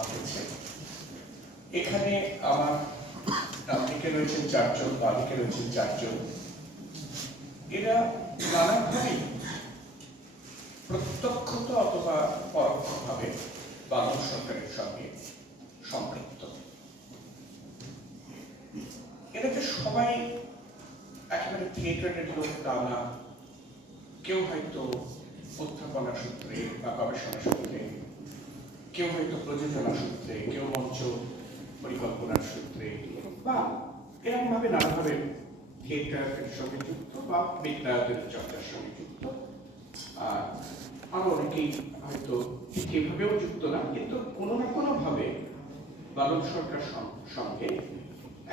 দেওয়া হয়েছে। এখানে আমার ডান দিকে রয়েছেন 4 জন, বাঁ দিকে রয়েছেন 4 জন। এরা নানাভাবে প্রত্যক্ষত অথবা পরোক্ষভাবে বাদল সরকারের সঙ্গে সম্পৃক্ত। এরা যে সবাই একেবারে থিয়েটারের লোক তা না। কেউ হয়তো অধ্যাপনা সূত্রে বা গবেষণা সূত্রে, কেউ হয়তো প্রযোজনা সূত্রে, কেউ মঞ্চ পরিকল্পনার সূত্রে, বা এরকম ভাবে নানাভাবে থিয়েটারের সঙ্গে যুক্ত বা বিদ্যালয়ের চর্চার সঙ্গে যুক্ত। আরো অনেকেই হয়তো এভাবেও যুক্ত না, কিন্তু কোনো না কোনো ভাবে বাদল সরকার সঙ্গে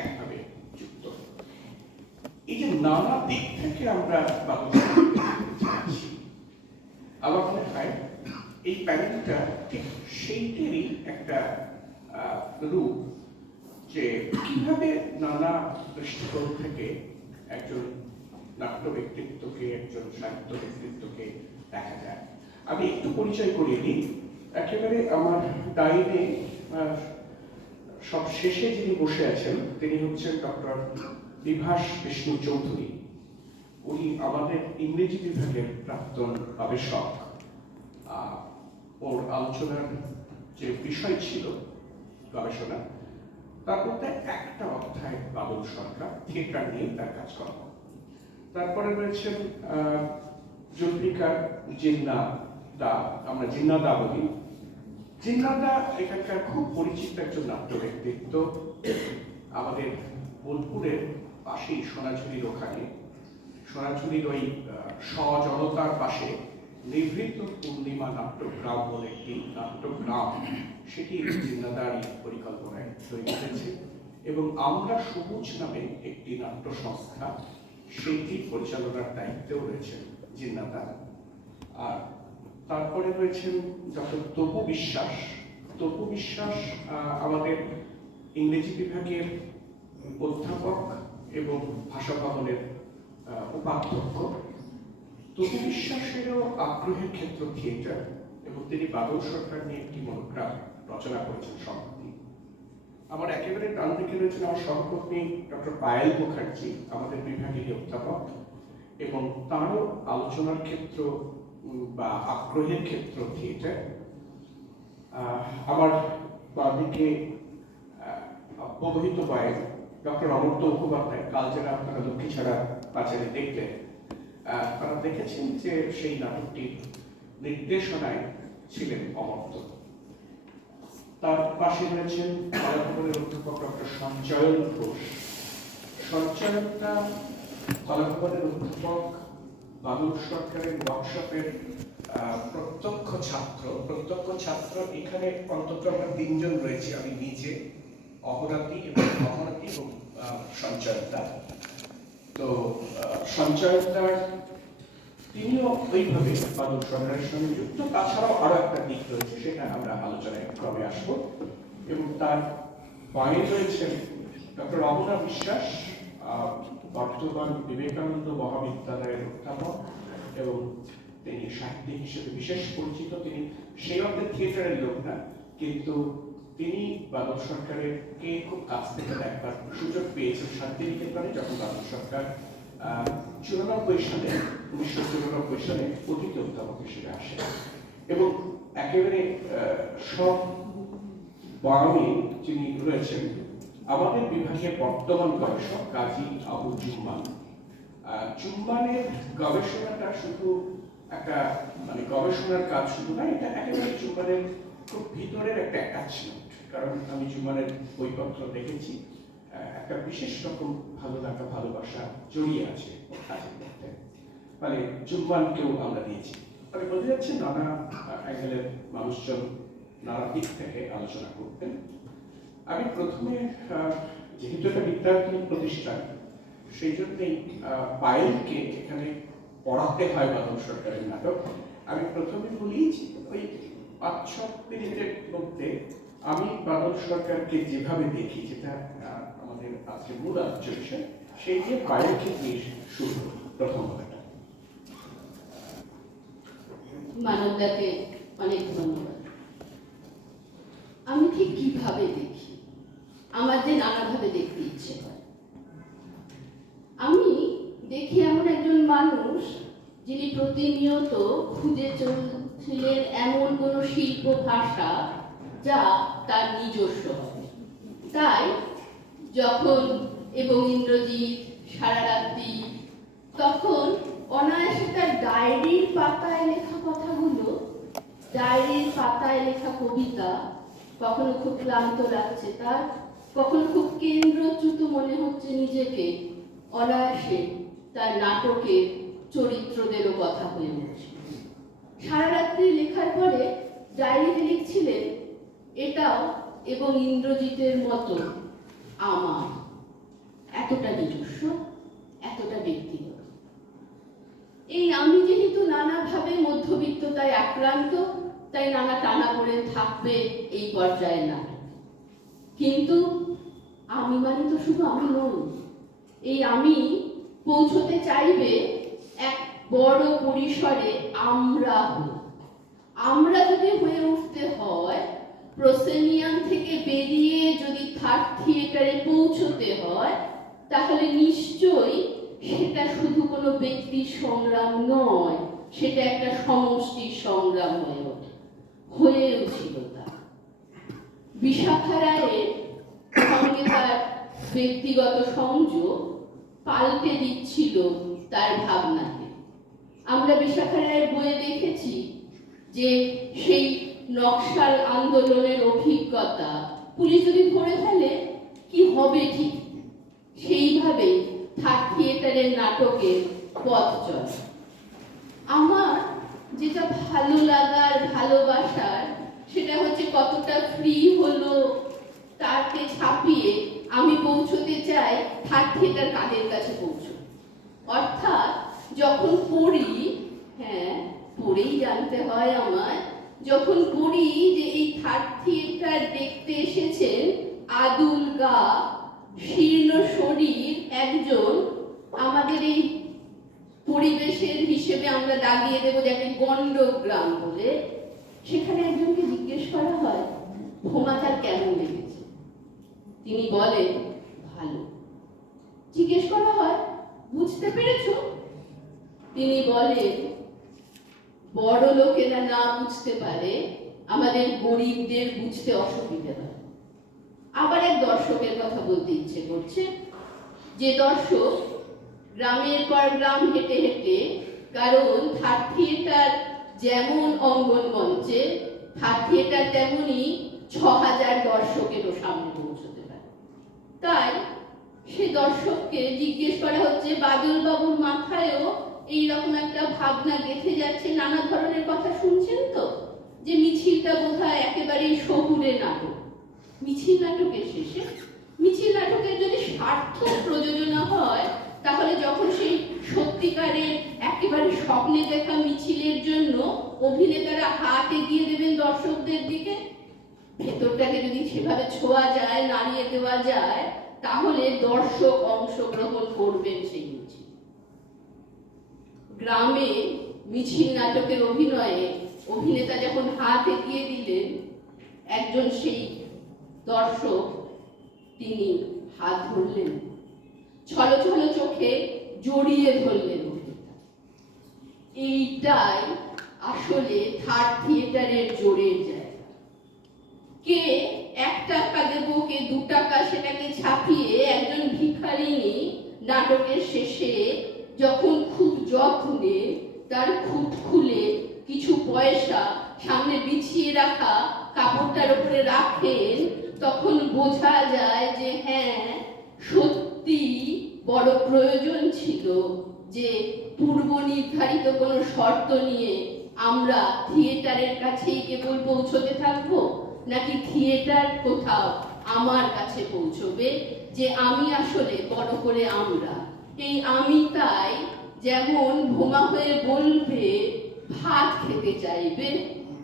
একভাবে যুক্ত। এই যে নানা দিক থেকে আমরা বাদল সরকারকে আমার মনে হয় এই প্যানেলটা ঠিক সেইটারই একটা রূপ, যে কিভাবে নানা দৃষ্টিকোণ থেকে একজন নাট্য ব্যক্তিত্বকে, একজন সাহিত্য ব্যক্তিত্বকে দেখা যায়। আমি একটু পরিচয় করিয়ে দিই। একেবারে আমার ডাইনে সব শেষে যিনি বসে আছেন তিনি হচ্ছেন ডক্টর বিভাস বিষ্ণু চৌধুরী। উনি আমাদের ইংরেজি বিভাগের প্রাক্তন গবেষক। ওর আলোচনার যে বিষয় ছিল গবেষণা, তার মধ্যে একটা অধ্যায় বাদল সরকার, থিয়েটার নিয়ে তার কাজকর্ম। তারপরে রয়েছেন জুলফিকার জিন্না দা, আমরা জিন্না দা বলি। জিন্না দা এখানকার খুব পরিচিত একজন নাট্য ব্যক্তিত্ব। আমাদের বোলপুরের পাশেই সোনাঝুরির ওখানে, সোনাঝুরির ওই সজনতার পাশে নিভৃত পূর্ণিমা নাট্যগ্রাম বলে একটি নাট্যগ্রাম, সেটি জিন্নাদারই পরিকল্পনায় তৈরি হয়েছে, এবং আমরা সবুজ নামে একটি নাট্য সংস্থা, সেইটি পরিচালনার দায়িত্বেও রয়েছেন জিন্নাদা। আর তারপরে রয়েছেন ডক্টর তপু বিশ্বাস। তপু বিশ্বাস আমাদের ইংরেজি বিভাগের অধ্যাপক এবং ভাষা ভবনের উপাধ্যক্ষ। তপু বিশ্বাসেরও আগ্রহের ক্ষেত্র থিয়েটার, এবং তিনি বাদল সরকার নিয়ে একটি মনোগ্রাম রচনা করেছেন সম্প্রতি। আমার একেবারে ডান দিকে রয়েছেন আমার সহকর্মী ডক্টর পায়েল মুখার্জি, আমাদের বিভাগের অধ্যাপক, এবং তারও আলোচনার ক্ষেত্র বা আগ্রহের ক্ষেত্র থিয়েটার। আমার বাঁ দিকে অবহিত পায় ডক্টর অমর্ত্য মুখোপাধ্যায়। কাল যারা আপনারা লক্ষ্মীছাড়া পাঁচালী দেখলেন, তারা দেখেছেন যে সেই নাটকটির নির্দেশনায় ছিলেন অমর্ত্য। তার পাশে রয়েছেন কলাভবনের অধ্যাপক ডক্টর সঞ্চয়ন ঘোষ। সঞ্চয়নটা কলাভবনের অধ্যাপক, বাদল সরকারের ওয়ার্কশপের প্রত্যক্ষ ছাত্র। এখানে অন্তত আমরা 3 জন রয়েছি, আমি নিজে, অহরাতি এবং সঞ্চয়নদা। তো সঞ্চয়নদার তিনিও ওইভাবে বাদল সরকারের সঙ্গে যুক্ত। তাছাড়াও আরো একটা দিক রয়েছে, সেটা আমরা আলোচনায় ক্রমে আসবো। এবং তার বাঁয়ে রয়েছেন ডক্টর রমনা বিশ্বাস, বর্তমান বিবেকানন্দ মহাবিদ্যালয়ের অধ্যাপক, এবং তিনি সাহিত্যিক হিসেবে বিশেষ পরিচিত। তিনি সেই অর্থে থিয়েটারের লোক না, কিন্তু তিনি বাদল সরকারের কে খুব কাছ থেকে দেখবার সুযোগ পেয়েছেন শান্তিনিকেতনে, যখন বাদল সরকার 1994 সালে অতিথি অধ্যাপক হিসেবে আসে। এবং একেবারে সব বাঙালি যিনি রয়েছেন আমাদের বিভাগের বর্তমান গবেষক কাজী আবু জুম্মান। জুম্মানের গবেষণাটা শুধু একটা গবেষণার কাজ শুধু নয়, এটা একেবারে জুম্মানের খুব ভিতরের একটা অ্যাটাচমেন্ট। কারণ আমি জুম্মানের বইপত্র দেখেছি, একটা বিশেষ রকম ভালো লাগা, ভালোবাসা জড়িয়ে আছে কাজের মধ্যে। জুম্মানকেও আমরা দিয়েছি। বোঝা যাচ্ছে নানা অ্যাঙ্গেলের মানুষজন নানা দিক থেকে আলোচনা করতেন। আমি প্রথমে, যেহেতু একটা বিদ্যার্থী প্রতিষ্ঠান, সেই জন্যই পায়েলকে এখানে পড়াতে হয় বাদল সরকারের নাটক। আমি প্রথমে বলি যে ওই 5-6 মিনিটের মধ্যে আমি বাদল সরকারকে যেভাবে দেখি, যেটা আমাদের আজকে মূল আলোচ্য বিষয়, সেই নিয়ে পায়েলকে দিয়ে শুরু প্রথম কথাটা। মানবদাকে অনেক ধন্যবাদ। আমি ঠিক কিভাবে দেখি, আমার যে নানাভাবে দেখতে ইচ্ছে হয়। আমি দেখি এমন একজন মানুষ যিনি প্রতিনিয়ত খুঁজে চলছিলেন এমন কোনো শিল্প ভাষা যা তার নিজস্ব হবে। তাই যখন এবং ইন্দ্রজিৎ, সারা রাত্রি, তখন অনায়াসে তার ডায়েরির পাতায় লেখা কথাগুলো, ডায়েরির পাতায় লেখা কবিতা কখনো খুব ক্লান্ত লাগছে তার, কখনো খুব কেন্দ্রচ্যুত মনে হচ্ছে নিজেকে, অনায়াসে তার নাটকের চরিত্রদেরও কথা হয়ে উঠছে। সারা রাত্রি লেখার পরে ডায়েরিতে লিখছিলেন, এটাও এবং ইন্দ্রজিতের মতো আমার, এতটা নিজস্ব, এতটা ব্যক্তিগত। এই আমি যেহেতু নানাভাবে মধ্যবিত্ততায় আক্রান্ত, তাই নানা টানাপোড়েন থাকবে এই পর্যায়ে না। কিন্তু আমি মানে তো শুধু আমি নই, এই আমি পৌঁছতে চাইবে এক বড় পরিসরে আমরা হয়ে। আমরা যদি হয়ে উঠতে হয়, প্রসেনিয়াম থেকে বেরিয়ে যদি থার্ড থিয়েটারে পৌঁছতে হয়, তাহলে নিশ্চয়ই সেটা শুধু কোনো ব্যক্তির সংগ্রাম নয়, সেটা একটা সমষ্টির সংগ্রাম হয়েও ছিল তা। বিশাখা রায়ের সঙ্গে তার ব্যক্তিগত সংযোগ পাল্টে দিচ্ছিল তার ভাবনাকে। আমরা বিশাখা রায়ের বইয়ে দেখেছি যে সেই নকশাল আন্দোলনের অভিজ্ঞতা পুলিশ যদি ধরে ফেলে কি হবে ঠিক সেইভাবে থার্ড থিয়েটারের নাটকের পথ চলে। আমার যেটা ভালো লাগার, ভালোবাসার, সেটা হচ্ছে কতটা ফ্রি হলো তাকে ছাপিয়ে আমি পৌঁছতে চাই থার্ড থিয়েটার কাদের কাছে পৌঁছো। অর্থাৎ যখন পড়ি, হ্যাঁ পড়েই জানতে হয় আমায়, যখন পড়ি যে এই থার্ড থিয়েটার দেখতে এসেছেন আদুল গা, শীর্ণ শরীর একজন, আমাদের এই পরিবেশের হিসেবে আমরা দাগিয়ে দেবো যাকে গণ্ডগ্রাম বলে, সেখানে একজনকে জিজ্ঞেস করা হয় ভোমা তার কেমন লেগেছে, তিনি বলেন ভালো। জিজ্ঞেস করা হয় বুঝতে পেরেছো, তিনি বলেন বড় লোকেরা না বুঝতে পারে আমাদের গরিবদের বুঝতে অসুবিধা হয়। আবার এক দর্শকের কথা বলতে ইচ্ছে করছে, যে দর্শক গ্রামের পর গ্রাম হেঁটে হেঁটে, কারণ থার্ড থিয়েটার যেমন অঙ্গন মঞ্চে, থার্ড থিয়েটার তেমনি 6000 দর্শকেরও সামনে পৌঁছতে পারে। তাই সে দর্শককে জিজ্ঞেস করা হচ্ছে বাদল বাবুর মাথায়ও এইরকম একটা ভাবনা গেঁথে যাচ্ছে, নানা ধরনের কথা শুনছেন তো, যে মিছিলটা বোধহয় একেবারেই শহুরে নাটক। মিছিল নাটকের শেষে, মিছিল নাটকের যদি সার্থক প্রযোজনা হয়, তাহলে যখন সেই সত্যিকারের একেবারে স্বপ্নে দেখা মিছিলের জন্য অভিনেতারা হাত এগিয়ে দেবেন দর্শকদের দিকে, ভেতরটাকে যদি সেভাবে ছোঁয়া যায়, নাড়িয়ে দেওয়া যায়, তাহলে দর্শক অংশগ্রহণ করবেন সেই মিছিল। গ্রামে মিছিল নাটকের অভিনয়ে অভিনেতা যখন হাত এগিয়ে দিলেন, একজন সেই দর্শক তিনি হাত ধরলেন, ছলছল চোখে জড়িয়ে ধরলেন। এইটাই আসলে থার্ড থিয়েটারের জোরের জায়গা। কে 1 টাকা দেবো, কে 2 টাকা, সেটাকে ছাপিয়ে একজন ভিখারিনী নাটকের শেষে যখন খুব যত্নে তার খুঁট খুলে কিছু পয়সা সামনে বিছিয়ে রাখা কাপড়টার উপরে রাখেন, তখন বোঝা যায় যে হ্যাঁ সত্যি বড় প্রয়োজন ছিল যে পূর্ব নির্ধারিত কোনো শর্ত নিয়ে আমরা থিয়েটারের কাছেই কেবল পৌঁছতে থাকবো, নাকি থিয়েটার কোথাও আমার কাছে পৌঁছবে, যে আমি আসলে বড় করে আমরা। এই আমি তাই যেমন ভোমা হয়ে বলবে ভাত খেতে চাইবে,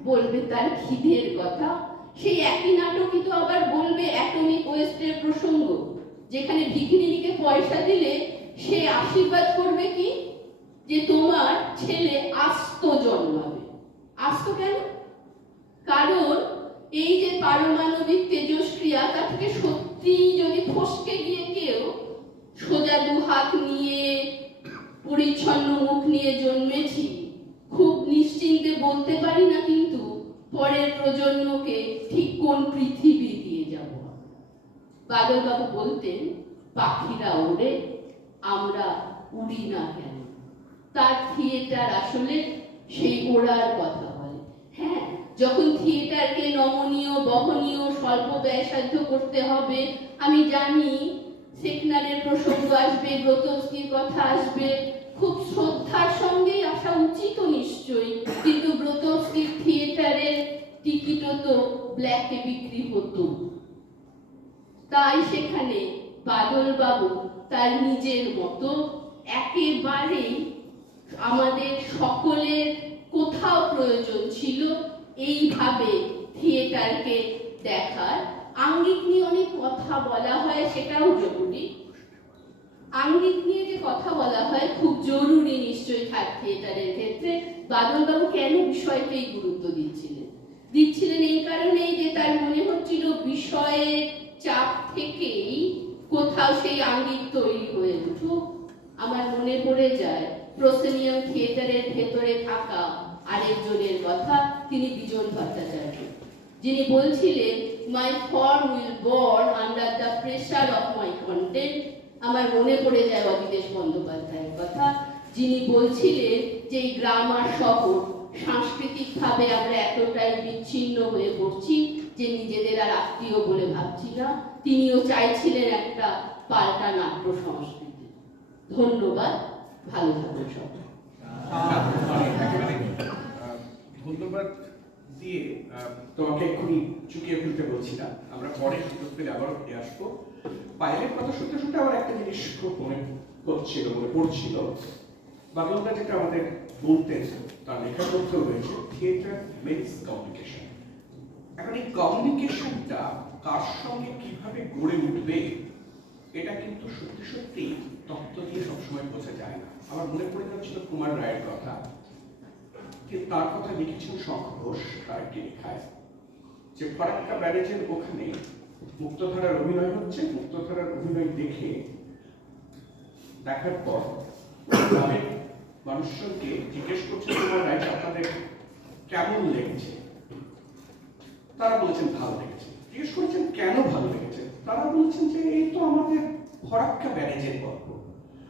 বলবে তার খিদের কথা, সেই একই নাটকই তো আবার বলবে অ্যাটমিক ওয়েস্টের প্রসঙ্গ, যেখানে ভিখিরিনীকে পয়সা দিলে সে আশীর্বাদ করবে কি, যে তোমার ছেলে আস্ত জন্মাবে। আস্ত কেন? কারণ এই যে পারমাণবিক পারমাণবিক তেজস্ক্রিয়া তা থেকে সত্যি যদি ফসকে গিয়ে কেউ সোজা দু হাত নিয়ে পরিচ্ছন্ন মুখ নিয়ে জন্মেছি, খুব নিশ্চিন্তে বলতে পারি না কিন্তু পরের প্রজন্মকে ঠিক কোন পৃথিবী দিয়ে যাব। বাদলবাবু বলতেন, পাখিরা ওড়ে, আমরা উড়ি না কেন? তার থিয়েটার আসলে সেই ওড়ার কথা বলে। হ্যাঁ, যখন থিয়েটারকে নমনীয়, বহনীয়, স্বল্প ব্যয়সাধ্য করতে হবে, আমি জানি সেকনারের প্রসঙ্গ আসবে, গ্রোতস্কির কথা আসবে, খুব শ্রদ্ধার সঙ্গেই আসা উচিত নিশ্চয়ই, কিন্তু গ্রোতস্কির থিয়েটারের টিকিটও তো ব্ল্যাকে বিক্রি হতো। তাই সেখানে বাদলবাবু তার নিজের মতো একেবারেই আমাদের সকলের কোথাও প্রয়োজন ছিল এইভাবে থিয়েটারকে দেখার। আঙ্গিক নিয়ে অনেক কথা বলা হয়, সেটাও জরুরি। আঙ্গিক নিয়ে যে কথা বলা হয় খুব জরুরি নিশ্চয়ই থাক থিয়েটারের ক্ষেত্রে। বাদলবাবু কেন বিষয়কেই গুরুত্ব দিচ্ছিলেন এই কারণেই যে তার মনে হচ্ছিল বিষয়ের চাপ থেকেই কোথাও সেই আঙ্গিক তৈরি হয়ে উঠুক। আমার মনে পড়ে যায় প্রসেনিয়াম থিয়েটারের ভেতরে থাকা আরেকজনের কথা, তিনি বিজন ভট্টাচার্য, যিনি বলছিলেন, my form will born under the pressure of my content. আমার মনে পড়ে যায় অজিতেশ বন্দ্যোপাধ্যায়ের কথা, যিনি বলছিলেন যে এই গ্রামার শহর সাংস্কৃতিকভাবে আমরা এতটাই বিচ্ছিন্ন হয়ে পড়ছি যে নিজেদের আর আত্মীয় বলে ভাবছি না। তিনিও চাইছিলেন একটা পাল্টা নাট্য সংস্কৃতি। ধন্যবাদ, ভালো থাকুন সবাই। ধন্যবাদ দিয়ে তোমাকে এক্ষুনি চুকিয়ে ফেলতে বলছি না, আমরা পরে সুযোগ পেলে আবারও ফিরে আসবো। পায়েলের কথা শুনতে শুনতে আমার একটা জিনিস খুব মনে পড়ছিল। বাংলা যেটা আমাদের বলতেন, তার লেখা করতেও রয়েছে, থিয়েটার মেক্স কমিউনিকেশন। এখন এই কমিউনিকেশনটা কার সঙ্গে কিভাবে গড়ে উঠবে, এটা কিন্তু সত্যি সত্যি তত্ত্ব দিয়ে সবসময় বোঝা যায় না। আমার মনে পড়ে যাচ্ছিল কুমার রায়ের কথা, কিন্তু তার কথা লিখেছেন শঙ্খ ঘোষ তার একটি লেখায়, যে ফরাক্কা ব্যারেজের ওখানে মুক্তধারার অভিনয় হচ্ছে, মুক্তধারার অভিনয় দেখার পর গ্রামের মানুষজনকে জিজ্ঞেস করছে কুমার রায় আপনাদের কেমন লেগেছে। তারা বলেছেন ভালো লেগেছে। জিজ্ঞেস করেছেন কেন ভালো লেগেছে, তারা বলছেন যে এই তো আমাদের ফরাক্কা ব্যারেজের গল্প।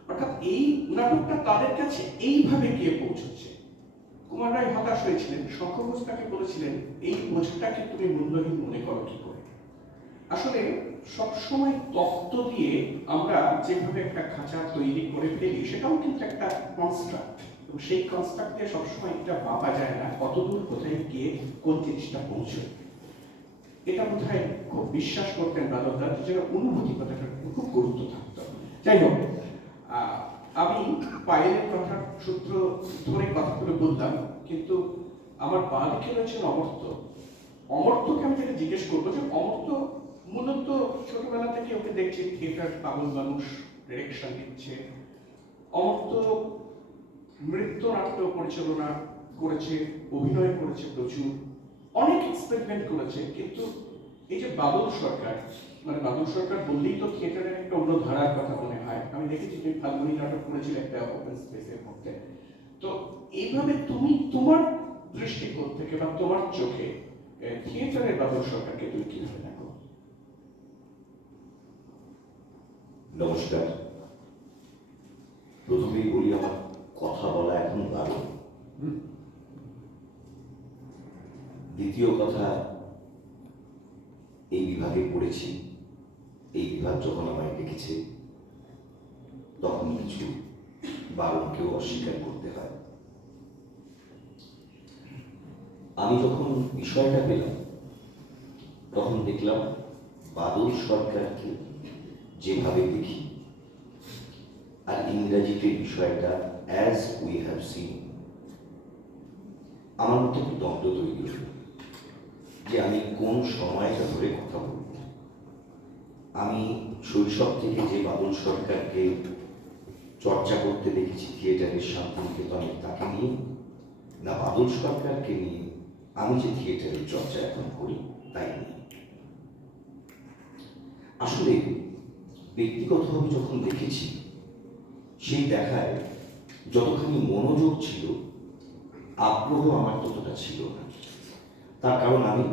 অর্থাৎ এই নাটকটা তাদের কাছে এইভাবে গিয়ে পৌঁছচ্ছে। কুমার রায় হতাশ হয়েছিলেন, শঙ্খ ঘোষ তাকে বলেছিলেন এই বোঝাটাকে তুমি মূল্যহীন মনে করো কি করে। আসলে সবসময় তত্ত্ব দিয়ে আমরা যেভাবে একটা খাঁচা তৈরি করে ফেলি, সেটাও কিন্তু একটা কনস্ট্রাক্ট, এবং সেই কনস্ট্রাক্ট দিয়ে সবসময় এটা ভাবা যায় না কতদূর কোথায় গিয়ে কোন জিনিসটা পৌঁছবে। এটা বোধহয় খুব বিশ্বাস করতেন বাদলদা, যেন অনুভূতি কথাটার খুব গুরুত্ব থাকতো। যাই হোক, আমি পায়েলের কথার সূত্র ধরে কথাগুলো বললাম, কিন্তু আমার বাঁ দিকে রয়েছেন অমর্ত্য। অমর্ত্যকে আমি যেটা জিজ্ঞেস করবো, যে অমর্ত্য মূলত ছোটবেলা থেকে ওকে দেখছি থিয়েটার পাগল মানুষ, ডিরেকশন দিচ্ছে। অমর্ত্য নৃত্যনাট্য পরিচালনা করেছে, অভিনয় করেছে প্রচুর, অনেক এক্সপেরিমেন্ট করেছে। কিন্তু এই যে বাদল সরকার, মানে বাদল সরকার বললেই তো থিয়েটারের একটা অন্য ধারার কথা মনে হয়। আমি দেখেছি তুমি ফাল্গুনি নাটক করেছিলে একটা ওপেন স্পেসের মধ্যে। তো এইভাবে তুমি তোমার দৃষ্টিকোণ থেকে বা তোমার চোখে থিয়েটারের বাদল সরকারকে তুমি কিভাবে দেখো? নমস্কার। প্রথমেই বলি, আমার কথা বলা এখন দারুণ। দ্বিতীয় কথা, এই বিভাগে পড়েছি, এই বিভাগ যখন আমায় ডেকেছে তখন কিছু বারণকেও অস্বীকার করতে হয়। আমি যখন বিষয়টা পেলাম তখন দেখলাম বাদল সরকারকে যেভাবে দেখি আর ইংরেজিতে বিষয়টা অ্যাজ উই হ্যাভ সিন, আমার মধ্যে একটু দ্বন্দ্ব তৈরি হল যে আমি কোন সময়টা ধরে কথা বলব। আমি শৈশব থেকে যে বাদল সরকারকে চর্চা করতে দেখেছি থিয়েটারের শান্তিনিকেতনে, তাকে নিয়ে, না বাদল সরকারকে নিয়ে আমি যে থিয়েটারের চর্চা এখন করি তাই নিয়ে। আসলে ব্যক্তিগতভাবে যখন দেখেছি, সেই দেখায় যতখানি মনোযোগ ছিল, আগ্রহ আমার ততটা ছিল না। তার কারণ আমি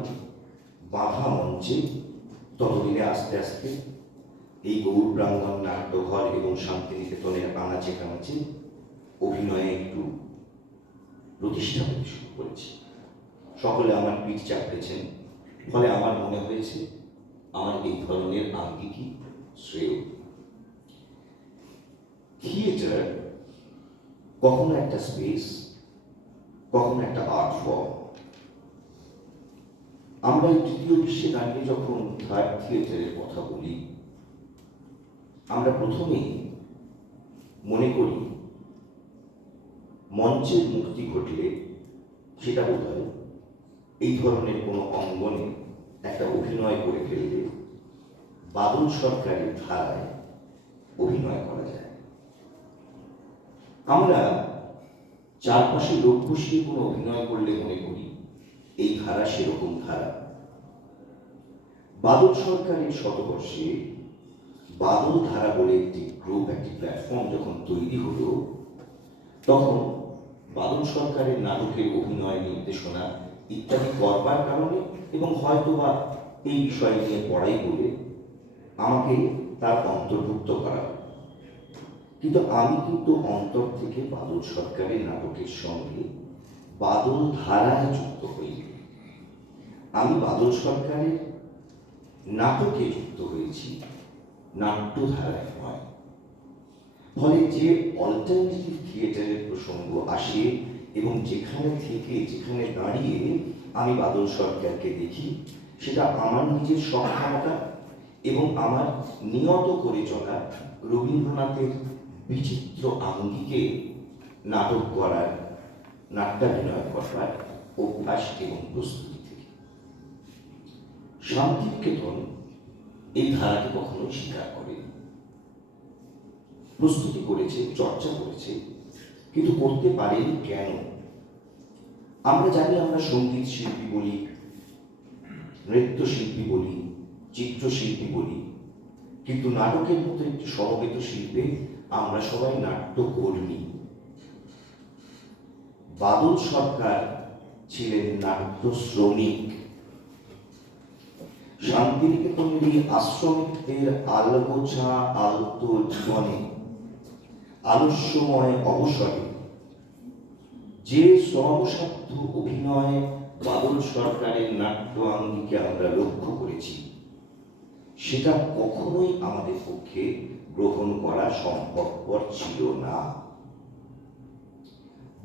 বাঁধা মঞ্চে ততদিনে আস্তে আস্তে এই গৌর ব্রাহ্মণ নাট্যঘর এবং শান্তিনিকেতনের আনাচে কানাচে অভিনয়ে একটু প্রতিষ্ঠা পেতে শুরু করেছি। সকলে আমার পিঠ চাপড়েছেন, ফলে আমার মনে হয়েছে আমার এই ধরনের আঙ্গিকই শ্রেয়। থিয়েটার কখনো একটা স্পেস, কখনো একটা আর্ট ফর্ম। আমরা এই তৃতীয় বিশ্বে দাঁড়িয়ে যখন থার্ড থিয়েটারের কথা বলি, আমরা প্রথমেই মনে করি মঞ্চের মুক্তি ঘটলে সেটা বোধ হয় এই ধরনের কোনো অঙ্গনে একটা অভিনয় করে ফেললে বাদল সরকারের ধারায় অভিনয় করা যায়। আমরা চারপাশে লোক বসিয়ে কোনো অভিনয় করলে মনে করি এই ধারা সেরকম ধারা। বাদল সরকারের শতবর্ষে বাদল ধারা বলে একটি গ্রুপ, একটি প্ল্যাটফর্ম যখন তৈরি হলো, তখন বাদল সরকারের নাটকের অভিনয়, নির্দেশনা ইত্যাদি করবার কারণে এবং হয়তোবা এই বিষয় নিয়ে পড়াই বলে আমাকে তার অন্তর্ভুক্ত করা। কিন্তু আমি কিন্তু অন্তর থেকে বাদল সরকারের নাটকের সঙ্গে বাদল ধারায় যুক্ত হই। আমি বাদল সরকারের নাটকে যুক্ত হয়েছি, নাট্যধারায় নয়। ফলে যে অল্টারনেটিভ থিয়েটারের প্রসঙ্গ আসে এবং যেখানে দাঁড়িয়ে আমি বাদল সরকারকে দেখি, সেটা আমার নিজের সক্ষমতা এবং আমার নিয়ত করে চলা রবীন্দ্রনাথের বিচিত্র আঙ্গিকে নাটক করার, নাট্যাভিনয় করবার অভ্যাস এবং প্রস্তুতি থেকে। শান্তিনিকেতন এই ধারাকে কখনো স্বীকার করেনি, প্রস্তুতি করেছে, চর্চা করেছে, কিন্তু করতে পারেনি কেন? আমরা জানি আমরা সঙ্গীত শিল্পী বলি, নৃত্যশিল্পী বলি, চিত্রশিল্পী বলি, কিন্তু নাটকের মতো একটি সমবেত শিল্পে আমরা সবাই নাট্যকর্মী। বাদল সরকার ছিলেন নাট্য শ্রমিক। শান্তিনিকেতনের এই আশ্রমিকদের আলগোছা আলতো জীবনে, আলস্যময় অবসরে যে শ্রমসাধ্য অভিনয় বাদল সরকারের নাট্য আঙ্গিকে আমরা লক্ষ্য করেছি, সেটা কখনোই আমাদের পক্ষে গ্রহণ করা সম্ভবপর ছিল না।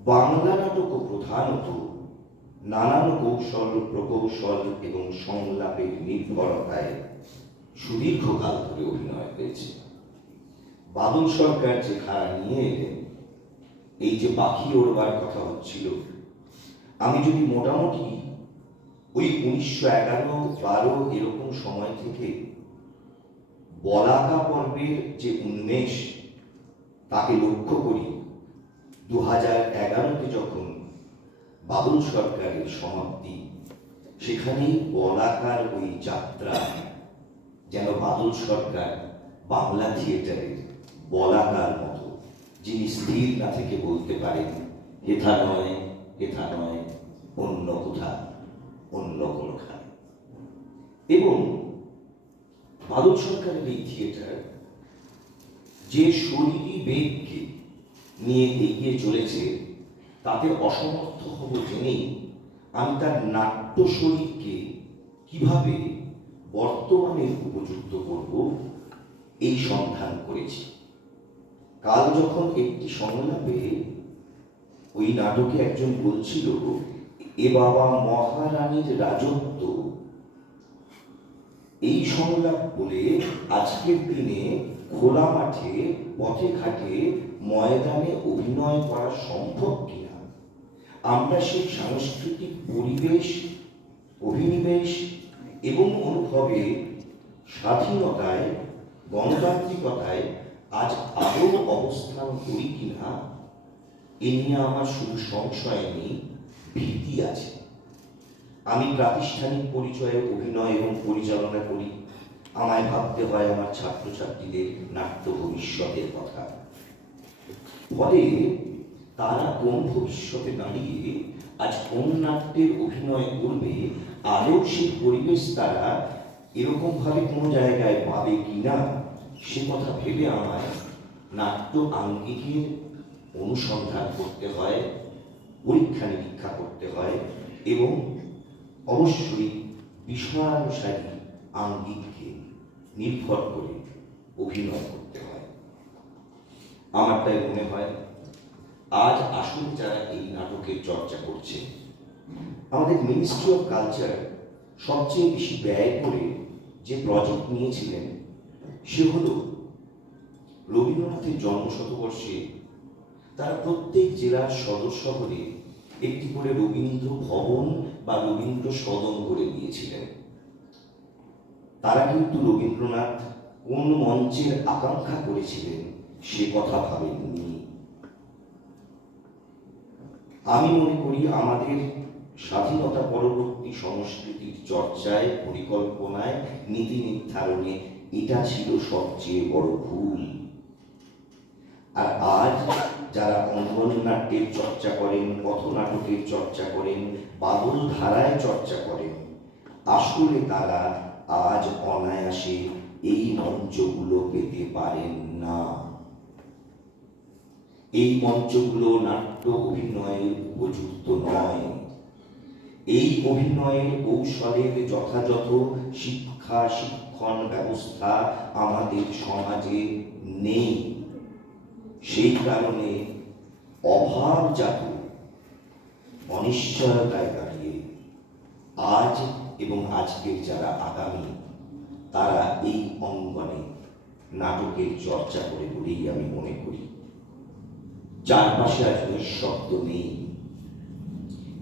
বাংলা নাটকও প্রধানত নানান কৌশল, প্রকৌশল এবং সংলাপের নির্ভরতায় সুদীর্ঘকাল ধরে অভিনয় হয়েছে। বাদল সরকার যে ধারা নিয়ে এলেন, এই যে পাখি ওড়বার কথা হচ্ছিল, আমি যদি মোটামুটি ওই 1911-12 এরকম সময় থেকে বলাকা পর্বের যে উন্মেষ তাকে লক্ষ্য করি, 2011-তে যখন বাদল সরকারের সমাপ্তি, সেখানেই বলাকার ওই যাত্রা যেন বাদল সরকার বাংলা থিয়েটারের বলাকার মতো, যিনি স্থির না থেকে বলতে পারেন হেথা নয়, হেথা নয়, অন্য কোথা, অন্য কোনখানে। এবং বাদল সরকারের এই থিয়েটার যে শরীরী বেগকে নিয়ে এগিয়ে চলেছে, তাতে অসমর্থ হব জেনেই আমি তার নাট্য শরীরকে কিভাবে বর্তমানে উপযুক্ত করব এই সন্ধান করেছি। কাল যখন একটি সংলাপে ওই নাটকে একজন বলছিল, এ বাবা মহারানীর রাজত্ব, এই সংলাপ বলে আজকের দিনে খোলা মাঠে, পথে ঘাটে, ময়দানে অভিনয় করা সম্ভব কিনা, আমরা সেই সাংস্কৃতিক পরিবেশ, অভিনিবেশ এবং অনুভবে, স্বাধীনতায়, গণতান্ত্রিকতায় আজ আদৌ অবস্থান করি কিনা, এ নিয়ে আমার শুধু সংশয় নেই, ভীতি আছে। আমি প্রাতিষ্ঠানিক পরিচয়ে অভিনয় এবং পরিচালনা করি, আমায় ভাবতে হয় আমার ছাত্রছাত্রীদের নাট্য ভবিষ্যতের কথা। ফলে তারা কোন ভবিষ্যতে দাঁড়িয়ে আজ কোন নাট্যের অভিনয় করবে, আদৌ সেই পরিবেশ তারা এরকম ভাবে কোনো জায়গায় পাবে কিনা, সে কথা ভেবে আমায় নাট্য আঙ্গিকের অনুসন্ধান করতে হয়, পরীক্ষা নিরীক্ষা করতে হয় এবং অবশ্যই বিষয়ানুসারী আঙ্গিককে নির্ভর করে অভিনয় করতে হয়। আমার তাই মনে হয় আজ আসলে যারা এই নাটকের চর্চা করছে, আমাদের মিনিস্ট্রি অফ কালচার সবচেয়ে বেশি ব্যয় করে যে প্রজেক্ট নিয়েছিলেন সে হল রবীন্দ্রনাথের জন্মশতবর্ষে তারা প্রত্যেক জেলার সদর শহরে একটি করে রবীন্দ্র ভবন বা রবীন্দ্র সদন করে দিয়েছিলেন। তারা কিন্তু রবীন্দ্রনাথ কোন মঞ্চের আকাঙ্ক্ষা করেছিলেন সে কথা ভাবেননি। আমি মনে করি আমাদের স্বাধীনতা পরবর্তী সংস্কৃতির চর্চায়, পরিকল্পনায়, নীতি নির্ধারণে এটা ছিল সবচেয়ে বড় ভুল। আর আজ যারা অঙ্গন নাট্যের চর্চা করেন, পথনাটকের চর্চা করেন, বাদল ধারায় চর্চা করেন, আসলে তারা আজ অনায়াসে এই মঞ্চগুলো পেতে পারেন না। এই মঞ্চগুলো নাট্য অভিনয়ের উপযুক্ত নয়। এই অভিনয়ের কৌশলের যথাযথ শিক্ষা শিক্ষণ ব্যবস্থা আমাদের সমাজে নেই। সেই কারণে অভাবজাত অনিশ্চয়তায় দাঁড়িয়ে আজ এবং আজকের যারা আগামী, তারা এই অঙ্গনে নাটকের চর্চা করে বলেই আমি মনে করি। চারপাশে আজ নিঃশব্দ নেই,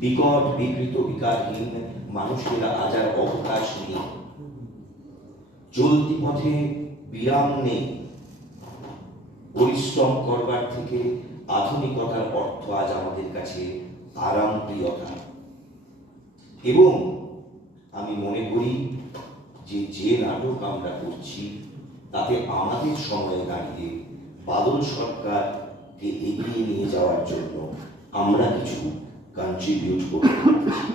বিকট বিকৃত বিকারহীন মানুষেরা আজ আর অবকাশ নেই, চলতি পথে বিরাম নেই। পরিশ্রম করবার থেকে আধুনিকতার অর্থ আজ আমাদের কাছে আরামপ্রিয়তা। এবং আমি মনে করি যে নাটক আমরা করছি তাতে আমাদের সময়ে দাঁড়িয়ে বাদল সরকারকে এগিয়ে নিয়ে যাওয়ার জন্য আমরা কিছু কন্ট্রিবিউট করতে পারছি।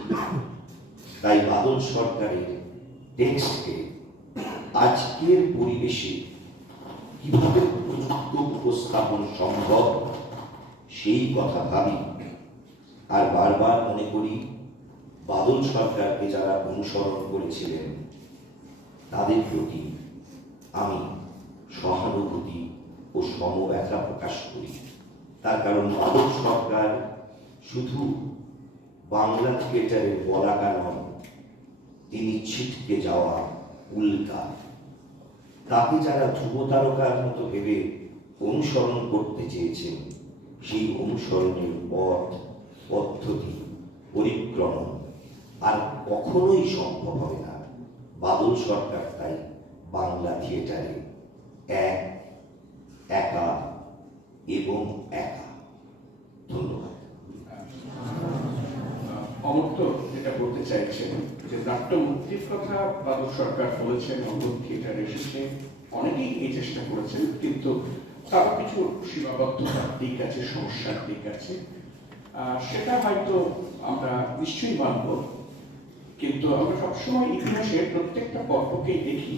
তাই বাদল সরকারের টেক্সটকে আজকের পরিবেশে কিভাবে উপযুক্ত উপস্থাপন সম্ভব সেই কথা ভাবি। আর বারবার মনে করি বাদল সরকারকে যারা অনুসরণ করেছিলেন তাদের প্রতি আমি সহানুভূতি ও সমব্যথা প্রকাশ করি। তার কারণ বাদল সরকার শুধু বাংলা থিয়েটারের বলাকা নন, তিনি ছিটকে যাওয়া উল্কা। তাকে যারা ধ্রুব তারকার মতো ভেবে অনুসরণ করতে চেয়েছেন, সেই অনুসরণের পথ পদ্ধতি পরিক্রমণ আর কখনোই সম্ভব হবে না। বাদল সরকার তাই বাংলা থিয়েটারে একা এবং একা। ধন্যবাদ। অমর্ত্য যেটা বলতে চাইছেন যে নাট্য মুক্তির কথা বাদল সরকার বলেছেন, অঙ্গন থিয়েটারে এসেছে, অনেকেই এই চেষ্টা করেছেন, কিন্তু তারও কিছু সীমাবদ্ধতার দিক আছে, সমস্যার দিক আছে। সেটা হয়তো আমরা নিশ্চয়ই মানব, কিন্তু আমরা সবসময় ইতিহাসের প্রত্যেকটা পর্বকেই দেখি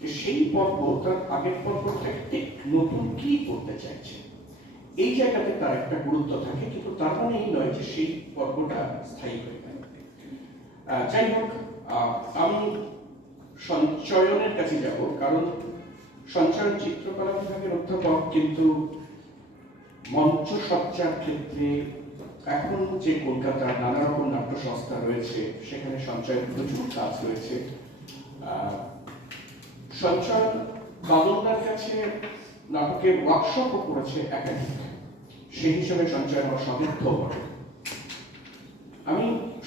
যে সেই পর্ব তার আগের পর্ব থেকে ঠিক নতুন কি করতে চাইছে, এই জায়গাতে তার একটা গুরুত্ব থাকে। কিন্তু তার মানে এই নয় যে সেই পর্বটা স্থায়ী হয়ে গেল। যাই হোক, আমি সঞ্চয়নের কাছে যাব, কারণ সঞ্চয়ন চিত্রকলা বিভাগের অধ্যাপক, কিন্তু মঞ্চ সজ্জার ক্ষেত্রে এখন যে কলকাতার নানা রকম নাট্য সংস্থা রয়েছে সেখানে সঞ্চয়ের প্রচুর কাজ রয়েছে। সঞ্চয়ন বাদলদার কাছে নাটকের ওয়ার্কশপও করেছে একাধিক, সেই হিসেবে সঞ্চয়ন আমার সতীর্থ বটে। আমি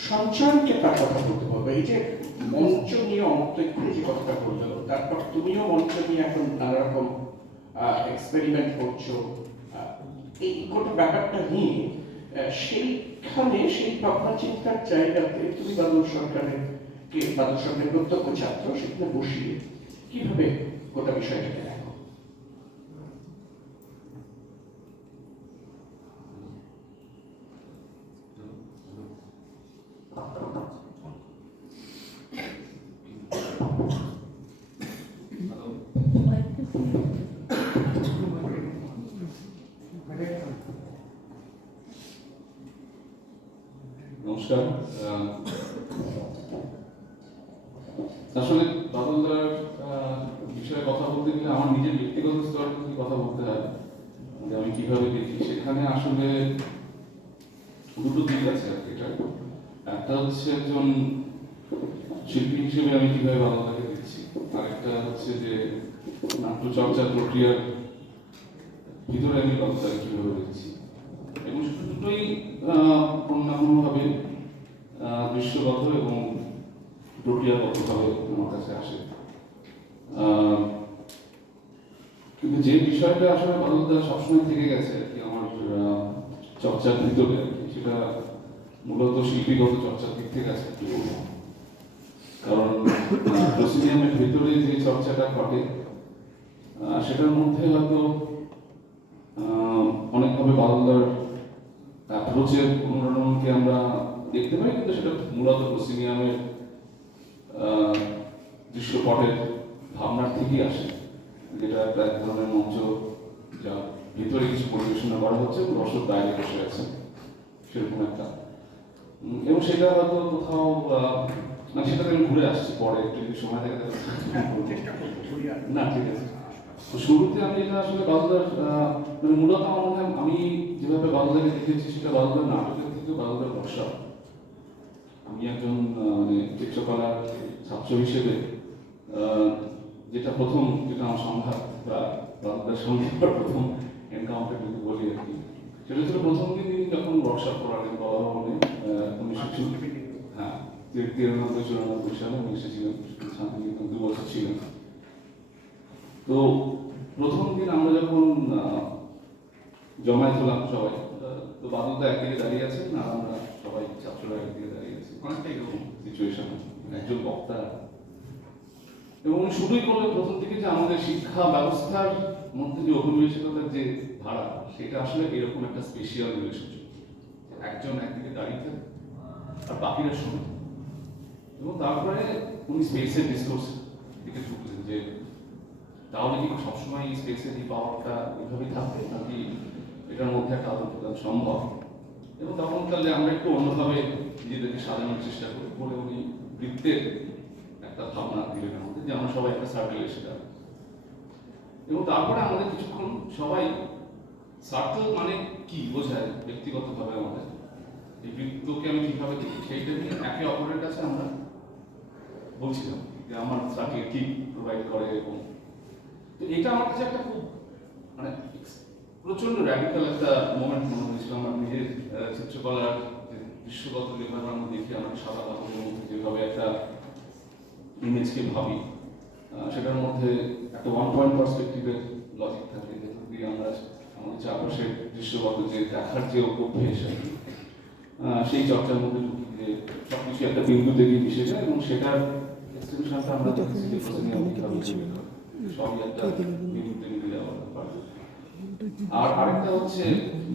সঞ্চয়নকে তার কথা বলতে বলবো, এই যে মঞ্চ নিয়ে অমর্ত্য যে কথাটা বললো, তারপর তুমিও মঞ্চ নিয়ে এখন নানা রকম এক্সপেরিমেন্ট করছো, এই গোটা ব্যাপারটা নিয়ে সেইখানে সেই ভাবনা চিন্তার জায়গাতে তুমি বাদল সরকারের প্রত্যক্ষ ছাত্র, সেখানে বসিয়ে কিভাবে গোটা বিষয়টাকে দেখো? নমস্কার। আসলে বাদলদার বিষয়ে কথা বলতে গেলে আমার নিজের ব্যক্তিগত স্তর থেকে কথা বলতে হয়, যে আমি কিভাবে দেখি। সেখানে আসলে দুটো দিক আছে আর কি। এটা একটা হচ্ছে একজন শিল্পী হিসেবে আমি কিভাবে বাদলদাকে দেখছি, আর একটা হচ্ছে যে নাট্য চর্চার প্রক্রিয়ার ভিতরে আমি বাদলদাকে কিভাবে দেখছি। এবং সেটা দুটোই কোনো না কোনোভাবে দৃশ্যগত এবং প্রক্রিয়াগতভাবে আমার কাছে আসে। কিন্তু যে বিষয়টা আসলে বাদলদা সবসময় থেকে গেছে আর কি আমার চর্চার ভিতরে আর কি, সেটা মূলত শিল্পীগত চর্চার দিক থেকে আছে একটু বলবো। কারণ প্রসিডিয়ামের ভিতরে যে চর্চাটা ঘটে সেটার মধ্যে হয়তো অনেকভাবে বাদলদার অ্যাপ্রোচের অনুরণনকে আমরা দেখতে পাই, কিন্তু সেটা মূলত প্রসিডিয়ামের দৃশ্যপটের ভাবনার থেকেই আসে, যেটা একটা এক ধরনের মঞ্চ, যা ভিতরে কিছু পরিবেশনা করা হচ্ছে এবং দর্শক বাইরে বসে আছে, সেরকম একটা। এবং সেটা হয়তো কোথাও মানে সেটাতে আমি ঘুরে আসছি পরে, একটু যদি সময় থাকে না, ঠিক আছে। তো শুরুতে আমি এটা আসলে বাদলদার মানে মূলত আমার মনে হয় আমি যেভাবে বাদলদাকে দেখেছি সেটা বাদলদার নাটকের থেকে বাদলদার বর্ষা। আমি একজন মানে চিত্রকলার ছাত্র হিসেবে যেটা প্রথম, যেটা আমার সংঘাত বা বাদলদার সঙ্গে প্রথম এনকাউন্টার যদি বলি আর কি, সেটা ছিল প্রথম দিন যখন ওয়ার্কশপ করালেন কলাভবনে 1993-94 সালে আমি এসেছিলাম, শান্তিনিকেতন 2 বছর ছিলাম। তো প্রথম দিন আমরা যখন জমায়েত হলাম সবাই, তো বাদলদা একদিকে দাঁড়িয়ে আছেন আর আমরা সবাই ছাত্ররা একদিকে দাঁড়িয়ে আছি, অনেকটা এরকম সিচুয়েশন, একজন বক্তা। এবং উনি শুরুই করলেন প্রথম থেকে যে আমাদের শিক্ষা ব্যবস্থার মধ্যে যে অভিবেশকতার যে ধারা, সেটা আসলে এরকম একটা স্পেশাল রিলেশনশিপ, একজন একদিকে দাঁড়িয়ে থাকে আর বাকিরা শুনে। এবং তারপরে উনি স্পেসের ডিসকোর্স দিকে ঢুকলেন, যে তাহলে কি সবসময় এই স্পেসের এই পাওয়ারটা এভাবেই থাকবে, নাকি এটার মধ্যে একটা আদান প্রদান সম্ভব। এবং তখন তাহলে আমরা একটু অন্যভাবে নিজেদেরকে সাজানোর চেষ্টা করি বলে উনি বৃত্তের একটা ভাবনা দিলেন আমাদের, যে আমরা সবাই একটা সার্কেল এসে যাবো। এবং তারপরে আমাদের কিছুক্ষণ সবাই সার্কেল মানে কি বোঝায় ব্যক্তিগতভাবে আমাদের এই বৃত্তকে আমি কিভাবে দেখি সেইটা নিয়ে একে অপরের কাছে আমরা বলছিলাম যে আমার সার্কেল কি প্রোভাইড করে। এবং তো এটা আমার কাছে একটা খুব মানে প্রচন্ড র্যাডিক্যাল একটা মোমেন্ট মনে হয়েছিল। আমার নিজের চিত্রকলার যে দৃশ্যগত যেভাবে আমরা দেখি, আমাকে সাদা কাপড়ের মধ্যে যেভাবে একটা ইমেজকে ভাবি, সেটার মধ্যে একটা 1 পয়েন্ট পার্সপেক্টিভের লজিক থাকে, যদি আমরা আমাদের চারপাশের দৃশ্যগত যে দেখার যে অভ্যেস সেই চর্চার মধ্যে ঢুকি, যে সবকিছু একটা বিন্দুতে গিয়ে মিশে যায় এবং সেটার এক্সটেনশনটা আমরা সবই একটা বিন্দুতে মিলে যাওয়ার ব্যাপার। আর আরেকটা হচ্ছে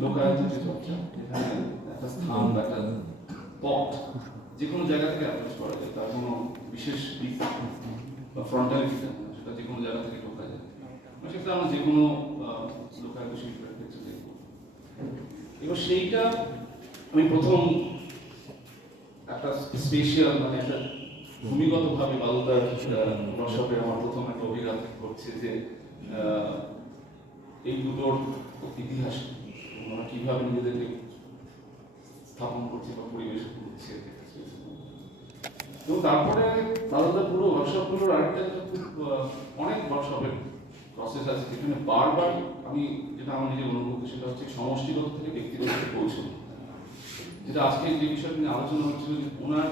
লোকায়ত যে চর্চা, এখানে একটা স্থান বা একটা পথ যে কোনো জায়গা থেকে অ্যাপ্রোচ করা যায়, তার কোনো বিশেষ দিক বা ফ্রন্টালিটি থাকে না, সেটা যে কোনো জায়গা থেকে ঢোকা যায়। সেটা আমরা যে কোনো লোকায়ত শিল্পের ক্ষেত্রে দেখব। এবার সেইটা আমি প্রথম একটা স্পেশাল মানে একটা ভূমিগতভাবে বাদলদার ওয়ার্কশপে আমার প্রথম একটা অভিজ্ঞতা ঘটছে, যে এই দুটোর ইতিহাস আমরা কিভাবে নিজেদেরকে স্থাপন করছি বা পরিবেশ করছি। এবং তারপরে বাদলদার পুরো ওয়ার্কশপগুলোর আরেকটা অনেক ওয়ার্কশপের প্রসেস আছে, যেখানে বারবার আমি যেটা আমার নিজের অনুভূতি, সেটা হচ্ছে সমষ্টিগত থেকে ব্যক্তিগত পৌঁছানো। যেটা আজকে যে বিষয়টা নিয়ে আলোচনা হচ্ছিল, যে ওনার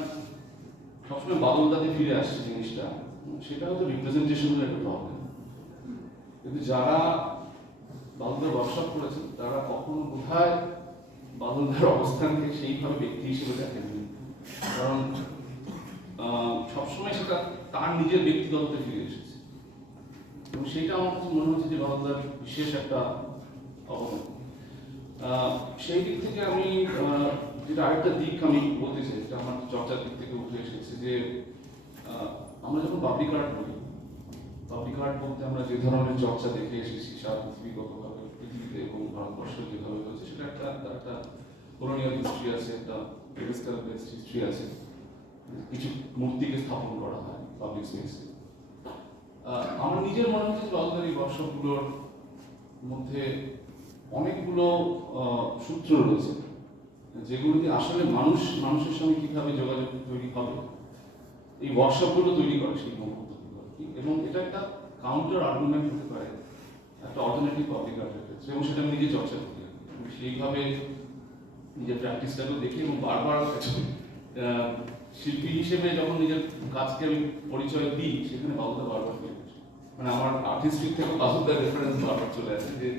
সবসময় বাদলদাতে ফিরে আসছে জিনিসটা, সেটা হয়তো রিপ্রেজেন্টেশনের একটা প্রবলেম। কিন্তু যারা বাদলদার ওয়ার্কশপ করেছেন তারা কখনো বোধহয় বাদলদার অবস্থানকে সেইভাবে ব্যক্তি হিসেবে দেখেননি, কারণ সবসময় সেটা তার নিজের ব্যক্তিগততে ফিরে এসেছে। এবং সেইটা আমার কাছে মনে হচ্ছে যে বাদলদার বিশেষ একটা অবদান। সেই দিক থেকে আমি যেটা আরেকটা দিক আমি বলতে চাই, যেটা আমার চর্চার দিক থেকে উঠে এসেছে, যে আমরা যখন পাবলিক আর্ট বলি, পাবলিক আর্ট বলতে আমরা যে ধরনের চর্চা দেখে এসেছি সারা পৃথিবীগতভাবে, পৃথিবীতে এবং ভারতবর্ষে যেভাবে হয়েছে, সেটা একটা কলোনিয়াল হিস্ট্রি আছে, একটা পেডেস্টাল বেসড হিস্ট্রি আছে, কিছু মূর্তিকে স্থাপন করা হয় পাবলিক স্পেসে। আমার নিজের মনে হচ্ছে যে বাদলদার এই ওয়ার্কশপগুলোর মধ্যে অনেকগুলো সূত্র রয়েছে, যেগুলোতে আসলে মানুষের সঙ্গে কিভাবে যোগাযোগ তৈরি হবে, এই ওয়ার্কশপগুলো তৈরি করে সেই মুহূর্ত, এবং এটা একটা কাউন্টার আর্গুমেন্ট হতে পারে একটা অল্টারনেটিভ পাবলিক আর্টের ক্ষেত্রে, এবং সেটা আমি নিজে চর্চা করি। সেইভাবে নিজের প্র্যাকটিসটাকেও দেখি, এবং বারবার শিল্পী হিসেবে যখন নিজের কাজকে আমি পরিচয় দিই, সেখানে বাদলদা বারবার ফিরে আসে। মানে আমার আর্ট হিস্ট্রি থেকে বাদলদার রেফারেন্স বারবার চলে আসে, যে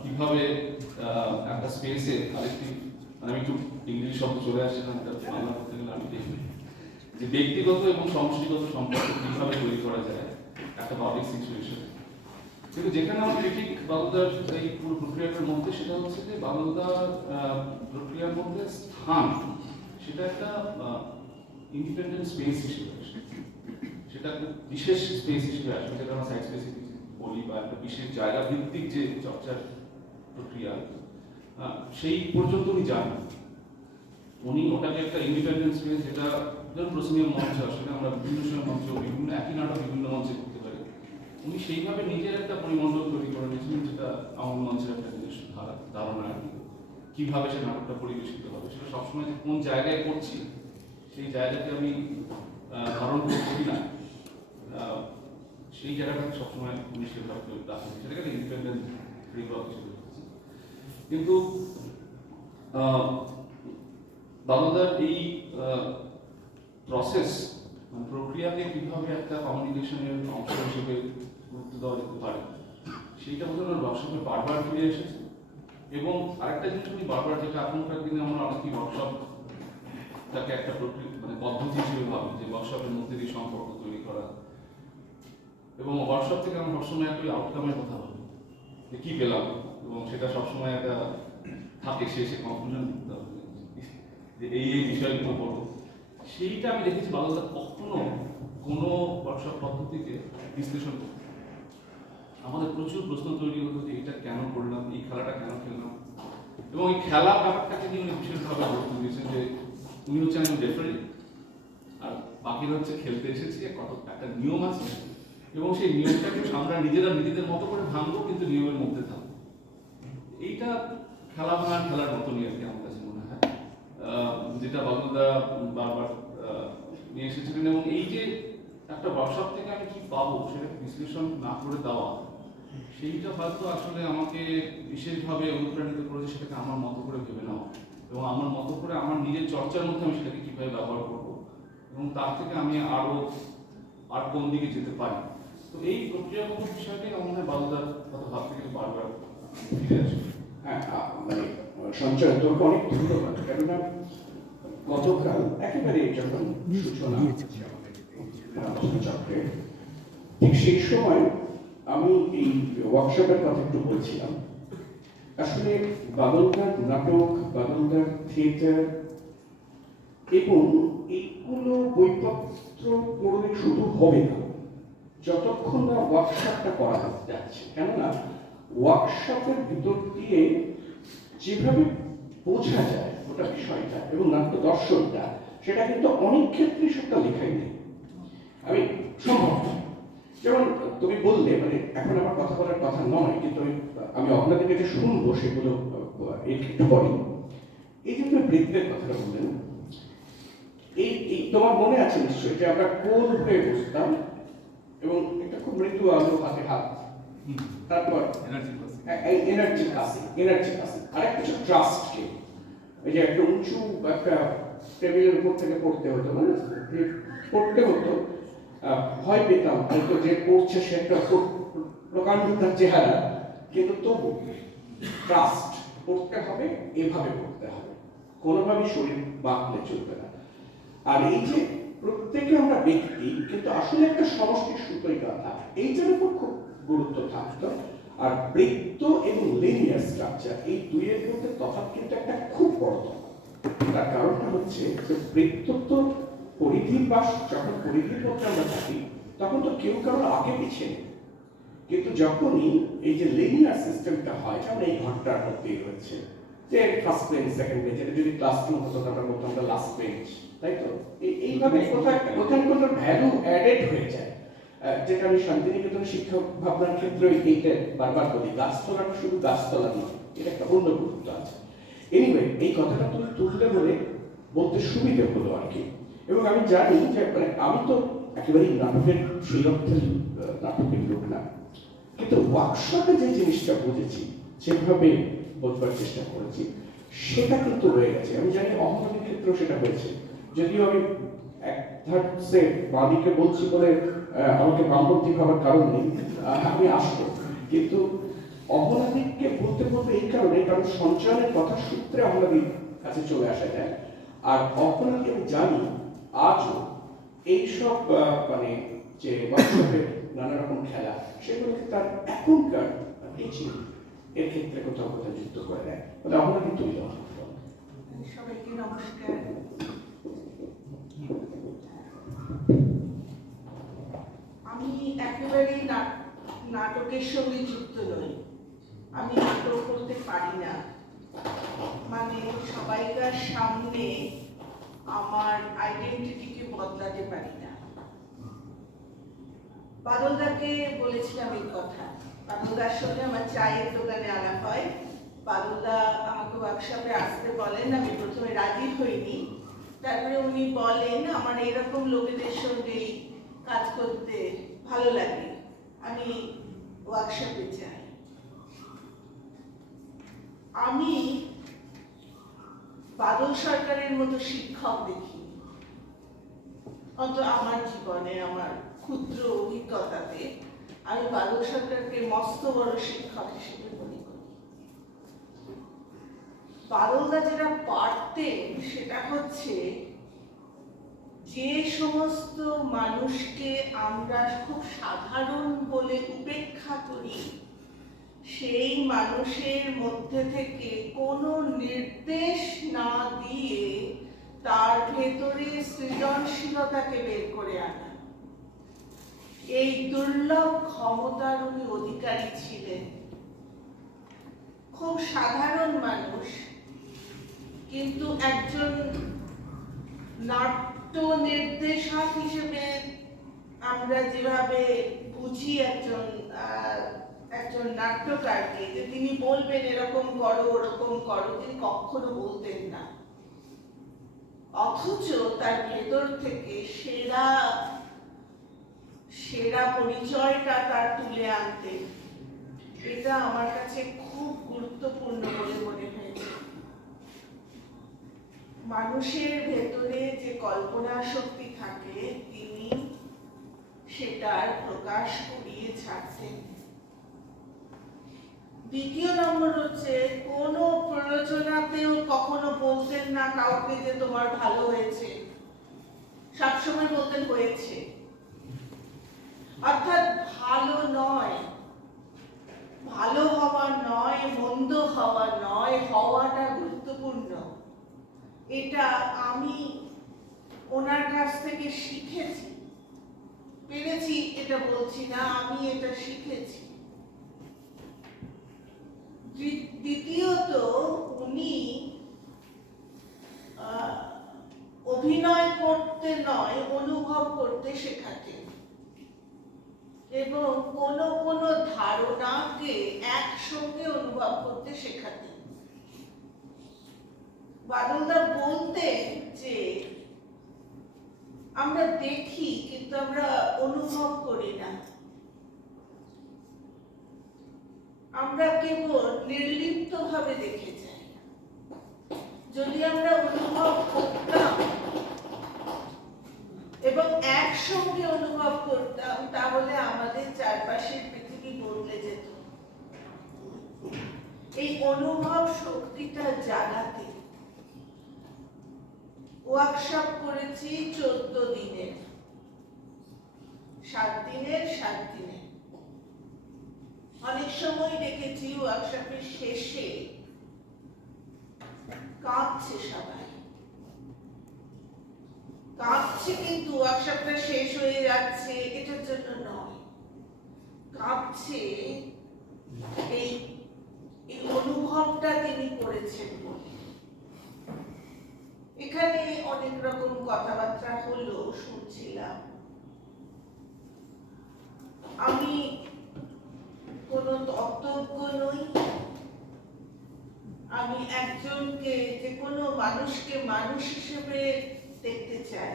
কিভাবে একটা স্পেসে আরেকটি, মানে আমি একটু ইংলিশ শব্দ চলে আসছে না, এটা বাংলা করতে গেলে আমি দেখি যে ব্যক্তিগত এবং সমষ্টিগত সম্পর্ক কিভাবে তৈরি করা যায় একটা পাবলিক সিচুয়েশন। কিন্তু যেখানে আমার ক্রিটিক বাদলদার এই পুরো প্রক্রিয়াটার মধ্যে, সেটা হচ্ছে যে বাদলদার প্রক্রিয়ার মধ্যে স্থান, সেটা একটা ইন্ডিপেন্ডেন্ট স্পেস হিসেবে আসে, সেটা একটা বিশেষ স্পেস হিসেবে আসে, যেটা আমরা সাইট স্পেসিফিক বলি, বা একটা বিশেষ জায়গা ভিত্তিক যে চর্চার প্রক্রিয়া, সেই পর্যন্ত উনি যান। উনি ওটাকে একটা ইন্ডিপেন্ডেন্ট স্পেস, যেটা ধরুন প্রসিমিয়াম মঞ্চ, আসলে আমরা বিভিন্ন সময় মঞ্চ, বিভিন্ন একই নাটক বিভিন্ন মঞ্চে করতে পারি, উনি সেইভাবে নিজের একটা পরিমণ্ডল তৈরি করে নিয়েছিলেন, যেটা আমার মঞ্চের একটা নিজস্ব ধারণা আর কি, কিভাবে সে নাটকটা পরিবেশিত হবে, সেটা সবসময় যে কোন জায়গায় করছি সেই জায়গাকে আমি ধারণ করি না, সেই জায়গাটাকে সবসময় উনি সেভাবে রাখেন, সেটাকে ইন্ডিপেন্ডেন্ট ফ্রেমওয়ার্ক হিসেবে রেখেছি। কিন্তু বাদলদার এই প্রসেস, মানে প্রক্রিয়াকে কিভাবে একটা কমিউনিকেশনের অংশ হিসেবে গুরুত্ব দেওয়া যেতে পারে, সেইটা বোধ হয় ওয়ার্কশপে বারবার ফিরে এসেছে। এবং আরেকটা জিনিস উনি বারবার, যেটা এখনকার দিনে আমরা অনেকেই ওয়ার্কশপটাকে একটা প্রক্রিয়া, মানে পদ্ধতি হিসেবে ভাবি, যে ওয়ার্কশপের মধ্যে দিয়ে সম্পর্ক তৈরি করা, এবং ওয়ার্কশপ থেকে আমরা সবসময় একটা আউটকামের কথা ভাবি, যে কি পেলাম, এবং সেটা সবসময় একটা থাকে শেষে কনক্লুশন দিতে হবে যে এই বিষয়গুলো পড়বো। সেইটা আমি দেখেছি বাদলদা কখনো কোনো ওয়ার্কশপ পদ্ধতিকে বিশ্লেষণ করতে। আমাদের প্রচুর প্রশ্ন তৈরি হতো যে এটা কেন করলাম, এই খেলাটা কেন খেললাম, এবং এই খেলা ব্যাপারটাকে নিয়ে উনি বিশেষভাবে গুরুত্ব দিয়েছেন, যে উনি হচ্ছে একজন রেফারি, আর বাকিরা হচ্ছে খেলতে এসেছি, একটা নিয়ম আছে, এবং সেই নিয়মটাকে আমরা নিজেদের মতো করে ভাঙবো, কিন্তু নিয়মের মধ্যে থাকবো। এইটা খেলা ভাঙার খেলার মতনই আর কি আমার কাছে মনে হয়, যেটা বাদলদা বারবার নিয়ে এসেছিলেন। এবং এই যে একটা ওয়ার্কশপ থেকে আমি কি পাবো সেটা বিশ্লেষণ না করে দেওয়া, সেইটা হয়তো আসলে আমাকে বিশেষভাবে অনুপ্রাণিত করেছে, সেটাকে আমার মতো করে ভেবে নেওয়া, এবং আমার মতো করে আমার নিজের চর্চার মধ্যে আমি সেটাকে কিভাবে ব্যবহার করবো, এবং তার থেকে আমি আর কোন দিকে যেতে পারি। তো এই প্রক্রিয়াগত বিষয়টাই আমাদের বাদলদার কথা ভাবতে গেলে বারবার ফিরে আসে। হ্যাঁ, মানে সঞ্চয় তোমাকে অনেক ধন্যবাদ, কেননা গতকাল একেবারে যখন সূচনা চক্রে, ঠিক সেই সময় আমি এই ওয়ার্কশপের কথা একটু বলছিলাম। আসলে বাদলদার নাটক, বাদলদার থিয়েটার, এবং এইগুলো বইপত্র পড়লে শুধু হবে না যতক্ষণ না ওয়ার্কশপটা করা যাচ্ছে। কেননা ওয়ার্কশপের ভিতর দিয়ে যেভাবে বোঝা যায় ওটা বিষয়টা এবং নাট্য দর্শনটা, সেটা কিন্তু অনেক ক্ষেত্রে সেটা লেখাই নেই। আমি সম্ভব, যেমন তুমি বললে, মানে এখন আমার কথা বলার কথা নয়, কিন্তু আমি আপনাদের কাছে শুনবো সেগুলো একটু পরে। এই যে তুমি বৃত্তের কথাটা বললেন, এই তোমার মনে আছে নিশ্চয়ই যে আমরা কোল হয়ে বসতাম, এবং একটা খুব মৃদু আলো, হাতে হাত, তারপর এনার্জি কাছে আর একটা হচ্ছে ট্রাস্টকে, এই যে একটা উঁচু একটা টেবিলের উপর থেকে পড়তে হতো, মানে পড়তে হতো, ভয় পেতাম হয়তো যে পড়ছে সে একটা প্রকাণ্ডতার চেহারা, কিন্তু তবু ট্রাস্ট পড়তে হবে, এভাবে পড়তে হবে, কোনোভাবেই শরীর বাঁকলে চলবে না। আর এই যে প্রত্যেকে আমরা ব্যক্তি, কিন্তু আসলে একটা সমষ্টির সুতোই গাঁথা, এইটার উপর খুব গুরুত্ব থাকতো। আর বৃত্ত এবং লিনিয়ার স্ট্রাকচার এই দুইয়ের মধ্যে তফাৎ কিন্তু একটা খুব বড় তফাৎ। তার কারণটা হচ্ছে যে বৃত্ত তো পরিধির বা যখন পরিধির মধ্যে আমরা থাকি তখন তো কেউ কারোর আগে পিছিয়ে নেই, কিন্তু যখনই এই যে লিনিয়ার সিস্টেমটা হয়, যেমন এই ঘরটার মধ্যেই রয়েছে যে ফার্স্ট বেঞ্চ সেকেন্ড বেঞ্চ, এটা যদি ক্লাসরুম হতো আমরা বলতাম আমরা লাস্ট বেঞ্চ, তাই তো? এইভাবে কোথায় কোনো ভ্যালু অ্যাডেড হয়ে যায়, যেটা আমি শান্তিনিকেতন শিক্ষা ভাবনার ক্ষেত্রে এইটা বারবার বলি, গাছতলাটা শুধু গাছতলা নয়, এটা একটা অন্য গুরুত্ব আছে। এনিওয়ে, এই কথাটা তুলতে বলে বলতে সুবিধে হলো আর কি। এবং আমি জানি যে মানে আমি তো একেবারেই নাটকের সেই অর্থে নাটকের লোক না, কিন্তু ওয়ার্কশপে যে জিনিসটা বুঝেছি, যেভাবে বোঝবার চেষ্টা করেছি, সেটা কিন্তু রয়ে গেছে। আমি জানি অহমদের ক্ষেত্রেও সেটা হয়েছে, যদিও আমি এক ধারে বাদিকে বলছি বলে আমাকে বামপন্থী ভাবার কারণ নেই, আমি আসবো, কিন্তু অহনাদিককে বলতে বলতে এই কারণে, কারণ সঞ্চয়নের কথা সূত্রে অহনাদির কাছে চলে আসা যায়। আর অহনাদি আমি জানি আজও এইসব মানে যে ওয়ার্কশপের নানা রকম খেলা, সেগুলোকে তার এখনকার টিচিং এর ক্ষেত্রে কোথাও কোথাও যুক্ত করে দেয়। বলে অহনাদি তুই দাও। সবাইকে নমস্কার। আমি একেবারেই নাটকের সঙ্গে যুক্ত নই, আমি নাটক করতে পারি না, মানে সবাইকার সামনে আমার আইডেন্টিটিকে বদলাতে পারি না। বাদলদাকে বলেছিলাম এই কথা, বাদলদার সঙ্গে আমার চায়ের দোকানে আলাপ হয়, বাদলদা আমাকে ওয়ার্কশপে আসতে বলেন, আমি প্রথমে রাজি হইনি, তারপরে উনি বলেন আমার এরকম লোকেদের সঙ্গেই কাজ করতে ভালো লাগে, আমি ওয়ার্কশপে যাই। আমি বাদল সরকারের মতো শিক্ষক দেখি, অন্তত আমার জীবনে, আমার ক্ষুদ্র অভিজ্ঞতাতে আমি বাদল সরকারকে মস্ত বড় শিক্ষক হিসেবে মনে করি। বাদলদা যেটা পারতেন সেটা হচ্ছে যে সমস্ত মানুষকে আমরা খুব সাধারণ বলে উপেক্ষা করি, সেই মানুষের মধ্যে থেকে কোনো নির্দেশ না দিয়ে তার ভেতরে সৃজনশীলতাকে বের করে আনা, এই দুর্লভ ক্ষমতার উনি অধিকারী ছিলেন। খুব সাধারণ মানুষ, কিন্তু একজন নাট্য নির্দেশক হিসেবে আমরা যেভাবে বুঝি একজন নাট্যকারকে, যে তিনি বলবেন এরকম করো ওরকম করো, তিনি কখনো বলতেন না, অথচ তার ভেতর থেকে সেরা সেরা পরিচয়টা তার তুলে আনতেন। এটা আমার কাছে খুব গুরুত্বপূর্ণ বলে মনে হয়েছে। মানুষের ভেতরে যে কল্পনা শক্তি থাকে তিনি সেটার প্রকাশ করিয়ে ছাড়তেন। দ্বিতীয় নম্বর হচ্ছে, কোনো প্রয়োজনাতেও কখনো বলতেন না কাউকে যে তোমার ভালো হয়েছে, সবসময় বলতেন হয়েছে। অর্থাৎ ভালো নয়, ভালো হওয়া নয়, মন্দ হওয়া নয়, হওয়াটা গুরুত্বপূর্ণ। এটা আমি ওনার কাছ থেকে শিখেছি, পেরেছি এটা বলছি না, আমি এটা শিখেছি। দ্বিতীয়ত, উনি অভিনয় করতে নয়, অনুভব করতে শেখাতেন এবং কোনো কোনো ধারণাকে একসঙ্গে অনুভব করতে শেখাতেন। বাদলদা বলতেন যে আমরা দেখি কিন্তু আমরা অনুভব করি না, আমরা কেবল নির্লিপ্ত ভাবে দেখে যাই। যদি আমরা অনুভব করতাম এবং একসঙ্গে অনুভব করতাম, তাহলে আমাদের চারপাশের পৃথিবী বদলে যেত। এই অনুভব শক্তিটা জাগাতে ওয়ার্কশপ করেছি 14 দিনের, 7 দিনের। অনেক সময় দেখেছি ওয়ার্কশপের শেষে কাঁদছে সবাই, কাঁদছে, কিন্তু ওয়ার্কশপটা শেষ হয়ে যাচ্ছে এটার জন্য নয়, কাঁদছে এই এই অনুভবটা তিনি করেছেন বলে। এখানে অনেক রকম কথাবার্তা হলো, শুনছিলাম। আমি কোনো তত্ত্বজ্ঞ নই, আমি একজনকে, যে কোনো মানুষকে মানুষ হিসেবে দেখতে চাই,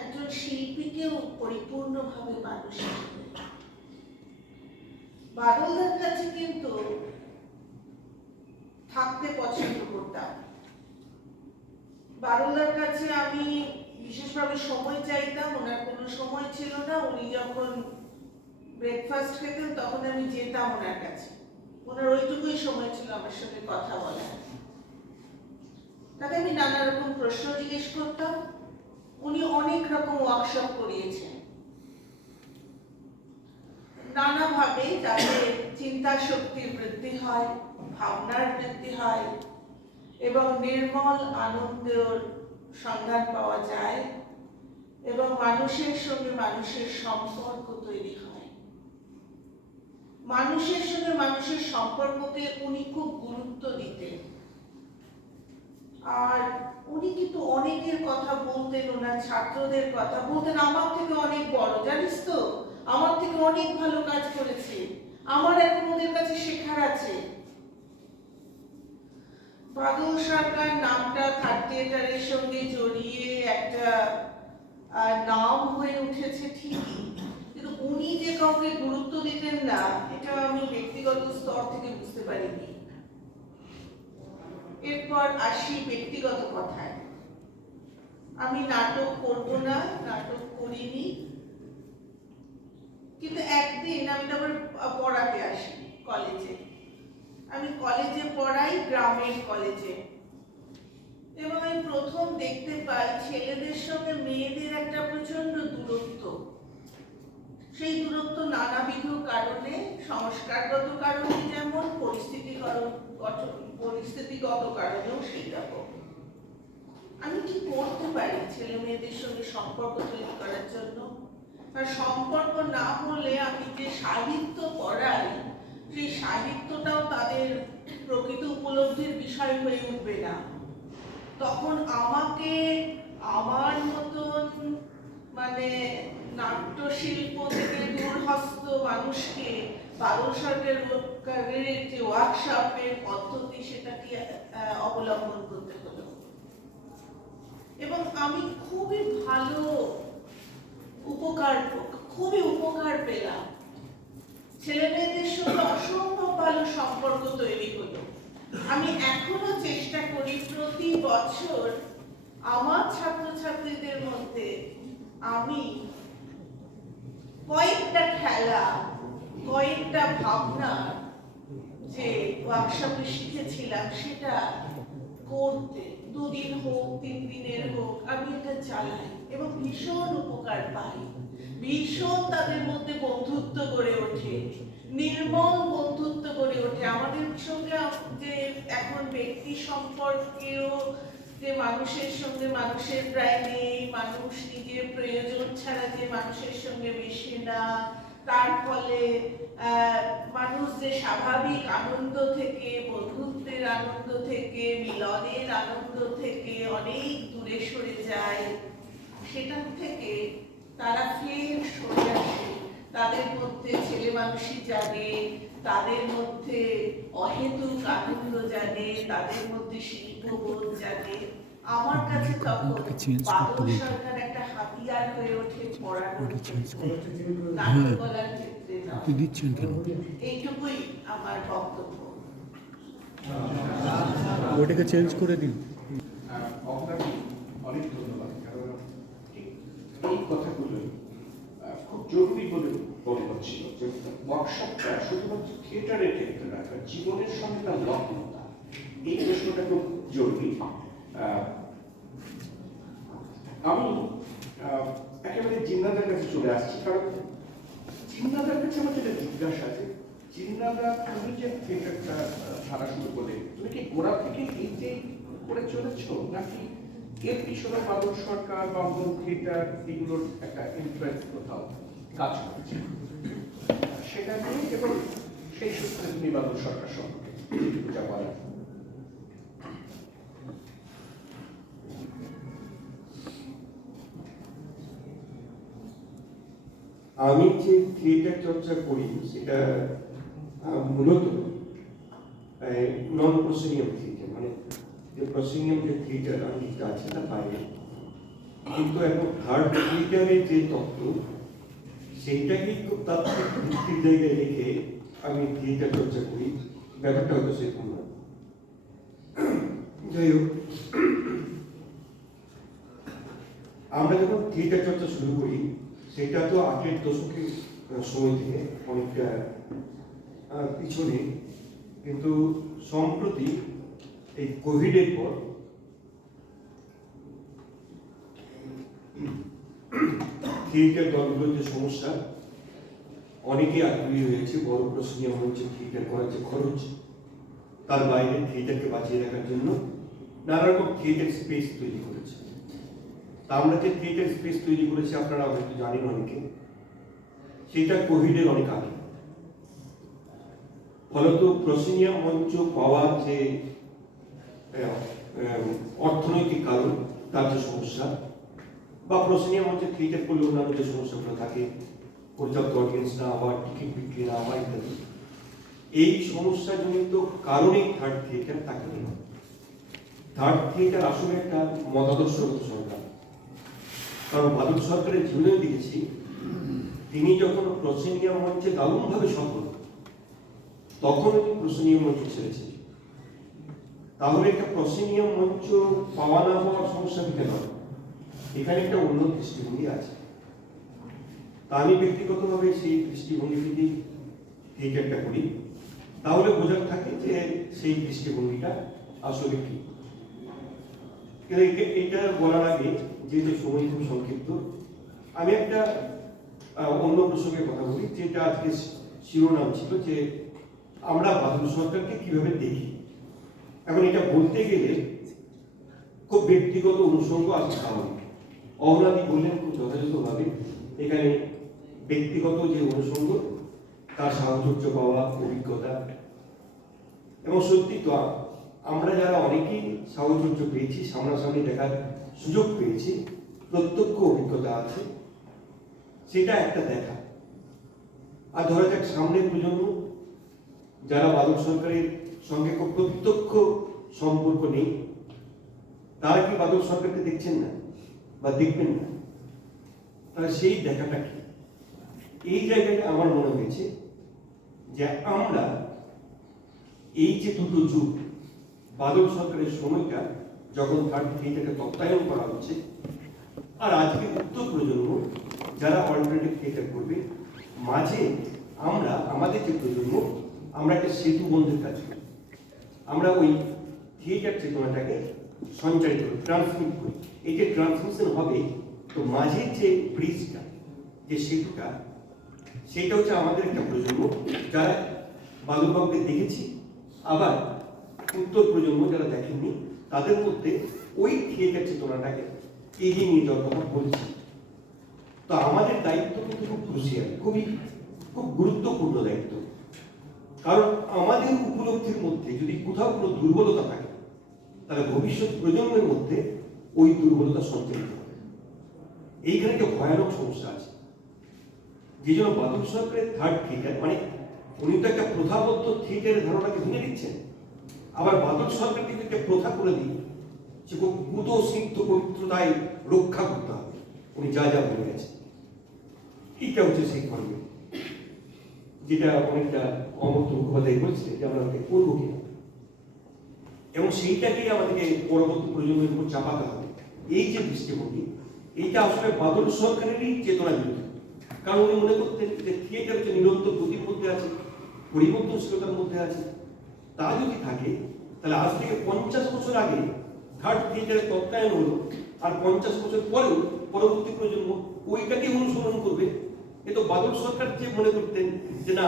একজন শিল্পীকেও পরিপূর্ণভাবে মানুষ হিসেবে। বাদলদার কাছে কিন্তু থাকতে পছন্দ করতাম। বাদলদার কাছে আমি বিশেষভাবে সময় চাইতাম, ওনার কোনো সময় ছিল না। উনি যখন ব্রেকফাস্ট খেতেন তখন আমি যেতাম ওনার কাছে, ওনার ওইটুকুই সময় ছিল আমার সাথে কথা বলার। তাকে আমি নানা রকম প্রশ্ন জিজ্ঞেস করতাম। উনি অনেক রকম ওয়ার্কশপ করিয়েছেন নানাভাবে, যাতে চিন্তা শক্তির বৃদ্ধি হয়, ভাবনার বৃদ্ধি হয় এবং নির্মল আনন্দের সন্ধান পাওয়া যায় এবং মানুষের সঙ্গে মানুষের সম্পর্ক তৈরি হয়। মানুষের সঙ্গে মানুষের সম্পর্ককে উনি খুব গুরুত্ব দিতেন। আর উনি কিন্তু অনেকের কথা বলতেন, ওনার ছাত্রদের কথা বলতেন, আমার থেকে অনেক বড়, জানিস তো, আমার থেকে অনেক ভালো কাজ করেছে, আমার এখন ওদের কাছে শেখার আছে। বাদল সরকার নামটা থার্ড থিয়েটারের সঙ্গে জড়িয়ে একটা নাম হয়ে উঠেছে ঠিকই, কিন্তু উনি যে কাউকে গুরুত্ব দিতেন না, এটা আমি ব্যক্তিগত স্তর থেকে বুঝতে পারিনি। এরপর আসি ব্যক্তিগত কথায়। আমি নাটক করব না, নাটক করিনি, কিন্তু একদিন আমি তারপর পড়াতে আসি কলেজে। আমি কলেজে পড়াই, গ্রামের কলেজে, এবং আমি প্রথম দেখতে পাই ছেলেদের সঙ্গে মেয়েদের একটা প্রচন্ড দূরত্ব। সেই দূরত্ব নানাবিধ কারণে, সংস্কারগত কারণে যেমন, পরিস্থিতিগত কারণেও সেই রকম। আমি কি করতে পারি ছেলে মেয়েদের সঙ্গে সম্পর্ক তৈরি করার জন্য? আর সম্পর্ক না হলে আমি যে সাহিত্য পড়াই, সেই সাহিত্যটাও তাদের প্রকৃত উপলব্ধির বিষয় হয়ে উঠবে না। তখন আমাকে আমার মতন মানে নাট্যশিল্প থেকে দূরহস্ত মানুষকে বাদল সরকারের যে ওয়ার্কশপের পদ্ধতি, সেটাকে অবলম্বন করতে হলো। এবং আমি খুবই উপকার পেলাম। ছেলে মেয়েদের সঙ্গে অসম্ভব ভালো সম্পর্ক তৈরি হলো। আমি এখনো চেষ্টা করি প্রতি বছর আমার ছাত্রছাত্রীদের মধ্যে আমি কয়েকটা খেলা, কয়েকটা ভাবনা যে ওয়ার্কশপে শিখেছিলাম সেটা করতে, 2 দিন হোক 3 দিনের হোক, আমি এটা চালাই এবং ভীষণ উপকার পাই। ভীষণ তাদের মধ্যে বন্ধুত্ব গড়ে ওঠে, নির্মল বন্ধুত্ব গড়ে ওঠে। আমাদের সঙ্গে যে এখন ব্যক্তি সম্পর্কেও যে মানুষের সঙ্গে মানুষের প্রায় নেই, মানুষ নিজের প্রয়োজন ছাড়া যে মানুষের সঙ্গে মেশে না, তার ফলে মানুষ যে স্বাভাবিক আনন্দ থেকে, বন্ধুত্বের আনন্দ থেকে, মিলনের আনন্দ থেকে অনেক দূরে সরে যায়, সেটার থেকে তারা ফের সরে আসে। তাদের মধ্যে ছেলে মানুষই জাগে, তাদের মধ্যে অহেতুক আনন্দ জাগে, তাদের মধ্যে শিল্পবোধ জাগে। আমার কাছে তখন বাদল সরকার একটা হাতিয়ার হয়ে ওঠে পড়ানোর ক্ষেত্রে, নাট্যকলার ক্ষেত্রে নয়। এইটুকুই আমার বক্তব্য। ওটাকে চেঞ্জ করে দিন। আপনাকে অনেক ধন্যবাদ, কারণ ঠিক এই কথাগুলোই খুব জরুরি বলে মনে হচ্ছিল যে ওয়ার্কশপটা শুধুমাত্র থিয়েটারের ক্ষেত্রে না, জীবনের সঙ্গে তার লগ্নতা, এই প্রশ্নটা খুব জরুরি। আমি একেবারে জিন্নাদের কাছে চলে আসছি, কারণ জিন্নাদের কাছে আমার যেটা জিজ্ঞাসা আছে, চিন্নাদা, তুমি যে থিয়েটারটা ধারা শুরু করলে, তুমি কি গোড়া থেকে এই যে করে চলেছো, নাকি এর পিছনে বাদল সরকার বা মূল থিয়েটার এগুলোর একটা ইনফ্লুয়েন্স কোথাও কাজ করছে? সেটা নিয়ে এবং সেই সূত্রে তুমি বাদল সরকার সম্পর্কে যেটুকু যা বলার। আমি যে থিয়েটার চর্চা করি সেটা মূলত নন প্রসেনিয়াম থিয়েটার, মানে যে প্রসেনিয়াম যে থিয়েটার আমি আছে না বাইরে, কিন্তু এখন থার্ড থিয়েটারের যে তত্ত্ব সেইটাকে খুব তাত্ত্বিক ভিত্তির জায়গায় রেখে আমি থিয়েটার চর্চা করি। ব্যাপারটা হয়তো সেরকম না। যাই হোক, আমরা যখন থিয়েটার চর্চা শুরু করি সেটা তো ৮এর দশকের সময় থেকে অনেকটা পিছনে, কিন্তু সম্প্রতি এই কোভিডের পর থিয়েটার দলগুলোর যে সমস্যা, অনেকে আগ্রহী হয়েছে বড় প্রসেনিয়াম মঞ্চে থিয়েটার করার যে খরচ, তার বাইরে থিয়েটারকে বাঁচিয়ে রাখার জন্য নানা রকম থিয়েটার স্পেস তৈরি করেছে। তা আমরা যে থিয়েটার স্পেস তৈরি করেছি আপনারা হয়তো জানেন অনেকে, সেটা কোভিডের অনেক আগে। ফলত প্রসেনিয়াম মঞ্চ পাওয়ার যে অর্থনৈতিক কারণ, তার যে সমস্যা, বা প্রসেনিয়াম মঞ্চে থিয়েটার করলে অন্যান্য যে সমস্যাগুলো থাকে, পর্যাপ্ত অডিয়েন্স না হওয়া, টিকিট বিক্রি না হওয়া ইত্যাদি, এই সমস্যাজনিত কারণে থার্ড থিয়েটার তাকে নেই। থার্ড থিয়েটার আসলে একটা মতাদর্শগত সরকার। কারণ বাদল সরকারের জীবনেও দেখেছি, তিনি যখন প্রসেনিয়াম মঞ্চে দারুণভাবে সফল, তখন তিনি প্রসেনিয়াম মঞ্চ ছেড়েছেন। তাহলে একটা প্রসেনিয়াম মঞ্চ পাওয়া না হওয়ার সমস্যা থেকে নয়, এখানে একটা অন্য দৃষ্টিভঙ্গি আছে। তা আমি ব্যক্তিগতভাবে সেই দৃষ্টিভঙ্গি থেকে থিয়েটারটা করি, তাহলে বোঝার থাকে যে সেই দৃষ্টিভঙ্গিটা আসলে কি। এটা বলার আগে যে সময় খুব সংক্ষিপ্ত, আমি একটা অন্য প্রসঙ্গে কথা বলি, যেটা আজকে শিরোনাম ছিল যে আমরা বাদল সরকারকে কিভাবে দেখি। এখন এটা বলতে গেলে খুব ব্যক্তিগত অনুষঙ্গ আছে স্বাভাবিক। অহনাদি বললেন খুব যথাযথভাবে, এখানে ব্যক্তিগত যে অনুষঙ্গ, তার সাহচর্য পাওয়া, অভিজ্ঞতা, এবং সত্যি তো আমরা যারা অনেকেই সাহচর্য পেয়েছি, সামনাসামনি দেখার সুযোগ পেয়েছি, প্রত্যক্ষ অভিজ্ঞতা আছে, সেটা একটা দেখা। আর ধরা যাক সামনের প্রজন্ম যারা বাদল সরকারের সঙ্গে খুব প্রত্যক্ষ সম্পর্ক নেই, তারা কি বাদল সরকারকে দেখছেন না বা দেখবেন না? তাহলে সেই দেখাটা কি? এই জায়গাটা আমার মনে হয়েছে যে আমরা এই যে দুটো যুগ, বাদল সরকারের সময়টা যখন থার্ড থিয়েটারকে তত্ত্বায়ন করা হচ্ছে, আর আজকে উত্তর প্রজন্ম যারা অল্টারনেটিভ থিয়েটার করবে, মাঝে আমরা আমাদের যে প্রজন্ম, আমরা একটা সেতু বন্ধের কাজ করি। আমরা ওই থিয়েটার চেতনাটাকে সঞ্চারিত করি, ট্রান্সমিট করি। এই যে ট্রান্সমিশন হবে, তো মাঝের যে ব্রিজটা, যে সেতুটা, সেটা হচ্ছে আমাদের একটা প্রজন্ম যারা বাদলবাবুকে দেখেছি, আবার উত্তর প্রজন্ম যারা দেখেননি, তাদের মধ্যে ওই থিয়েটার চেতনাটাকে এগিয়ে নিয়ে যাওয়ার কথা বলছি। তো আমাদের দায়িত্ব কিন্তু খুব ক্রুশিয়াল, খুব গুরুত্বপূর্ণ দায়িত্ব। কারণ আমাদের উপলব্ধির মধ্যে যদি কোথাও কোনো দুর্বলতা থাকে, তাহলে ভবিষ্যৎ প্রজন্মের মধ্যে ওই দুর্বলতা সঞ্চারিত হবে। এইখানে একটা ভয়ানক সমস্যা আছে, যে জন্য বাদল সরকারের থার্ড থিয়েটার, মানে উনি তো একটা প্রথাবদ্ধ থিয়েটারের ধারণাকে ভেঙে দিচ্ছেন। আবার বাদল সরকারকে একটা প্রথা করে দিই, যে কুত সিদ্ধ পবিত্রতায় রক্ষা করতে হবে, উনি যা যা বলে গেছেন। এইটা হচ্ছে সেই কর্ম, যেটা অনেকটা অমর্ত্য মুখোপাধ্যায় বলছিলেন যে আমরা করবো কিনা, এবং সেইটাকেই আমাদেরকে পরবর্তী প্রজন্মের উপর চাপাতে হবে। এই যে দৃষ্টিভঙ্গি, এইটা আসলে বাদল সরকারেরই চেতনা বিরোধী। কারণ উনি মনে করতেন যে থিয়েটার হচ্ছে নিরন্তর গতির মধ্যে আছে, পরিবর্তনশীলতার মধ্যে আছে। তা যদি থাকে, তাহলে আজ থেকে 50 বছর আগে থার্ড থিয়েটারের তত্ত্বায়ন হলো, আর 50 বছর পরেও পরবর্তী প্রজন্ম ওইটাকে অনুসরণ করবে। এ তো বাদল সরকার যে মনে করতেন যে না,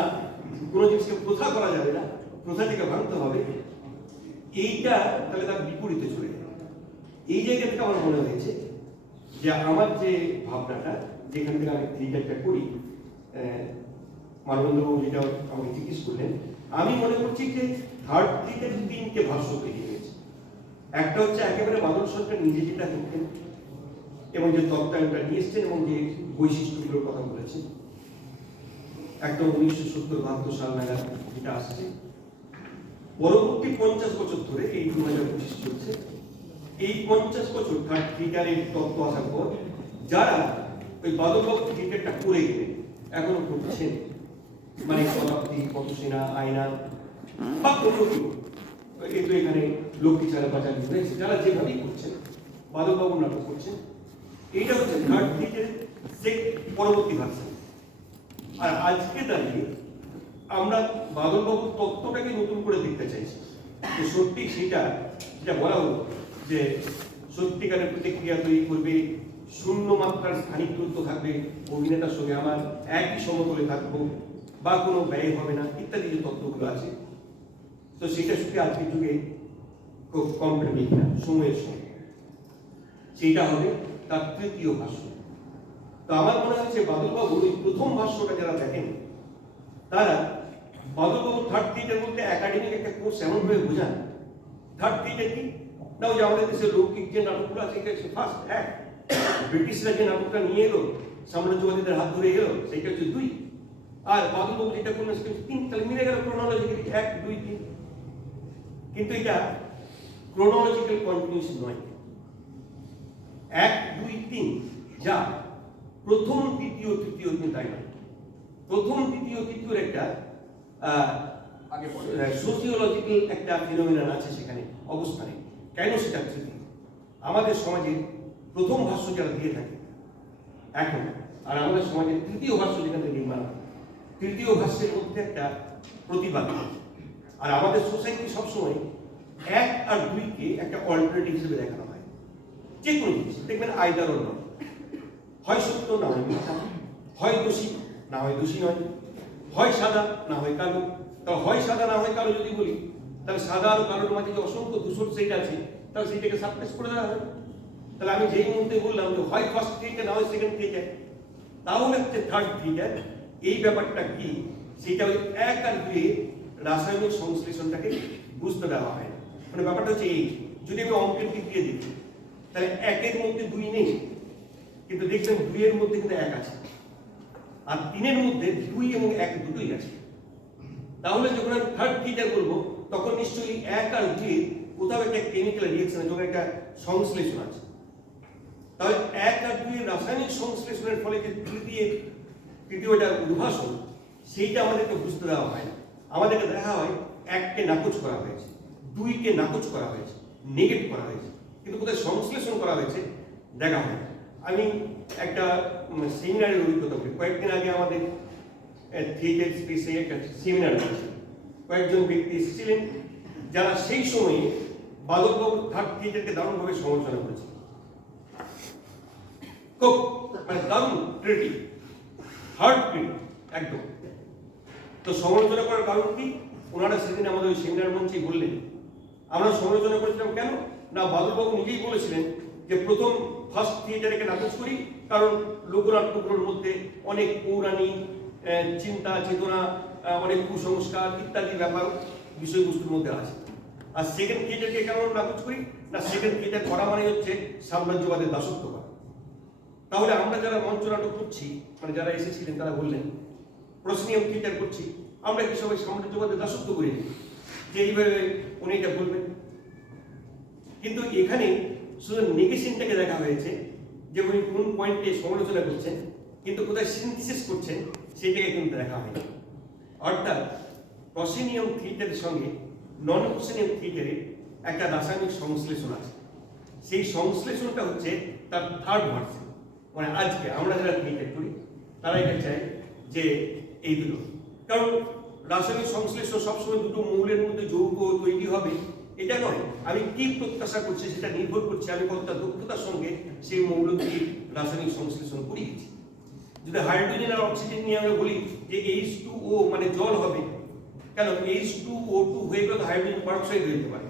কোনো জিনিসকে প্রথা করা যাবে না, প্রথাটিকে ভাঙতে হবে, এইটা তাহলে তার বিপরীতে চলে যাবে। এই জায়গা থেকে আমার মনে হয়েছে যে আমার যে ভাবনাটা, যেখান থেকে আমি থিয়েটারটা করি, মানবেন্দ্রবাবু যেটা আমাকে জিজ্ঞেস করলেন, আমি মনে করছি যে থার্ড থিয়েটারের 3টে ভাষ্য বেরিয়ে গেছে। একটা হচ্ছে একেবারে বাদল সরকার নিজে যেটা করতেন এবং যে তত্ত্বায়নটা নিয়ে এসছেন এবং যে বৈশিষ্ট্যগুলোর কথা বলেছেন, একটা 1970-72 সাল নাগাদ যেটা আসছে, পরবর্তী 50 বছর ধরে, এই 2025 চলছে, এই 50 বছর থার্ড থিয়েটারের তত্ত্ব আসার পর যারা ওই বাদলবাবু থিয়েটারটা করে গেলেন, এখনো করছেন, মানে শতাব্দী, পথসেনা, আয়না বা কোনো কেউ, কিন্তু এখানে লক্ষ্মী ছাড়া পাচার রয়েছে, যারা যেভাবেই করছেন, বাদলবাবু নাটক করছেন, এইটা হচ্ছে থার্ড থিয়েটারের পরবর্তী ভার্সন। আর আজকে দাঁড়িয়ে আমরা বাদলবাবুর তত্ত্বটাকে নতুন করে দেখতে চাইছি, যে সত্যি সেটা যেটা বলা হলো যে সত্যিকারের প্রতিক্রিয়া তৈরি করবে, শূন্য মাত্রার স্থানিক দূরত্ব থাকবে, অভিনেতার সঙ্গে আমার একই সমতলে থাকবো, বা কোনো ব্যয় হবে না, ইত্যাদি যে তত্ত্বগুলো আছে, তো সেটা শুধু আজকের যুগে খুব কম্পিটিটিভ না, সময়ের সঙ্গে সেইটা হবে তার তৃতীয় ভাষ্য। তো আমার মনে হচ্ছে বাদলবাবুর ওই প্রথম ভাষ্যটা যারা দেখেন, তারা বাদলবাবু থার্ড থিয়েটার বলতে একাডেমিক একটা কোর্স এমনভাবে বোঝান, থার্ড থিয়েটার কি না, ওই যে আমাদের দেশের লৌকিক যে নাটকগুলো আছে, এটা হচ্ছে ফার্স্ট এক, ব্রিটিশরা যে নাটকটা নিয়ে এলো, সাম্রাজ্যবাদীদের হাত ধরে এলো, সেইটা হচ্ছে 2, আর বাদলবাবু যেটা করলেন সেটা 3, তাহলে মিলে গেল ক্রোনোলজিক্যালি 1, 2, 3। কিন্তু এটা ক্রোনোলজিক্যাল কন্টিনিউশন নয়, 1, 2, 3 যা প্রথম, দ্বিতীয়, তৃতীয়, কিন্তু তাই না, প্রথম, দ্বিতীয়, তৃতীয়র একটা আগে সোসিওলজিক্যাল একটা ফিনোমিনান আছে সেখানে, অবস্থানে। কেন সেটা তৃতীয়? আমাদের সমাজে প্রথম ভাষ্য যারা দিয়ে থাকে এখন, আর আমাদের সমাজে তৃতীয় ভাষ্য যেখানে নির্মাণ হয়, তৃতীয় ভাষ্যের মধ্যে একটা প্রতিবাদ, আর আমাদের সোসাইটি সবসময় 1 আর 2-কে একটা অল্টারনেটিভ হিসেবে দেখানো হয়। যে কোনো জিনিস দেখবেন আইদার অর নট, হয় সত্য না হয় মিথ্যা, হয় দোষী না হয় দোষী নয়, হয় সাদা না হয় কালো। তাহলে হয় সাদা না হয় কালো যদি বলি, তাহলে সাদা আর কালোর মাঝে যে অসংখ্য ধূসর সেইটা আছে, তাহলে সেইটাকে সাবটেক্স করে দেওয়া হয়। তাহলে আমি যেই মুহূর্তে বললাম যে হয় ফার্স্ট থিয়েটার না হয় সেকেন্ড থিয়েটার, তাহলে হচ্ছে থার্ড থিয়েটার। এই ব্যাপারটা কি, সেটা ওই 1 আর 2 এর রাসায়নিক সংশ্লেষণটাকে বুঝতে দেওয়া হয় না। মানে ব্যাপারটা হচ্ছে এই, যদি আমি অঙ্কের দিক দিয়ে দেখি, তাহলে 1 এর মধ্যে 2 নেই, কিন্তু দেখবেন 2 এর মধ্যে কিন্তু 1 আছে, আর 3 এর মধ্যে 2 এবং 1 দুটোই আছে। তাহলে যখন আমি থার্ড থিয়েটার বলবো, তখন নিশ্চয়ই 1 আর 2 এর কোথাও একটা কেমিক্যাল রিঅ্যাকশন আছে, একটা সংশ্লেষণ আছে। তাহলে 1 আর 2 এর রাসায়নিক সংশ্লেষণের ফলে যে তৃতীয়টা উদ্ভাসন, সেইটা আমাদেরকে বুঝতে দেওয়া হয় না। আমাদেরকে দেখা হয় 1কে নাকচ করা হয়েছে, 2কে নাকচ করা হয়েছে, নেগেট করা হয়েছে, কিন্তু কোথায় সংশ্লেষণ করা হয়েছে দেখা হয়। আমি একটা সেমিনারের অভিজ্ঞতা করি। কয়েকদিন আগে আমাদের থিয়েটার স্পেসে একটা সেমিনার হয়েছে, কয়েকজন ব্যক্তি এসেছিলেন যারা সেই সময়ে বাদলবাবুর থার্ড থিয়েটারকে দারুণভাবে সমালোচনা করেছে, খুব মানে দারুণ ক্রিটিক, হার্ড ক্রিটিক একদম। তো সমালোচনা করার কারণ কি, ওনারা সেদিন আমাদের ওই সেমিনার মঞ্চেই বললেন, আমরা সমালোচনা করেছিলাম কেন না, বাদলবাবু নিজেই বলেছিলেন যে প্রথম ফার্স্ট থিয়েটারকে নাকচ করি কারণ লোকনাট্যগুলোর মধ্যে অনেক পৌরাণিক চিন্তা চেতনা, অনেক কুসংস্কার ইত্যাদি ব্যাপার বিষয়বস্তুর মধ্যে আছে। আর সেকেন্ড থিয়েটারকে কেন নাকচ করি না, সেকেন্ড থিয়েটার করা মানে হচ্ছে সাম্রাজ্যবাদের দাসত্ব করা। তাহলে আমরা যারা মঞ্চ নাটক করছি, মানে যারা এসেছিলেন তারা বললেন প্রশ্নিয়াম থিয়েটার করছি, আমরা কি সবাই সাম্রাজ্যবাদের দাসত্ব করি যে এইভাবে উনি এটা বলবেন? কিন্তু এখানে শুধু নেগেশনটাকে দেখা হয়েছে যে উনি কোন পয়েন্টে সমালোচনা করছেন, কিন্তু কোথায় সিনথেসিস করছেন সেটাকে কিন্তু দেখা হয়নি। অর্থাৎ প্রসেনিয়াম থিয়েটারের সঙ্গে নন প্রসেনিয়াম থিয়েটারের একটা রাসায়নিক সংশ্লেষণ আছে, সেই সংশ্লেষণটা হচ্ছে তার থার্ড ভার্সন। মানে আজকে আমরা যারা থিয়েটার করি তারা এটা চায় যে এই দুটো, কারণ রাসায়নিক সংশ্লেষণ সবসময় দুটো মৌলের মধ্যে যৌগ তৈরি হবে এটা নয়। আমি কি প্রত্যাশা করছি সেটা নির্ভর করছে আমি কতটা দক্ষতার সঙ্গে সেই মৌলটি রাসায়নিক সংশ্লেষণ করিয়েছি। যদি হাইড্রোজেন আর অক্সিজেন নিয়ে আমরা বলি যে H2O মানে জল হবে, কেন H2O2 হয়ে গেলে হাইড্রোজেন পারঅক্সাইড হয়ে যেতে পারে।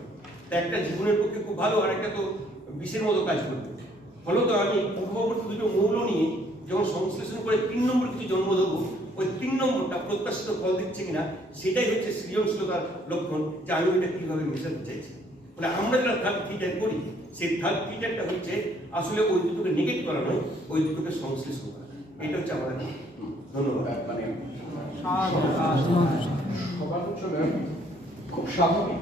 তা একটা জীবনের পক্ষে খুব ভালো, আর একটা তো বিষের মতো কাজ করবে। ফলত আমি পূর্ববর্তী দুটো মৌল নিয়ে যখন সংশ্লেষণ করে 3 নম্বর কিছু জন্ম দেবো, ওই 3 নম্বরটা প্রত্যাশিত ফল দিচ্ছে কিনা সেটাই হচ্ছে সৃজনশীলতার লক্ষণ, যে আমি ওইটা কিভাবে মেশাতে চাইছি। মানে আমরা যারা থার্ড ফিটার করি, সেই থার্ড ফিটারটা হচ্ছে আসলে ওই দুটোকে নেগেট করা নয়, ওই দুটোকে সংশ্লেষ করা। এটা হচ্ছে আমাদের ধন্যবাদ। মানে সমালোচনা খুব স্বাভাবিক,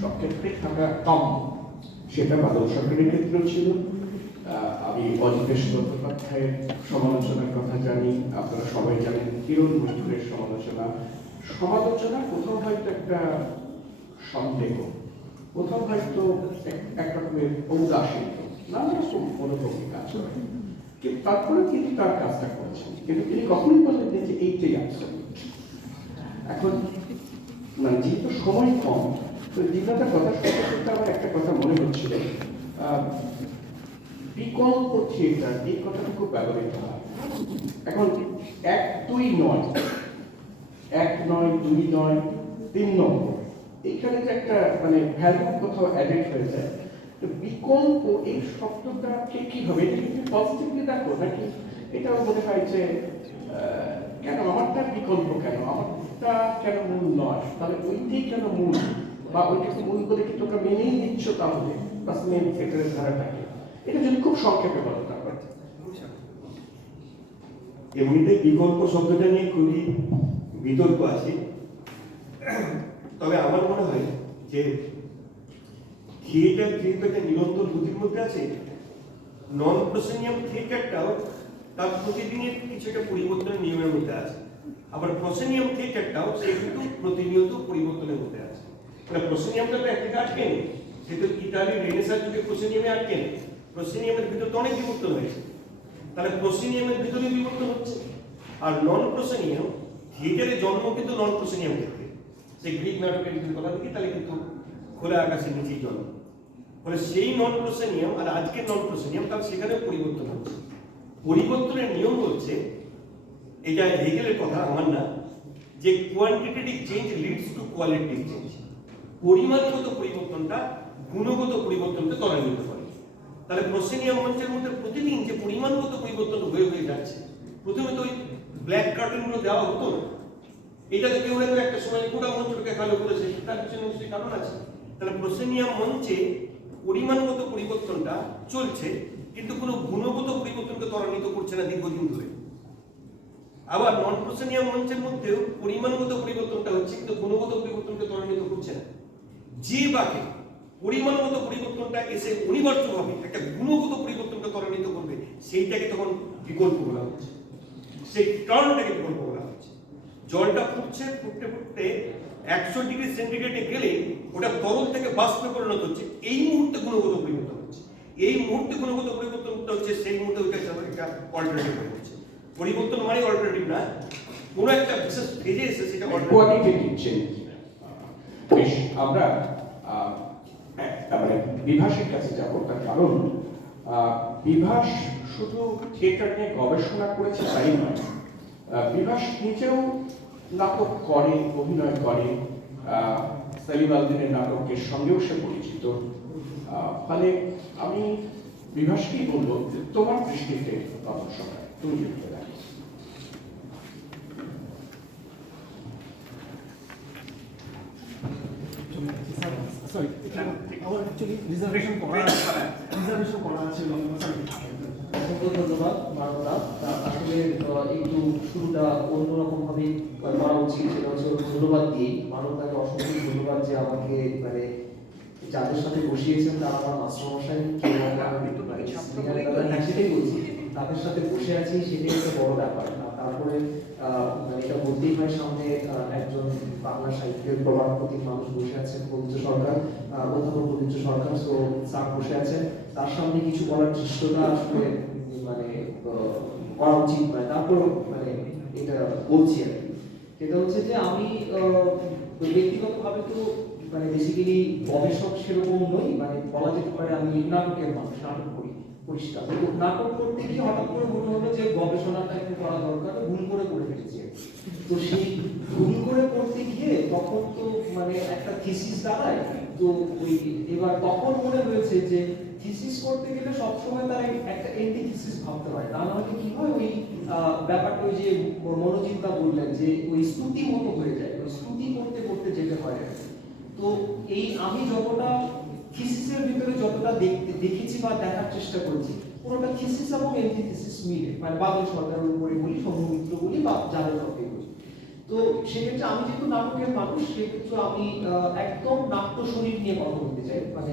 সব ক্ষেত্রে থাকা কম, সেটা বাদল সরকারের ক্ষেত্রেও ছিল। আমি অজিতেশ বন্দ্যোপাধ্যায়ের সমালোচনার কথা জানি, আপনারা সবাই জানেন কিরণ মৈত্রের সমালোচনা। সমালোচনা কোথাও হয়তো একটা সন্দেহ, কোথাও হয়তো এক রকমের ঔদাসীন্য, নানা রকম মনোভঙ্গি কাজ করে, কিন্তু তারপরে তিনি তার কাজটা করেছেন। কিন্তু তিনি কখনোই বলেন যে এইটাই অ্যাবসলিউট। এখন মানে যেহেতু সময় কম, তো দীঘাটার কথা শুনতে শুনতে আমার একটা কথা মনে হচ্ছিল, বিকল্প থিয়েটার, এই কথাটা খুব ব্যবহৃত হয়। এখন 1, 2 নয়, 1 নয়, 2 নয়, 3 নম্বর, এইখানে যে একটা মানে ভ্যালু কোথাও অ্যাডেড হয়ে যায়। তো বিকল্প এই শব্দটাকে কি হবে, এটা কিন্তু পজিটিভলি দেখো নাকি এটাও মনে হয় যে কেন আমারটা বিকল্প, কেন আমারটা কেন মূল নয়, তাহলে ওইটাই কেন মূল, বা ওইটাকে মূল বলে কি তোমরা মেনেই নিচ্ছ, তাহলে বাস মেন থিয়েটারের ধারাটাকে, এটা যদি খুব সংক্ষেপে বলো। তারপর এমনিতেই বিকল্প শব্দটা নিয়ে খুবই বিতর্ক আছে, তবে আমার মনে হয় যে থিয়েটার যেহেতু একটা নিরন্তর গতির মধ্যে আছে, নন প্রসেনিয়াম থিয়েটারটাও তার প্রতিদিনের কিছু একটা পরিবর্তনের নিয়মের মধ্যে আছে। আবার প্রসেনিয়াম থিয়েটারটাও সে কিন্তু প্রতিনিয়ত পরিবর্তনের মধ্যে আছে। মানে প্রসেনিয়ামটা তো একদিকে আটকে নেই, সে তো ইতালির রেনেসার যুগে প্রসেনিয়ামে আটকে নেই, প্রসেনিয়ামের ভিতরে তো অনেক বিবর্তন হয়েছে। তাহলে প্রসেনিয়ামের ভিতরে বিবর্তন হচ্ছে। আর নন প্রসেনিয়াম থিয়েটারের জন্ম কিন্তু নন প্রসেনিয়াম থেকে, সেই গ্রিক নাটকের যদি কথা দেখি তাহলে কিন্তু খোলা আকাশের নিচেই জন্ম। ফলে সেই নন প্রসেনিয়াম আর আজকের নন প্রসেনিয়াম, তাহলে সেখানে পরিবর্তন হচ্ছে। পরিবর্তনের নিয়ম হচ্ছে, এটা হেগেলের কথা, আমার না, যে quantitative change leads to qualitative change. পরিমাণগত পরিবর্তনটা গুণগত পরিবর্তনকে ত্বরান্বিত করে। তাহলে প্রসেনিয়াম মঞ্চের মধ্যে প্রতিদিন যে পরিমাণগত পরিবর্তন হয়ে যাচ্ছে, প্রথমে তো ওই ব্ল্যাক কার্টেনগুলো দেওয়া হতো না, এটা তো কেউ একটা সময় গোটা মঞ্চটাকে কালো করেছে, তার পিছনে নিশ্চয়ই কারণ আছে। তাহলে প্রসেনিয়াম মঞ্চে পরিমাণগত পরিবর্তনটা চলছে, কিন্তু কোনো গুণগত পরিবর্তনকে ত্বরান্বিত করছে না দীর্ঘদিন ধরে। আবার নন প্রসেনিয়াম মঞ্চের মধ্যেও পরিমাণগত পরিবর্তনটা হচ্ছে, কিন্তু গুণগত পরিবর্তনকে ত্বরান্বিত করছে না। যে বাকে পরিমাণগত পরিবর্তনটা এসে অনিবার্যভাবে একটা গুণগত পরিবর্তনকে ত্বরান্বিত করবে, সেইটাকে তখন বিকল্প বলা হচ্ছে, সেই কারণটাকে বিকল্প বলা হচ্ছে। জলটা ফুটছে, ফুটতে ফুটতে 100 ডিগ্রি সেন্টিগ্রেডে গেলে ওটা তরল থেকে বাষ্পে পরিণত হচ্ছে, এই মুহূর্তে গুণগত পরিবর্তন হচ্ছে। এই মুহূর্তে গুণগত পরিবর্তনটা হচ্ছে, সেই মুহূর্তে ওইটা একটা অল্টারনেটিভ হচ্ছে। পরিবর্তন মানে অল্টারনেটিভ না, কোনো একটা বিশেষ ফেজে এসে সেটা কোয়ালিটেটিভ চেঞ্জ। বেশ, আমরা মানে বিভাসের কাছে যাব, তার কারণ বিভাস শুধু থিয়েটার নিয়ে গবেষণা করেছে তাই নয়, বিভাস নিজেও নাটক করে, অভিনয় করে, সেলিম আলদিনের নাটকের সঙ্গেও সে পরিচিত। ফলে আমি বিভাসকেই বলবো যে তোমার দৃষ্টিতে অবশ্যই তুমি লিখতে দেখো। সরি, আমার অ্যাকচুয়ালি রিজার্ভেশন করা আছে। অসংখ্য ধন্যবাদ মানবদা। আসলে একটু শুরুটা অন্যরকম ভাবে করা উচিত, সেটা হচ্ছে ধন্যবাদ দিই মানবদাকে, অসংখ্য ধন্যবাদ যে আমাকে মানে যাদের সাথে বসিয়েছেন তারা আমার মাস্টারমশাই, সেটাই বলছি, তাদের সাথে বসে আছি সেটাই একটা বড় ব্যাপার। তারপরে মানে এটা বলতেই হয়, সামনে একজন বাংলা সাহিত্যের প্রভাব প্রতীক মানুষ বসে আছেন, পবিত্র সরকার, অধ্যাপক পবিত্র সরকার। তো স্যার বসে আছেন, তার সামনে কিছু বলার চেষ্টাটা আসলে মানে করা উচিত নয়। তারপর মানে এটা বলছি আর কি, সেটা হচ্ছে যে আমি ব্যক্তিগতভাবে তো মানে বেসিক্যালি গবেষক সেরকম নই, মানে বলা যেতে পারে আমি নাটকের মানুষ, নাটক করি। পরিষ্কার। তো নাটক করতে গিয়ে হঠাৎ করে মনে হলো যে গবেষণাটা একটু করা দরকার, ভুল করে ফেলেছি। তো সেই ভুল করে করতে গিয়ে তখন তো মানে একটা থিসিস দাঁড়ায়। তো ওই এবার তখন মনে হয়েছে যে থিসিস করতে গেলে সবসময় তার একটা এন্টি থিসিস ভাবতে হয়, না হলে কি হয় ওই ব্যাপারটা ওই যে মনোচিন্তা বললেন যে ওই স্তুতি মতো হয়ে যায়, ওই স্তুতি করতে করতে যেতে হয়। তো এই আমি যতটা থিসিসের ভিতরে যতটা দেখেছি বা দেখার চেষ্টা করেছি, পুরোটা থিসিস এবং এন্টিথিসিস মিলে, মানে বাদল সরকারের উপরে বলি, সৌম্যমিত্র বলি বা যাদের পক্ষে বলি। তো সেক্ষেত্রে আমি যেহেতু নাটকের মানুষ, সেক্ষেত্রে আমি একদম নাট্য শরীর নিয়ে কথা বলতে চাই, মানে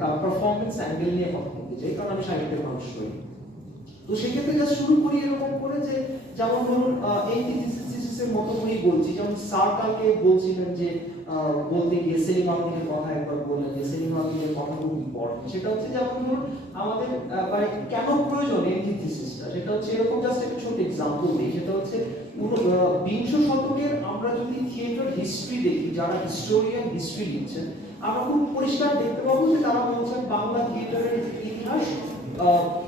তার পারফরমেন্স অ্যাঙ্গেল নিয়ে কথা বলতে চাই, কারণ আমি সাহিত্যের মানুষ নই। তো সেক্ষেত্রে যা শুরু করি এরকম করে যে যেমন ধরুন এন্টিথিসিসের মতো করেই বলছি, যেমন স্যার কালকে বলছিলেন যে বলতে গিয়ে সেলিম আহমেদের কথা একবার বললেন যে সেলিম আহমেদের কথা খুব ইম্পর্টেন্ট। সেটা হচ্ছে যেমন ধরুন আমাদের মানে কেন প্রয়োজন এন্টিথিসিসটা, সেটা হচ্ছে এরকম জাস্ট একটা ছোট এক্সাম্পল দিই। সেটা হচ্ছে পুরো 20 শতকের আমরা যদি থিয়েটার হিস্ট্রি দেখি, যারা হিস্টোরিয়ান হিস্ট্রি লিখছেন, আমরা খুব পরিষ্কার দেখতে পাবো যে তারা বলছেন বাংলা থিয়েটারের ইতিহাস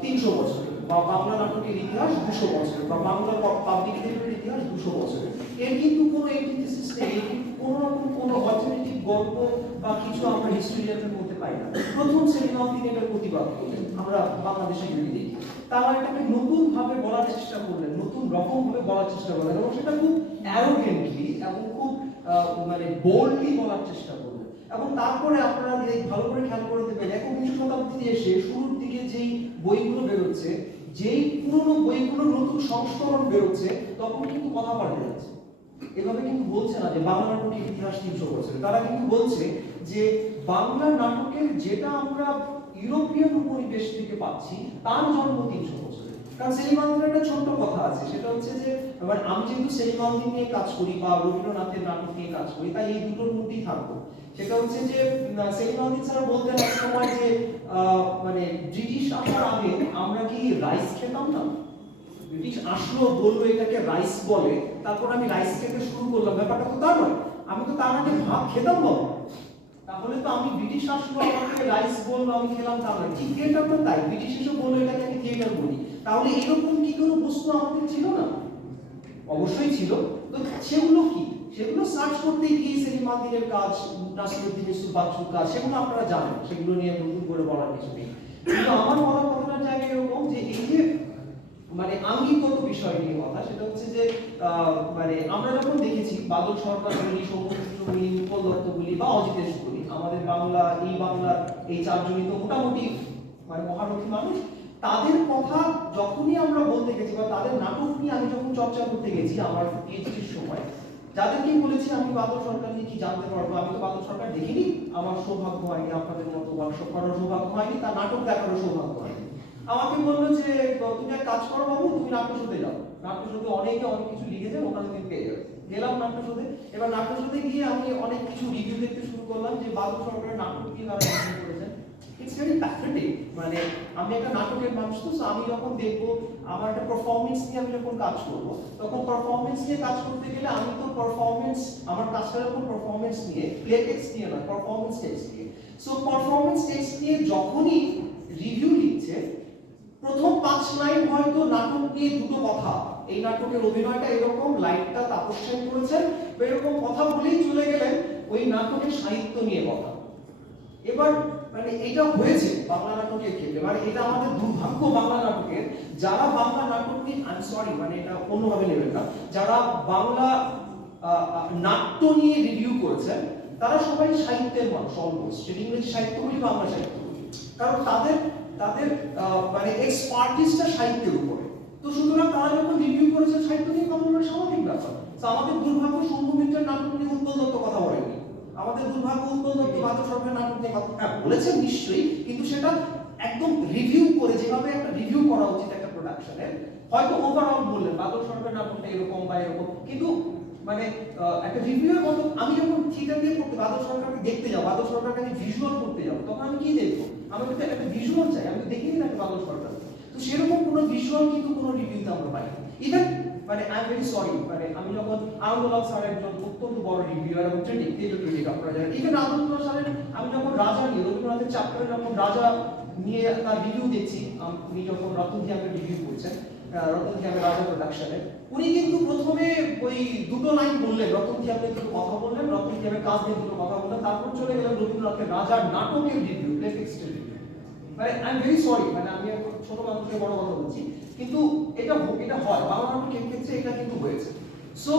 300 বছর, বা বাংলা নাটকের ইতিহাস 200 বছর, বা বাংলা পাবলিক থিয়েটারের ইতিহাস 200 বছর। এর কিন্তু কোনো এন্টিথিসিস নেই, কোনো রকম কোনো অল্টারনেটিভ গল্প বা কিছু আমরা হিস্টোরিয়ানদের মধ্যে পাই না। প্রথম সেলিম আহমেদ এটার প্রতিবাদ করলেন, আমরা বাংলাদেশে যদি দেখি, তারা এটাকে নতুন ভাবে বলার চেষ্টা করলেন, নতুন রকম ভাবে বলার চেষ্টা করলেন, এবং সেটা খুব অ্যারোগেন্টলি এবং খুব মানে বোল্ডলি বলার চেষ্টা করলেন। এবং তারপরে আপনারা ভালো করে খেয়াল করে দেবেন, 21 শতাব্দীতে এসে শুরুর দিকে যেই বইগুলো বেরোচ্ছে, যেই পুরনো বইগুলো নতুন সংস্করণ বেরোচ্ছে, তখন কিন্তু কথা পাল্টে যাচ্ছে। এভাবে কিন্তু বলছে না যে বাংলা নাটকের ইতিহাস 300 বছর, তারা কিন্তু বলছে যে বাংলা নাটকের যেটা আমরা ইউরোপিয়ান উপনিবেশ থেকে পাচ্ছি তার জন্ম 300 বছর। কারণ সেলিম আহমেদের একটা ছোট্ট কথা আছে, সেটা হচ্ছে যে মানে আমি যেহেতু সেলিম আহমেদ নিয়ে কাজ করি বা রবীন্দ্রনাথের নাটক নিয়ে কাজ করি, তাই এই দুটোর মধ্যেই থাকবো। সেটা হচ্ছে যে সেলিম আহমেদ স্যার বলতেন এক সময় যে মানে ব্রিটিশ আসার আগে আমরা কি রাইস খেতাম না, ব্রিটিশ আসলো বললো এটাকে রাইস বলে, তারপর আমি রাইস খেতে শুরু করলাম, ব্যাপারটা তো তা নয়, আমি তো তার আগে ভাত খেতাম না। তাহলে তো আমি ব্রিটিশ আসলো আমাকে রাইস বললো আমি খেলাম, তা নয়। ঠিক থিয়েটার তো তাই, ব্রিটিশ এসে বললো এটাকে আমি থিয়েটার বলি, তাহলে এরকম কি কোনো বস্তু আমাদের ছিল না? অবশ্যই ছিল। তো সেগুলো কি, সেগুলো সার্চ করতে গিয়ে সেলিম আহমেদের কাজ, নাসিরুদ্দিন ইউসুফ বাচ্চুর কাজ, সেগুলো আপনারা জানেন, সেগুলো নিয়ে নতুন করে বলার কিছু নেই। কিন্তু আমার বলার কথাটার জায়গায় এরকম যে এই যে মানে আঙ্গিকগত বিষয় নিয়ে কথা, সেটা হচ্ছে যে মানে আমরা যখন দেখেছি বাদল সরকার বলি, সৌম্যমিত্র বলি, উৎপল দত্ত বলি বা অজিতেশ বলি, আমাদের বাংলার এই চারজনই তো মোটামুটি মানে মহারথী মানুষ, তাদের কথা যখনই আমরা বলতে গেছি বা তাদের নাটক নিয়ে আমি যখন চর্চা করতে গেছি আমার পিএইচডির সময়, যাদেরকে বলেছি আমি বাদল সরকার নিয়ে কি জানতে পারবো, আমি তো বাদল সরকার দেখিনি, আমার সৌভাগ্য হয়নি, আপনাদের মতো ওয়ার্কশপ করার সৌভাগ্য হয়নি, তার নাটক দেখারও সৌভাগ্য হয়নি। আমাকে বললো যে তুমি এক কাজ করো বাবু, তুমি নাট্যশোতে যাও, নাট্যশোতে অনেকে অনেক কিছু লিখেছে, ওখানে তুমি পেয়ে যাবে। গেলাম নাট্যশোতে। এবার নাট্যশোতে গিয়ে আমি অনেক কিছু রিভিউ দেখতে শুরু করলাম যে বাদল সরকারের নাটক নিয়ে তারা রিভিউ করেছেন। It's very pathetic. মানে আমি একটা নাটকের মানুষ, তো আমি যখন দেখবো আমার একটা পারফরমেন্স নিয়ে আমি যখন কাজ করবো, তখন পারফরমেন্স নিয়ে কাজ করতে গেলে আমি তো পারফরমেন্স, আমার কাজটা যখন পারফরমেন্স নিয়ে, প্লে টেক্সট নিয়ে না, পারফরমেন্স টেক্সট নিয়ে। সো পারফরমেন্স টেক্সট নিয়ে যখনই রিভিউ লিখছে, প্রথম 5 লাইন হয়তো নাটক নিয়ে দুটো কথা, এই নাটকের অভিনয়টা এরকম, লাইটটা তাপস সেন করেছেন, এরকম কথা বলেই চলে গেলেন ওই নাটকের সাহিত্য নিয়ে কথা। এবার মানে এটা হয়েছে বাংলা নাটকের ক্ষেত্রে, মানে এটা আমাদের দুর্ভাগ্য বাংলা নাটকের, যারা বাংলা নাটক নিয়ে, আই এম সরি মানে এটা অন্যভাবে নেবেন না, যারা বাংলা নাট্য নিয়ে রিভিউ করেছেন, তারা সবাই সাহিত্যের মানুষ অলমোস্ট, সেটা ইংরেজি সাহিত্য বলি বাংলা সাহিত্য বলি, কারণ তাদের মানে এক্সপার্টিসটা সাহিত্যের উপরে। তো সুতরাং তারা যখন রিভিউ করেছে সাহিত্য নিয়ে কথা বলার স্বাভাবিক ব্যাপার। আমাদের দুর্ভাগ্য সৌম্যমিত্রের নাটক নিয়ে উৎপল দত্ত কথা বলেনি, আমাদের দুর্ভাগ্য উৎপল দত্ত বাদল সরকারের নাটক নিয়ে কথা বলেছেন নিশ্চয়ই, কিন্তু সেটা একদম রিভিউ করে, যেভাবে একটা রিভিউ করা উচিত একটা প্রোডাকশনের, হয়তো ওভারঅল বললেন বাদল সরকারের নাটকটা এরকম বা এরকম, কিন্তু মানে একটা রিভিউয়ের মতো আমি যখন থিয়েটার দিয়ে করতে বাদল সরকারকে দেখতে যাবো, বাদল সরকারকে আমি ভিজুয়াল করতে যাবো, তখন আমি কি দেখবো? আমি তো একটা ভিজুয়াল চাই, আমি দেখিনি না বাদল সরকার। তো সেরকম কোনো ভিজুয়াল কিন্তু কোনো রিভিউতে আমরা পাই না। ইভেন মানে আই এম ভেরি সরি, মানে আমি যখন আনন্দলাল স্যারের একজন অত্যন্ত বড় রিভিউয়ার এবং ক্রিটিক, থিয়েটার ক্রিটিক আপনারা জানেন, ইভেন আনন্দলাল স্যারের আমি যখন রাজা নিয়ে রবীন্দ্রনাথের চ্যাপ্টারে যখন রাজা নিয়ে তার রিভিউ দেখছি, উনি যখন রতন ধিয়ামের রিভিউ করছেন, রতন ধিয়ামের রাজা প্রোডাকশনের, উনি কিন্তু প্রথমে ওই দুটো লাইন বললেন, রতন ধিয়ামের দুটো কথা বললেন, রতন ধিয়ামের কাজ নিয়ে দুটো কথা বললেন, তারপর চলে গেলেন রবীন্দ্রনাথের রাজার নাটকের রিভিউ, টেক্সটের রিভিউ। মানে আই এম ভেরি সরি, মানে আমি এখন ছোট মানুষকে বড় কথা বলছি, কিন্তু এটা হয়, বাংলা নাটকের ক্ষেত্রে এটা কিন্তু হয়েছে। সো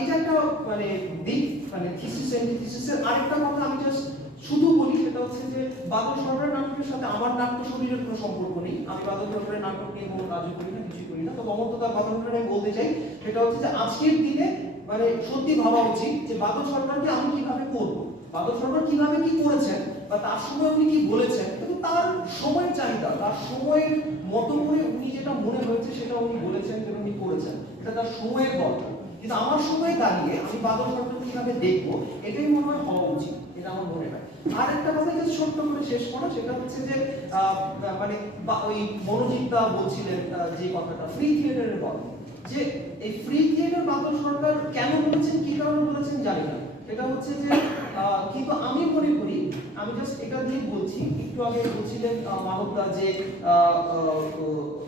এটা একটা মানে দিক, মানে থিসিসের আরেকটা কথা আমি জাস্ট শুধু বলি, সেটা হচ্ছে যে বাদল সরকারের নাটকের সাথে আমার নাট্য শরীরের কোনো সম্পর্ক নেই। আমি বাদল সরকারের নাটক নিয়ে কোনো কাজও করি না, কিছুই করি না। তো অমর্ত্যতার কথা আমি বলতে চাই, সেটা হচ্ছে যে আজকের দিনে মানে সত্যি ভাবা উচিত যে বাদল সরকারকে আমি কিভাবে করব, বাদল সরকার কিভাবে কি করেছেন বা তার সময় উনি কি বলেছেন, কিন্তু তার সময়ের চাহিদা, তার সময়ের মতো করে উনি যেটা মনে হয়েছে সেটা উনি বলেছেন এবং উনি করেছেন, এটা তার সময়ের দরকার। কিন্তু আমার সময় দাঁড়িয়ে আমি বাদল সরকারকে কিভাবে দেখবো, এটাই মনে হয় হওয়া উচিত, এটা আমার মনে হয়। আর একটা কথা জাস্ট ছোট্ট করে শেষ করা, সেটা হচ্ছে যে মানে ওই মনোজিৎ দা বলছিলেন যে কথাটা ফ্রি থিয়েটারের কথা, যে এই ফ্রি থিয়েটার বাদল সরকার কেন বলেছেন, কি কারণে বলেছেন জানি না। এটা হচ্ছে যে কিন্তু আমি মনে করি, আমি জাস্ট এটা দিয়ে বলছি, একটু আগে বলছিলেন মানবদা যে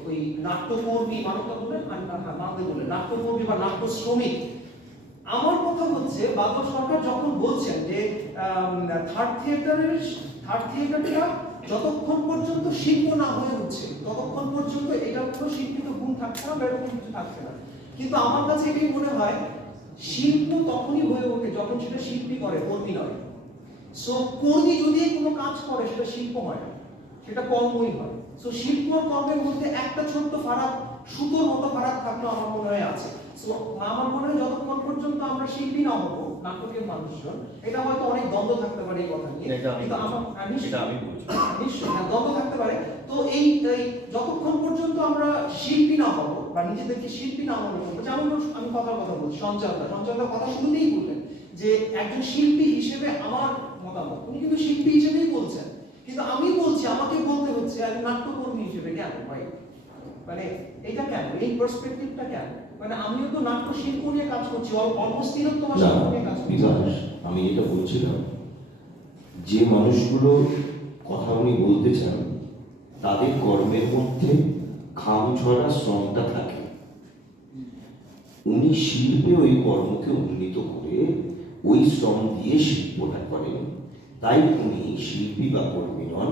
ওই নাট্যকর্মী, মানবদা বললেন, বাংলা বললেন নাট্যকর্মী বা নাট্য শ্রমিক। আমার কথা হচ্ছে বাদল সরকার যখন বলছেন যে থার্ড থিয়েটারটা যতক্ষণ পর্যন্ত শিল্প না হয়ে উঠছে ততক্ষণ পর্যন্ত এটা কোনো শিল্পীর গুণ থাকছে না, এরকম কিছু থাকছে না। কিন্তু আমার কাছে এটাই মনে হয় শিল্প তখনই হয়ে ওঠে যখন সেটা শিল্পী করে, কর্মী নয়। সো কর্মী যদি কোনো কাজ করে সেটা শিল্প হয় না, সেটা কর্মই হয়। সো শিল্প আর কর্মের মধ্যে একটা ছোট্ট ফারাক, সুতোর মতো ফারাক থাকলেও আমার মনে হয় আছে। সো আমার মনে হয় যতক্ষণ পর্যন্ত আমরা শিল্পী না হবো, নাটকের মানুষজন, এটা হয়তো অনেক দ্বন্দ্ব থাকতে পারে এই কথা নিয়ে, কিন্তু আমার নিশ্চয়ই দ্বন্দ্ব থাকতে পারে। তো এই যতক্ষণ পর্যন্ত আমরা শিল্পী না হবো বা নিজেদেরকে শিল্পী না মনে করবো, যেমন আমি কথার কথা বলছি, সঞ্চয়দার কথা শুরুতেই বললেন যে একজন শিল্পী হিসেবে আমার মতামত, উনি কিন্তু শিল্পী হিসেবেই বলছেন, কিন্তু আমি বলছি আমাকে বলতে হচ্ছে একজন নাট্যকর্মী হিসেবে। কেন ভাই, মানে এটা কেন, এই পার্সপেক্টিভটা কেন? মানে আমিও তো নাট্য শিল্প নিয়ে কাজ করছি, অলমোস্ট 3 মাস নিয়ে কাজ করছি। আমি এটা বলছিলাম যে মানুষগুলো কথা উনি বলতে চান তাদের কর্মের মধ্যে খাম ছড়া শ্রমটা থাকে। উনি শিল্পে ওই কর্মকে উন্নীত করে ওই শ্রম দিয়ে শিল্পটা করেন, তাই উনি শিল্পী বা কর্মী নন,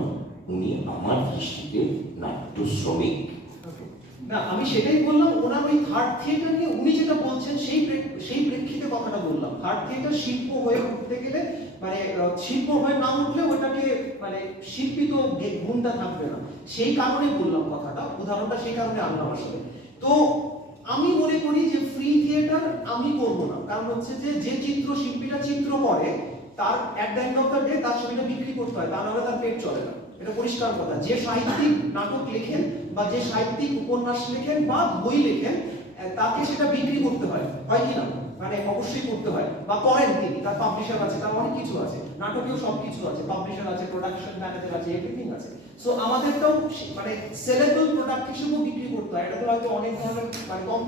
উনি আমার দৃষ্টিতে নাট্য শ্রমিক। না আমি সেটাই বললাম, ওনার ওই থার্ড থিয়েটার নিয়ে উনি যেটা বলছেন সেই প্রেক্ষিতে কথাটা বললাম। থার্ড থিয়েটার শিল্প হয়ে উঠতে গেলে, মানে শিল্প হয়ে না উঠলে ওটাকে মানে শিল্পী তো গুণটা থাকবে না, সেই কারণেই বললাম কথাটা, উদাহরণটা সেই কারণে আনলাম আসলে। তো আমি মনে করি যে ফ্রি থিয়েটার আমি করব না, কারণ হচ্ছে যে চিত্রশিল্পীরা চিত্র করে তার at the end of the day তার ছবিটা বিক্রি করতে হয়, তা নাহলে তার পেট চলে না, এটা পরিষ্কার কথা। যে সাহিত্যিক নাটক লেখেন বা যে সাহিত্যিক উপন্যাস লেখেন বা বই লেখেন, তাকে সেটা বিক্রি করতে হয় কি না? মানে অবশ্যই করতে হয়, বা করেন তিনি, তার পাবলিশার আছে, তার অনেক কিছু আছে, নাটকেও সবকিছু আছে, পাবলিশার আছে, প্রোডাকশন ম্যানেজার আছে, এভরিথিং আছে। সো আমাদেরটাও মানে সেলেবল প্রোডাক্ট হিসেবেও বিক্রি করতে হয়। এটাতে হয়তো অনেক ধরনের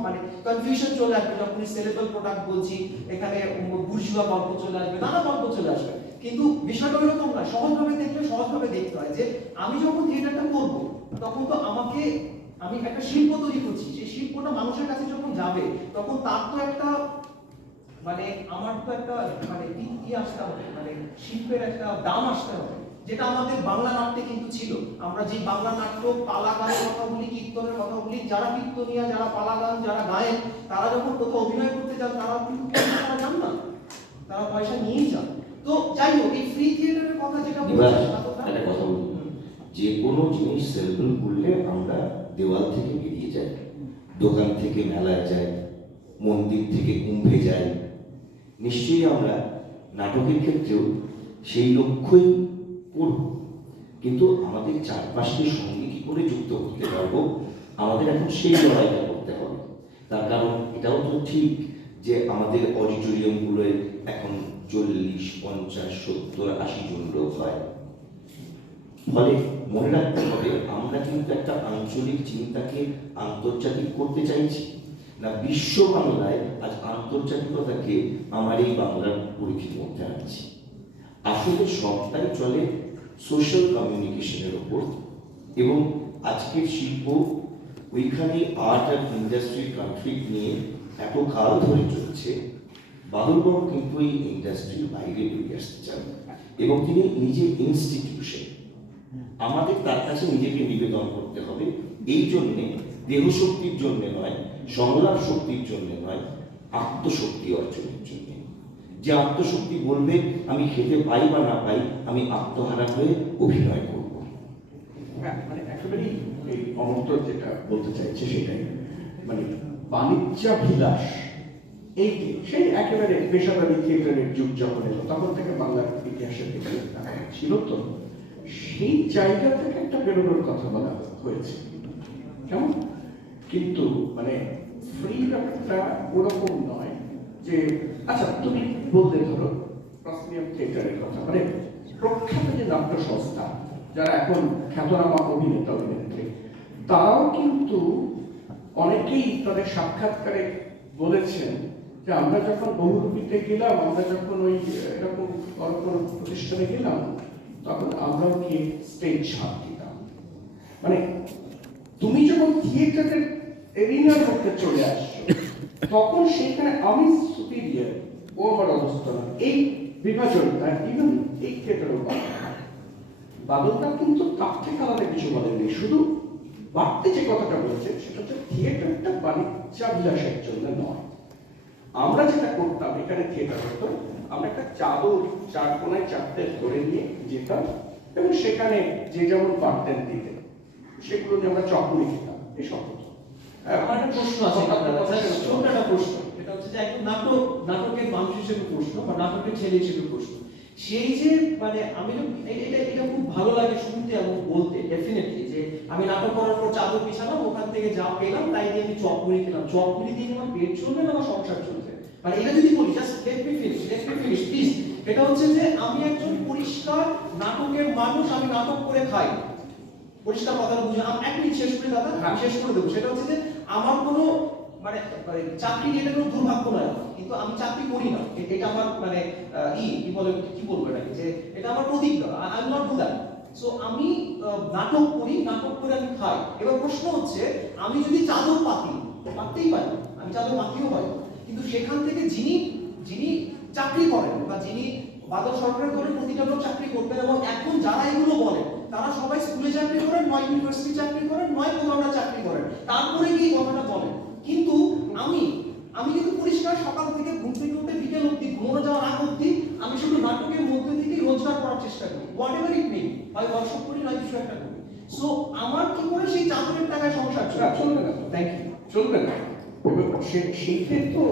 মানে কনফিউশন চলে আসবে যখন সেলেবল প্রোডাক্ট বলছি, এখানে বুর্জুয়া গল্প চলে আসবে, নানা গল্প চলে আসবে। কিন্তু বিষয়টা এরকম না, সহজভাবে দেখলে সহজভাবে দেখতে হয় যে আমি যখন থিয়েটারটা করবো তখন তো আমি একটা শিল্প তৈরি করছি, সেই শিল্পটা মানুষের কাছে যখন যাবে তখন তার তো একটা মানে আমার তো একটা মানে কি আসতে হবে, মানে শিল্পের একটা দাম আসতে হবে, যেটা আমাদের বাংলা নাট্যে কিন্তু ছিল। আমরা যে বাংলা নাট্য পালা গানের কথা বলি, কীর্তনের কথা বলি, যারা কীর্তনিয়া, যারা পালা গান যারা গায়েন, তারা যখন কোথাও অভিনয় করতে যান তারা কিন্তু তারা যান না, তারা পয়সা নিয়েই যান। তো যাই হোক, এই ফ্রি থিয়েটারের কথা যেটা বলছি, একটা কথা বলি, যে কোনো জিনিস সেলেবল করলে আমরা দেওয়াল থেকে বেরিয়ে যাই, দোকান থেকে মেলায় যাই, মন্দির থেকে কুম্ভে যাই। নিশ্চয়ই আমরা নাটকের ক্ষেত্রেও সেই লক্ষ্যই করব, কিন্তু আমাদের চারপাশের সঙ্গে কি করে যুক্ত করতে পারবো, আমাদের এখন সেই লড়াইটা করতে হবে। তার কারণ এটাও তো ঠিক যে আমাদের অডিটোরিয়ামগুলোয় এখন 40, 50, 70, 80 জন লোক হয়। ফলে মনে রাখতে হবে আমরা কিন্তু একটা আঞ্চলিক চিন্তাকে আন্তর্জাতিক করতে চাইছি না, বিশ্ব বাংলায় আজ আন্তর্জাতিকতাকে আমার এই বাংলার পরিধির মধ্যে আনছি। আসলে সবটাই চলে সোশ্যাল কমিউনিকেশনের ওপর, এবং আজকের শিল্প ওইখানে আর্ট আর ইন্ডাস্ট্রির কনফ্লিক্ট নিয়ে এত কাল ধরে চলছে। বাদলবাবু কিন্তু এই ইন্ডাস্ট্রির বাইরে বেরিয়ে আসতে চান, এবং তিনি নিজে ইনস্টিটিউশন। আমাদের তার কাছে নিজেকে নিবেদন করতে হবে, এই জন্যে দেহশক্তির জন্য নয়, সংলাপ শক্তির জন্য নয়, আত্মশক্তি অর্জনের জন্য। যে আত্মশক্তি বলবে আমি খেতে পাই বা না পাই, আমি আত্মহারা হয়ে অভিনয় করব। হ্যাঁ, মানে একেবারেই এই অমর্ত্য যেটা বলতে চাইছে সেটাই, মানে বাণিজ্যাভিলাষ এই যে সেই একেবারে পেশাদারী থিয়েটারের যুগ যখন এলো তখন থেকে বাংলার ইতিহাসের দিকে ছিল, তো সেই জায়গা থেকে একটা বেরোনোর কথা বলা হয়েছে কেমন, কিন্তু মানে ফ্রি ব্যাপারটা ওরকম নয় যে আচ্ছা তুমি বলতে ধরো প্রসমিয়াম থিয়েটারের কথা, মানে প্রখ্যাত যে নাট্য সংস্থা যারা এখন খ্যাতনামা অভিনেতা অভিনেত্রী, তারাও কিন্তু অনেকেই তাদের সাক্ষাৎকারে বলেছেন যে আমরা যখন বহুরূপীতে গেলাম, আমরা যখন ওই এরকম বড় বড় প্রতিষ্ঠানে গেলাম, তখন আমরাও গিয়ে স্টেজ ছাপ দিতাম। মানে তুমি যখন থিয়েটারের এরিনার মধ্যে চলে আসছো, তখন সেখানে আমি সুপিরিয়র, ও আমার অবস্থা না, এই বিভাজনটা ইভেন এই থিয়েটারও বাদলটা কিন্তু তার থেকে আলাদা কিছু বলেননি, শুধু বাড়তে যে কথাটা বলেছে সেটা হচ্ছে থিয়েটারটা বাণিজ্যাভিলাষের জন্য নয়। আমরা যেটা করতাম এখানে থিয়েটার হতো, আমরা একটা চাদর চার কোনায় চারটে ধরে নিয়ে যেতাম, এবং সেখানে যে যেমন পারতেন দিতে, সেগুলো নিয়ে আমরা চকমুড়ি খেতাম, এসব হতো। আমার একটা প্রশ্ন আছে, ছোট্ট একটা প্রশ্ন, এটা হচ্ছে যে একটা নাটকের মানুষ হিসেবে প্রশ্ন বা নাটকের ছেলে হিসেবে প্রশ্ন। সেই যে মানে আমি এটা খুব ভালো লাগে শুনতে এবং বলতে, ডেফিনেটলি, যে আমি নাটক করার পর চাদর বিছালাম, ওখান থেকে যা পেলাম তাই দিয়ে আমি চকপুরি খেলাম, চকপুরি দিয়ে আমার পেট চলবে না আমার সংসার চলবে, মানে এটা যদি বলি just let me finish please. এটা হচ্ছে যে আমি একজন পরিষ্কার নাটকের মানুষ, আমি নাটক করে খাই, পরিষ্কার কথা বুঝে। আমি এক মিনিট শেষ করে দাদা, আমি শেষ করে দেবো। সেটা হচ্ছে যে আমার কোনো মানে চাকরি এটা কোনো দুর্ভাগ্য নয়, কিন্তু আমি চাকরি করি না, এটা আমার মানে কি বলবো এটাকে, যে এটা আমার প্রতিজ্ঞা, I will not do that. So আমি নাটক করি, নাটক করে আমি খাই। এবার প্রশ্ন হচ্ছে আমি যদি চাদর পাততেই পারি, আমি চাদর পাতিও পারি, কিন্তু সেখান থেকে যিনি চাকরি করেন বা যিনি বাদল সরকারের দলের প্রতিটা লোক চাকরি করতেন, এবং এখন যারা এগুলো বলেন তারা সবাই স্কুলে চাকরি করেন, নয় ইউনিভার্সিটি চাকরি করেন, নয় কোথাও চাকরি করেন, তারপরে কি কথাটা বলেন। কিন্তু আমি কিন্তু পরিষ্কার সকাল থেকে ঘুম থেকে উঠে বিকেল অবধি, ঘুমোনো যাওয়ার আগ অবধি আমি শুধু নাটকের মধ্যে থেকেই রোজগার করার চেষ্টা করি, হোয়াট এভার ইট মিন, হয় ওয়ার্কশপ করি, নয় কিছু একটা করি। সো আমার কি করে সেই চাকরির টাকায় সংসার চলবে না, থ্যাংক ইউ, চলবে না। সেইটা তো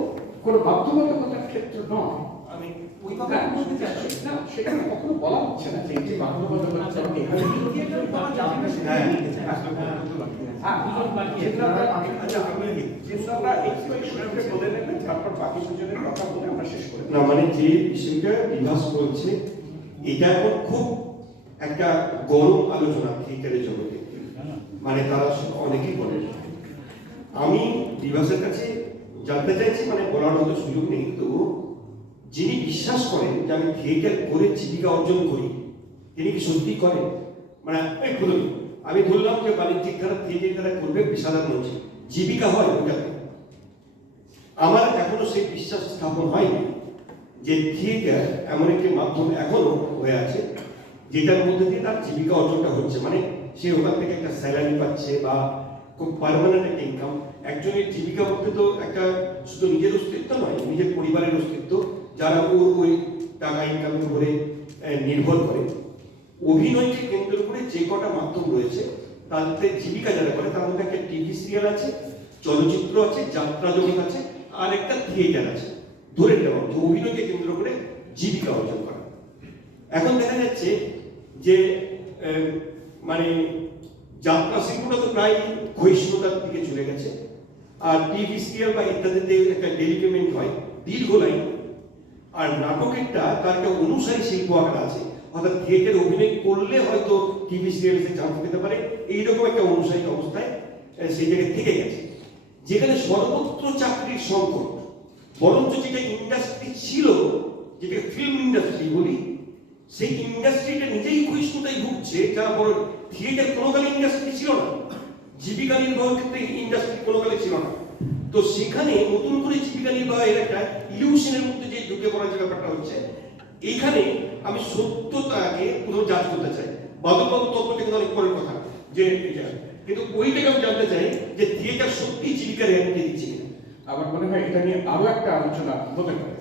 কোনো বাধ্যবাধকতার ক্ষেত্রে নয়, আমি ওই কথা বলতে চাচ্ছি না, সেখানে কখনো বলা হচ্ছে না যে যে বাধ্যবাধকতা বলে নেবেন, তারপর বাকি দুজনের কথা বলে আমরা শেষ করে না, মানে যে বিষয়টা বিভাস করছে এটা এখন খুব একটা গরম আলোচনা থিয়েটারের জগতে, মানে তারা অনেকেই বলে। আমি বিভাসের কাছে জানতে চাইছি, মানে বলার মতো সুযোগ নেই, কিন্তু যিনি বিশ্বাস করেন যে আমি থিয়েটার করে জীবিকা অর্জন করি, তিনি কি সত্যি করেন? মানে আমি ধরলাম যে বাণিজ্যিক ধারা থিয়েটার তারা করবে পেশাদার মঞ্চে, জীবিকা হয় ওটাতে। আমার এখনো সেই বিশ্বাস স্থাপন হয়নি যে থিয়েটার এমন একটি মাধ্যম এখনো হয়ে আছে যেটার মধ্যে দিয়ে তার জীবিকা অর্জনটা হচ্ছে, মানে সে ওখান থেকে একটা স্যালারি পাচ্ছে বা খুব পার্মানেন্ট একটা ইনকাম। একজনের জীবিকা বলতে তো একটা শুধু নিজের অস্তিত্ব নয়, নিজের পরিবারের অস্তিত্ব, যারা ওই টাকা ইনকামের উপরে নির্ভর করে। অভিনয়কে কেন্দ্র করে যে কটা মাধ্যম রয়েছে তাতে জীবিকা যারা করে, তার মধ্যে একটা টিভি সিরিয়াল আছে, চলচ্চিত্র আছে, যাত্রা জগৎ আছে, আর একটা থিয়েটার আছে। ধরে নেওয়া যে অভিনয়কে কেন্দ্র করে জীবিকা অর্জন করা। এখন দেখা যাচ্ছে যে মানে যাত্রা শিল্পটা তো প্রায় ক্ষয়িষ্ণুতার দিকে চলে গেছে, আর টিভি সিরিয়াল বা ইত্যাদিতে একটা ডেলি পেমেন্ট হয়, দীর্ঘ লাইন। আর নাটকেরটা তার একটা অনুসারী শিল্প আকার আছে, অর্থাৎ থিয়েটারে অভিনয় করলে হয়তো টিভি সিরিয়ালে চান্স পেতে পারে, এইরকম একটা অনুসারী অবস্থায় সেই জায়গায় থেকে গেছে, যেখানে সর্বত্র চাকরির সংকট। বরঞ্চ যেটা ইন্ডাস্ট্রি ছিল, যেটা ফিল্ম ইন্ডাস্ট্রি বলি, সেই ইন্ডাস্ট্রিটা নিজেই ক্ষয়িষ্ণুতায় ভুগছে, যারা বড় থিয়েটার কোনোকালে ইন্ডাস্ট্রি ছিল না, জীবিকা নির্বাহের ক্ষেত্রে ইন্ডাস্ট্রি কোনোকালে ছিল না। তো সেখানে নতুন করে জীবিকা নির্বাহের একটা ইলিউশনের মধ্যে যে ঢুকে পড়ার যে ব্যাপারটা হচ্ছে, এইখানে আমি সত্যতাকে কোথাও জাজ করতে চাই। বাদলবাবু তত্ত্বটা কিন্তু অনেক পরের কথা, যে এটা কিন্তু ওইটাকে আমি জানতে চাই যে থিয়েটার সত্যি জীবিকার গ্যারান্টি দিচ্ছে কিনা। আমার মনে হয় এটা নিয়ে আরো একটা আলোচনা হতে পারে।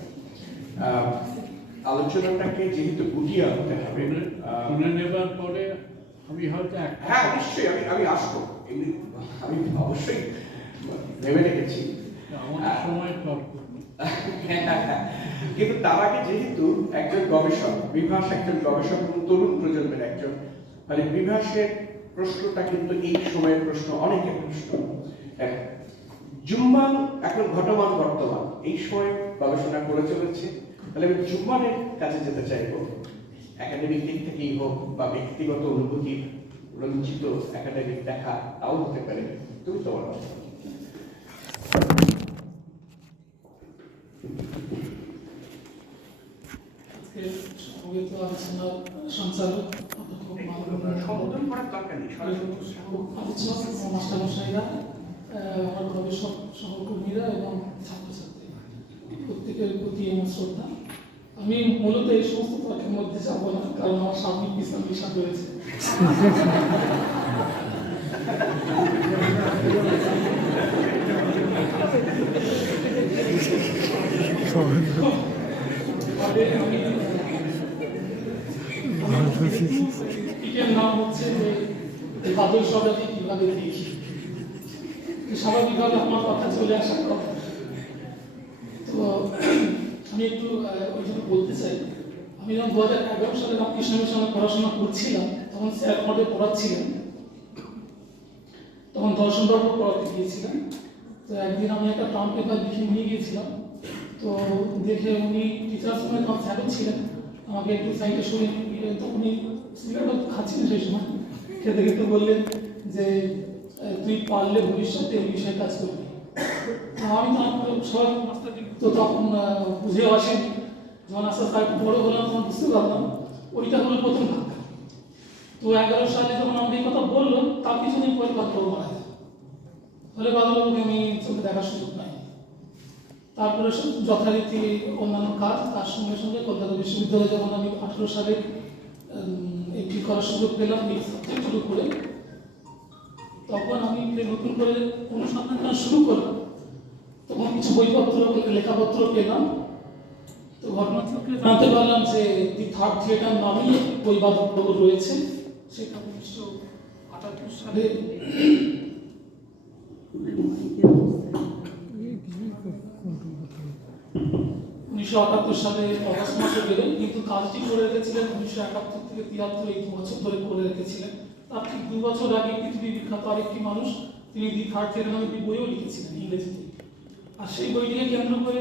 আলোচনাটাকে যেহেতু গুটিয়ে আনতে হবে, শুনে নেবার পরে আমি হয়তো হ্যাঁ নিশ্চয়ই আমি আসবো, আমি অবশ্যই ভেবে রেখেছি। আমার সময় কিন্তু তার আগে যেহেতু একজন গবেষক, বিভাস একজন গবেষক এবং তরুণ প্রজন্মের একজন, মানে বিভাসের প্রশ্নটা কিন্তু এই সময়ের প্রশ্ন, অনেকের প্রশ্ন। জুম্মান এখন ঘটমান বর্তমান এই সময় গবেষণা করে চলেছে, তাহলে আমি জুম্মানের কাছে যেতে চাইবো। একাডেমিক দিক থেকেই হোক বা ব্যক্তিগত অনুভূতির রঞ্জিত একাডেমিক দেখা, তাও হতে পারে। তুমি তোমার কথা। সমবেত আলোচনার সঞ্চালক সম্বোধন করার দরকার নেই, আলোচক মাস্টারমশাইরা, আমার গবেষক সহকর্মীরা এবং ছাত্রছাত্রী প্রত্যেকের প্রতি আমার শ্রদ্ধা। আমি মূলত এই সমস্ত তর্কের মধ্যে যাবো না, কারণ আমার সাময়িক বিশ্রাম বিষয় রয়েছে। এর নাম হচ্ছে যে বাদল সবাইকে কিভাবে দেখি। স্বাভাবিকভাবে আমার কথা চলে আসার কথা। তো আমি একটু ওই জন্য বলতে চাই, আমি যখন 2011 সালে রামকৃষ্ণ মিশনে পড়াশোনা করছিলাম, তখন স্যার আমাদের পড়াচ্ছিলেন, তখন দর্শন পর্ব পড়াতে গিয়েছিলেন। তো একদিন আমি একটা টার্ম পেপার লিখে নিয়ে গিয়েছিলাম, তো দেখে উনি টিচার্স রুমে তখন স্যারও ছিলেন, আমাকে একটু সাইডে সরিয়ে নিয়ে, তো উনি সিগারেট খাচ্ছিলেন সেই সময়, খেতে খেতে বললেন যে তুই পারলে ভবিষ্যতে এই বিষয়ে কাজ করবি। আমি তো সব তো তখন বুঝেও আসেনি, যখন আস্তে আস্তে একটু বড় হলাম তখন বুঝতে পারলাম ওইটা হলো প্রথম ধাক্কা। তো 11 সালে যখন আমাকে এই কথা বললো, তার কিছুদিন পরে বাদলবাবু মারা যায়। ফলে বাদলবাবুকে আমি চোখে দেখার সুযোগ পাই। তারপরে যথারীতি অন্যান্য কাজ, তার সঙ্গে সঙ্গে কলকাতা বিশ্ববিদ্যালয়ে যখন আমি 18 সালে এন্ট্রি করার সুযোগ পেলাম এই সাবজেক্টের উপরে, তখন আমি নতুন করে অনুসন্ধান শুরু করলাম। তখন কিছু বইপত্র, লেখাপত্র পেলাম। তো ঘটনাচক্রে জানতে পারলাম যে দি থার্ড থিয়েটার নামেই বই বাদলবাবুর রয়েছে। সেটা 1978 সালে অগাস্ট মাসে বেরোয়, কিন্তু কাজটি করে রেখেছিলেন 1971 থেকে 73, এই 2 বছর ধরে করে রেখেছিলেন। তার ঠিক 2 বছর আগে পৃথিবী বিখ্যাত আরেকটি মানুষ, তিনি দি থার্ড থিয়েটার নামে একটি বইও লিখেছিলেন ইংরেজিতে। আর সেই বইটিকে কেন্দ্র করে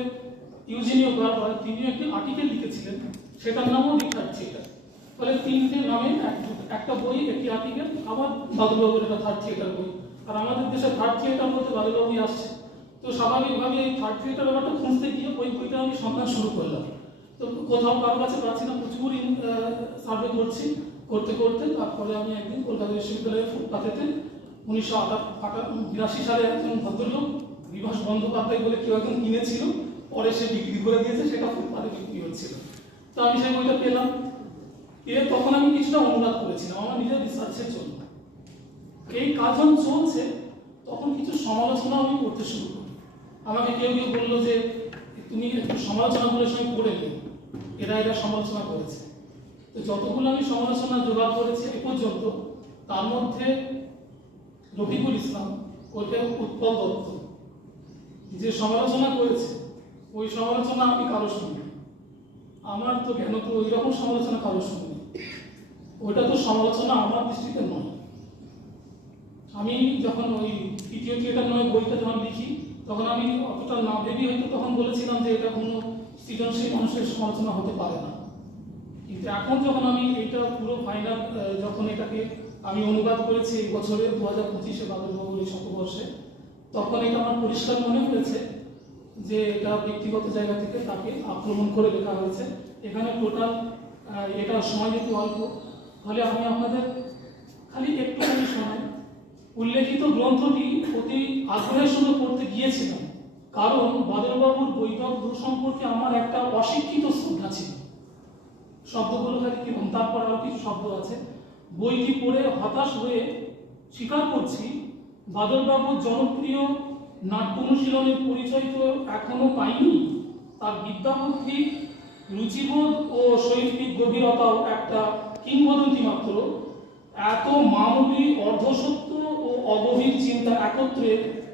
ইউজিনিও বারবার তিনিও একটি আর্টিকেল লিখেছিলেন, সেটার নামও দি থার্ড থিয়েটার। ফলে তিনটে নামে একটা বই, একটি আর্টিকেল, আবার বাদলবাবুর একটা থার্ড থিয়েটার বই। আর আমাদের দেশে থার্ড থিয়েটার বলতে বাদলবাবুই আসছে। তো স্বাভাবিকভাবে এই থার্ড থিয়েটার ব্যাপারটা খুঁজতে গিয়ে বইটা আমি সন্ধান শুরু করলাম। তো কোথাও কারো কাছে পাচ্ছি না, প্রচুর সার্ভে করছি, করতে করতে তারপরে আমি একদিন কলকাতা বিশ্ববিদ্যালয়ের ফুটপাতেতে 1982 সালে একজন ভদ্রলোক বিভাস বন্দ্যোপাধ্যায় বলে কেউ একজন কিনেছিল, পরে সে বিক্রি করে দিয়েছে, সেটা ফুটপাতে বিক্রি হচ্ছিল। তো আমি সেই বইটা পেলাম, পেয়ে তখন আমি কিছুটা অনুবাদ করেছিলাম আমার নিজের রিসার্চের জন্য। এই কাজ যখন চলছে তখন কিছু সমালোচনা আমি করতে শুরু করি। আমাকে কেউ কেউ বললো যে তুমি একটু সমালোচনাগুলোর সঙ্গে পড়ে নিও, এরা সমালোচনা করেছে। তো যতগুলো আমি সমালোচনা জোগাড় করেছি এ পর্যন্ত, তার মধ্যে রফিকুল ইসলাম, উৎপল দত্ত যে সমালোচনা করেছে, ওই সমালোচনা আমি কারো শুনি, আমার তো কেন তো ওই রকম সমালোচনা কারো শুনি, ওইটা তো সমালোচনা আমার দৃষ্টিতে নয়। আমি যখন ওই তৃতীয় থিয়েটার নয় বইটা যখন লিখি, তখন আমি অতটা না ভেবেই হয়তো তখন বলেছিলাম যে এটা কোনো সৃজনশীল মানুষের সমালোচনা হতে পারে না। কিন্তু এখন যখন আমি এটা পুরো ফাইনাল, যখন এটাকে আমি অনুবাদ করেছি এই বছরে 2025-এ বাদলবাবুর এই শতবর্ষে, তখন এটা আমার পরিষ্কার মনে হয়েছে যে এটা ব্যক্তিগত জায়গা থেকে তাকে আক্রমণ করে লেখা হয়েছে। এখানে টোটাল এটা সময় যেহেতু অল্প, ফলে আমি আপনাদের খালি একটুখানি শোনাই। উল্লেখিত গ্রন্থটি অতি আগ্রহের সঙ্গে পড়তে গিয়েছিলাম, কারণ বাদলবাবুর বৈঠক দূর সম্পর্কে আমার একটা অশিক্ষিত শ্রদ্ধা ছিল। শব্দগুলো খালি কিরকম, তারপর আরও কিছু শব্দ আছে। বইটি পড়ে হতাশ হয়ে স্বীকার করছি, বাদলবাবুর জনপ্রিয় নাট্য অনুশীলনের পরিচয় তো এখনো পাইনি। তার বিদ্যাবুদ্ধি, রুচিবোধ ও শৈল্পিক গভীরতাও একটা কিংবদন্তি মাত্র। এত মামুলি অর্ধসত্য ও অগভীর চিন্তা একত্রে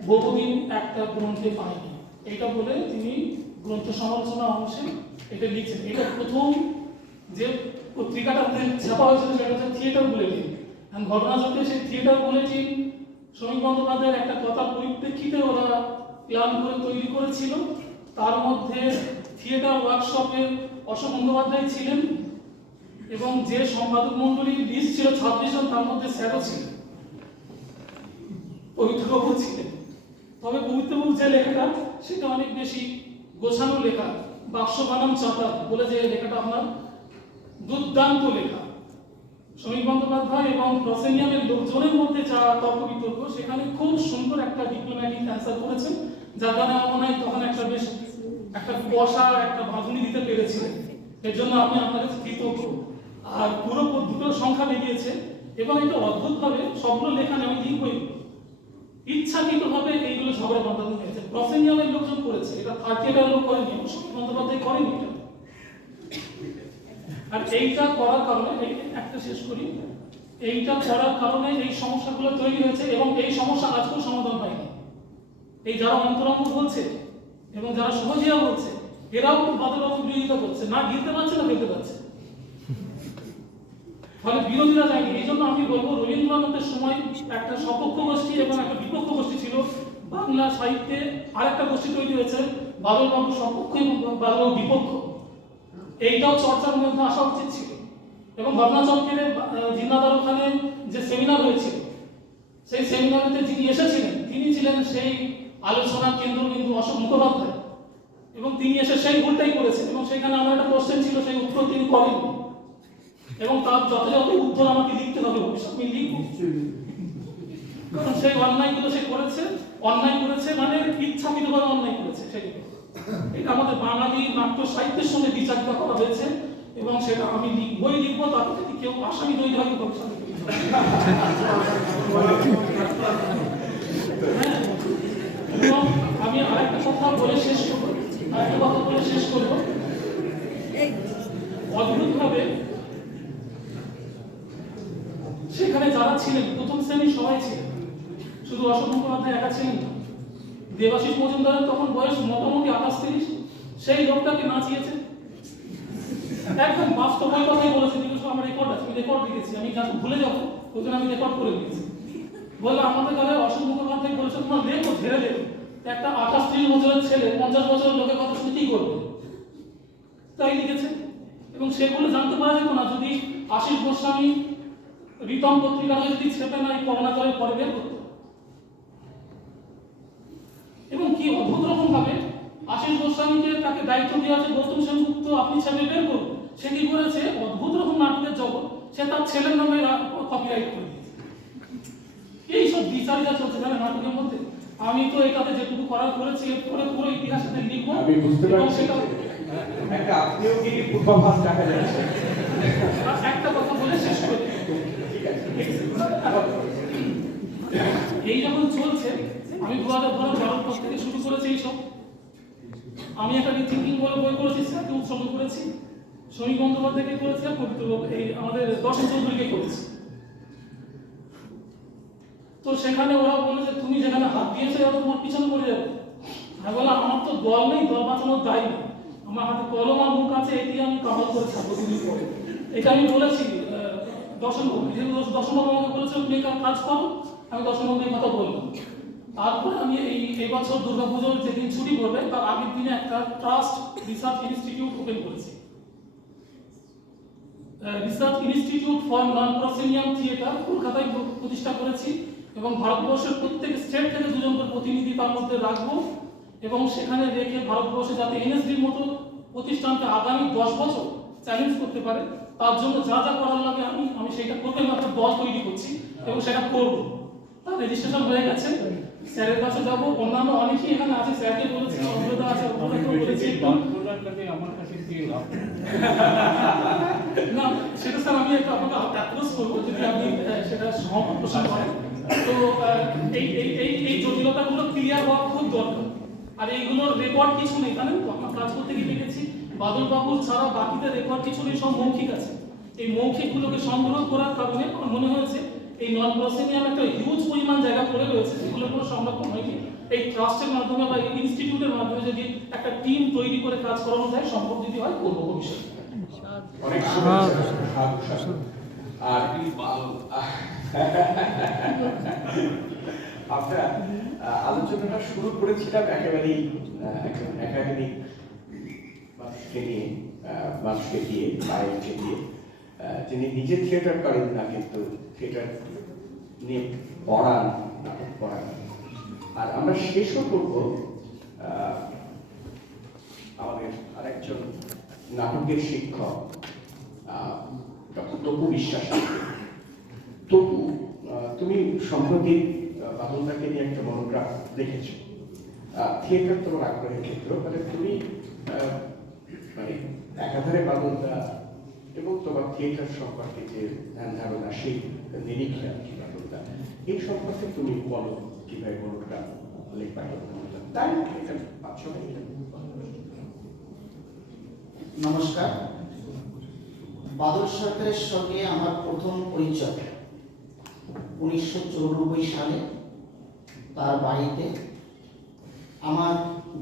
বহুদিন একটা গ্রন্থে পায়নি। এটা বলে তিনি গ্রন্থ সমালোচনা অংশে এটা লিখছেন। এটা প্রথম যে পত্রিকাটা ছাপা হয়েছিল সেটা হচ্ছে থিয়েটার বুলেটিন। ঘটনাচক্রে সেই থিয়েটার বুলেটিন শ্রমিক বন্দ্যোপাধ্যায়ের একটা কথার পরিপ্রেক্ষিতে ওরা প্ল্যান করে তৈরি করেছিল। তার মধ্যে থিয়েটার ওয়ার্কশপের অশোক বন্দ্যোপাধ্যায় ছিলেন এবং যে সম্পাদক মন্ডলীর লিস্ট ছিল 26 জন, তার মধ্যে স্যারও ছিলেন, পবিত্রবাবু ছিলেন। তবে পবিত্রবাবু যে লেখাটা সেটা অনেক বেশি গোছানো লেখা, বাক্স বানাম চাঁদা বলে যে লেখাটা আপনার দুর্দান্ত লেখা। শ্রমিক বন্দ্যোপাধ্যায় এবং প্রসেনিয়ামের লোকজনের মধ্যে যা তর্ক বিতর্ক, সেখানে খুব সুন্দর একটা ডিপ্লোম্যাটিক অ্যান্সার করেছেন, যার কারণে আমার মনে হয় তখন একটা বেশ একটা কষা একটা বাঁধুনি দিতে পেরেছিলেন। এর জন্য আমি আপনার কাছে কৃতজ্ঞ। আর পুরো দুটো সংখ্যা বেরিয়েছে এবং এটা অদ্ভুতভাবে সবগুলো লেখা আমি ঠিক হইনি, ইচ্ছাকৃতভাবে এইগুলো ঝগড়া বাঁধানো হয়েছে। প্রসেনিয়ামের লোকজন করেছে, এটা থার্ড থিয়েটার লোক করেনি, শ্রমিক বন্দ্যোপাধ্যায় করেনি এটা। আর এইটা করার কারণে একটা শেষ করি, এইটা করার কারণে এই সমস্যাগুলো তৈরি হয়েছে এবং এই সমস্যা আজকেও সমাধান হয়নি। এই যারা অন্তরঙ্গ বলছে এবং যারা সহজিয়া বলছে, এরাও বাদলবাবুর বিরোধিতা করছে, না গিলতে পারছে না ফেলতে পারছে, ফলে বিরোধীরা যায়নি। এই জন্য আমি বলবো, রবীন্দ্রনাথের সময় একটা সপক্ষ গোষ্ঠী এবং একটা বিপক্ষ গোষ্ঠী ছিল। বাংলা সাহিত্যে আরেকটা গোষ্ঠী তৈরি হয়েছে, বাদলবাবু সপক্ষ এবং বাদলবাবু বিপক্ষ। এইটাও চর্চার মধ্যে আসা উচিত ছিল। এবং ঘটনাচক্রে জিন্নাদার ওখানে যে সেমিনার হয়েছিল, সেই সেমিনারেতে যিনি এসেছিলেন তিনি ছিলেন সেই আলোচনার কেন্দ্রবিন্দু অশোক মুখোপাধ্যায়, এবং তিনি এসে সেই ভুলটাই করেছেন এবং সেখানে আমার একটা কোশ্চেন ছিল, সেই উত্তর তিনি করেননি এবং তার যথাযথ উত্তর আমাকে লিখতে হবে, ভবিষ্যৎ আমি লিখব। কারণ সেই অন্যায়গুলো সে করেছে, অন্যায় করেছে মানে ইচ্ছাকৃতভাবে অন্যায় করেছে। সেগুলো এটা আমাদের বাঙালি নাট্য সাহিত্যের সঙ্গে বিচারিতা করা হয়েছে এবং সেটা আমি বই লিখবো, তাতে যদি কেউ আসামি তৈরি হয় ভবিষ্যতে। এবং আমি আরেকটা কথা বলে শেষ করবো, অদ্ভুতভাবে সেখানে যারা ছিলেন প্রথম শ্রেণীর সবাই ছিলেন, শুধু অশোক মুখোপাধ্যায় একা ছিলেন না। দেবাশিস মজুমদারের তখন বয়স মোটামুটি 28-30, সেই লোকটাকে নাচিয়েছে একদম বাস্তব কথাই বলেছে। আমার রেকর্ড আছে, আমি রেকর্ড লিখেছি, আমি যাকে ভুলে যাবো ওই জন্য আমি রেকর্ড করে নিয়েছি। বললাম আমাদের কালে অশোক মুখোপাধ্যায় বলেছে তোমার লেখো, ঝেড়ে লেখো। একটা 28-30 বছরের ছেলে 50 বছরের লোকের কথা শুনে কি করবে, তাই লিখেছে। এবং সেগুলো জানতে পারা যেত না যদি আশিস গোস্বামী রিতম পত্রিকাটা যদি ছেপে না এই করোনাকালের পরে বের করতো। এবং কি অদ্ভুত রকম ভাবে আশিস গোস্বামীকে তাকে দায়িত্ব দেওয়া আছে গৌতম সেনগুপ্ত আপনি ছেপে বের করুন, সে কি করেছে অদ্ভুত রকম নাটকের জগৎ, সে তার ছেলের নামে কপিরাইট করে দিয়েছে। এইসব বিচারিতা চলছে জানেন নাটকের মধ্যে। আমি তো এটাতে যেটুকু করার করেছি, এরপরে পুরো ইতিহাসে লিখবো। আমি বুঝতে পারছি একটা আপনিও কি পূর্বাভাস দেখা যাচ্ছে। একটা কথা বলে শেষ করে এই যখন চলছে, আমি 2012 থেকে শুরু করেছি এইসব। আমি একটা থিঙ্কিং বলে বই করেছি, স্যারকে উৎসর্গ করেছি, শ্রমিক বন্দ্যোপাধ্যায়কে করেছি, আর পবিত্রবাবু এই আমাদের দর্শন চৌধুরীকে করেছি। তো সেখানে ওরা বললো যে তুমি যেখানে হাত দিয়েছো ওরা তোমার পিছনে পড়ে যাবে। আমি বললাম আমার তো দল নেই, দল বাঁচানোর দায়ী নেই, আমার হাতে কলম আর মুখ আছে, এটি আমি কামাল করে ছাড়বো দুদিন পরে। এটা আমি বলেছি দর্শনবাবু, যেহেতু দর্শনবাবু আমাকে বলেছে তুমি কাজ করো, আমি দর্শনবাবুর কথা বললাম। তারপরে আমি এই বছর দুর্গাপুজোর যেদিন ছুটি পড়বে তার আগের দিনে একটা ট্রাস্ট রিসার্চ ইনস্টিটিউট ওপেন করেছি, research institute for non proscenium theatre কলকাতায় প্রতিষ্ঠা করেছি এবং ভারতবর্ষের প্রত্যেক স্টেট থেকে 2 জন করে প্রতিনিধি তার মধ্যে রাখবো এবং সেখানে রেখে ভারতবর্ষে যাতে এনএসডির মতো প্রতিষ্ঠানকে আগামী 10 বছর চ্যালেঞ্জ করতে পারে তার জন্য যা যা করার লাগে আমি সেটা করতে আমি একটা দল তৈরি করছি এবং সেটা করব। তার রেজিস্ট্রেশন হয়ে গেছে, স্যারের কাছে যাব। অন্যান্য অনেকেই এখানে আছে, স্যারকে বলেছি, অমৃতা আছে, অমৃতাকেও বলেছি। আমার কাছে দিয়ে লাভ না সেটা স্যার আমি একটু আপনাকে অ্যাপ্রোচ করবো যদি আপনি সেটা সহমত পোষণ করেন। তো এই জটিলতাগুলো ক্লিয়ার হওয়া খুব দরকার। আর এইগুলোর রেকর্ড কিছু নেই, জানেন তো, আমরা কাজ করতে গিয়ে দেখেছি বাদল বাবুর ছাড়া বাকিতে রেকর্ড কিছু নেই, সব মৌখিক আছে। এই মৌখিকগুলোকে সংগ্রহ করার কারণে আমার মনে হয়েছে এই নন প্রসেমিয়াম একটা হিউজ পরিমাণ জায়গা পড়ে রয়েছে, যেগুলোর কোনো সংরক্ষণ হয়নি। এই ট্রাস্টের মাধ্যমে বা এই ইনস্টিটিউটের মাধ্যমে যদি একটা টিম তৈরি করে কাজ করানো যায়, সম্ভব যদি হয় করবো ভবিষ্যতে। অনেক শুভেচ্ছা। আর আমরা আলোচনাটা শুরু করেছিলাম একেবারেই একাডেমিক মানুষকে দিয়ে বাইরেকে দিয়ে, যিনি নিজে থিয়েটার করেন না কিন্তু থিয়েটার নিয়ে পড়ান, নাটক পড়ান। আর আমরা শেষও করব আমাদের আরেকজন নাটকের শিক্ষক ডক্টর তপু বিশ্বাস। তপু, তুমি সম্প্রতি বাদলদাকে নিয়ে একটা মনোগ্রাফ দেখেছো। থিয়েটার তোমার আগ্রহের ক্ষেত্র, মানে তুমি মানে একাধারে বাদলদা এবং তোমার থিয়েটার সম্পর্কে যে ধ্যান ধারণা, সেই নিরিখে আর কি বাদলদা, এই সম্পর্কে তুমি বলো কিভাবে মনোগ্রাফ লেখা তাই এটা পাচ্ছ না। নমস্কার। বাদল সরকারের সঙ্গে আমার প্রথম পরিচয় 1994 সালে তার বাড়িতে আমার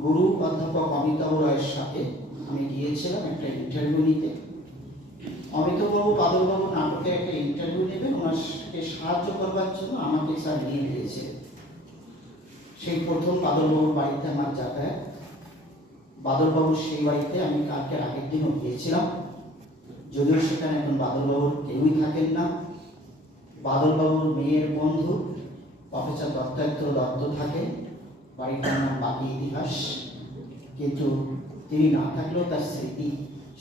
গুরু অধ্যাপক অমিতাভ রায়ের সাথে আমি গিয়েছিলাম একটা ইন্টারভিউ নিতে। অমিতাভবাবু বাদলবাবু নাটকে একটা ইন্টারভিউ নেবেন, ওনাকে সাহায্য করবার জন্য আমাকে স্যার নিয়ে গিয়েছিলেন। সেই প্রথম বাদলবাবুর বাড়িতে আমার যাতায়াত। বাদলবাবুর সেই বাড়িতে আমি কালকের আগের দিনও গিয়েছিলাম, যদিও সেখানে এখন বাদলবাবুর কেউই থাকেন না। বাদলবাবুর মেয়ের বন্ধু প্রফেসর দত্তাত্র দত্ত থাকেন, বাড়িটার নাম বাকি ইতিহাস, কিন্তু তিনি না থাকলেও তার স্মৃতি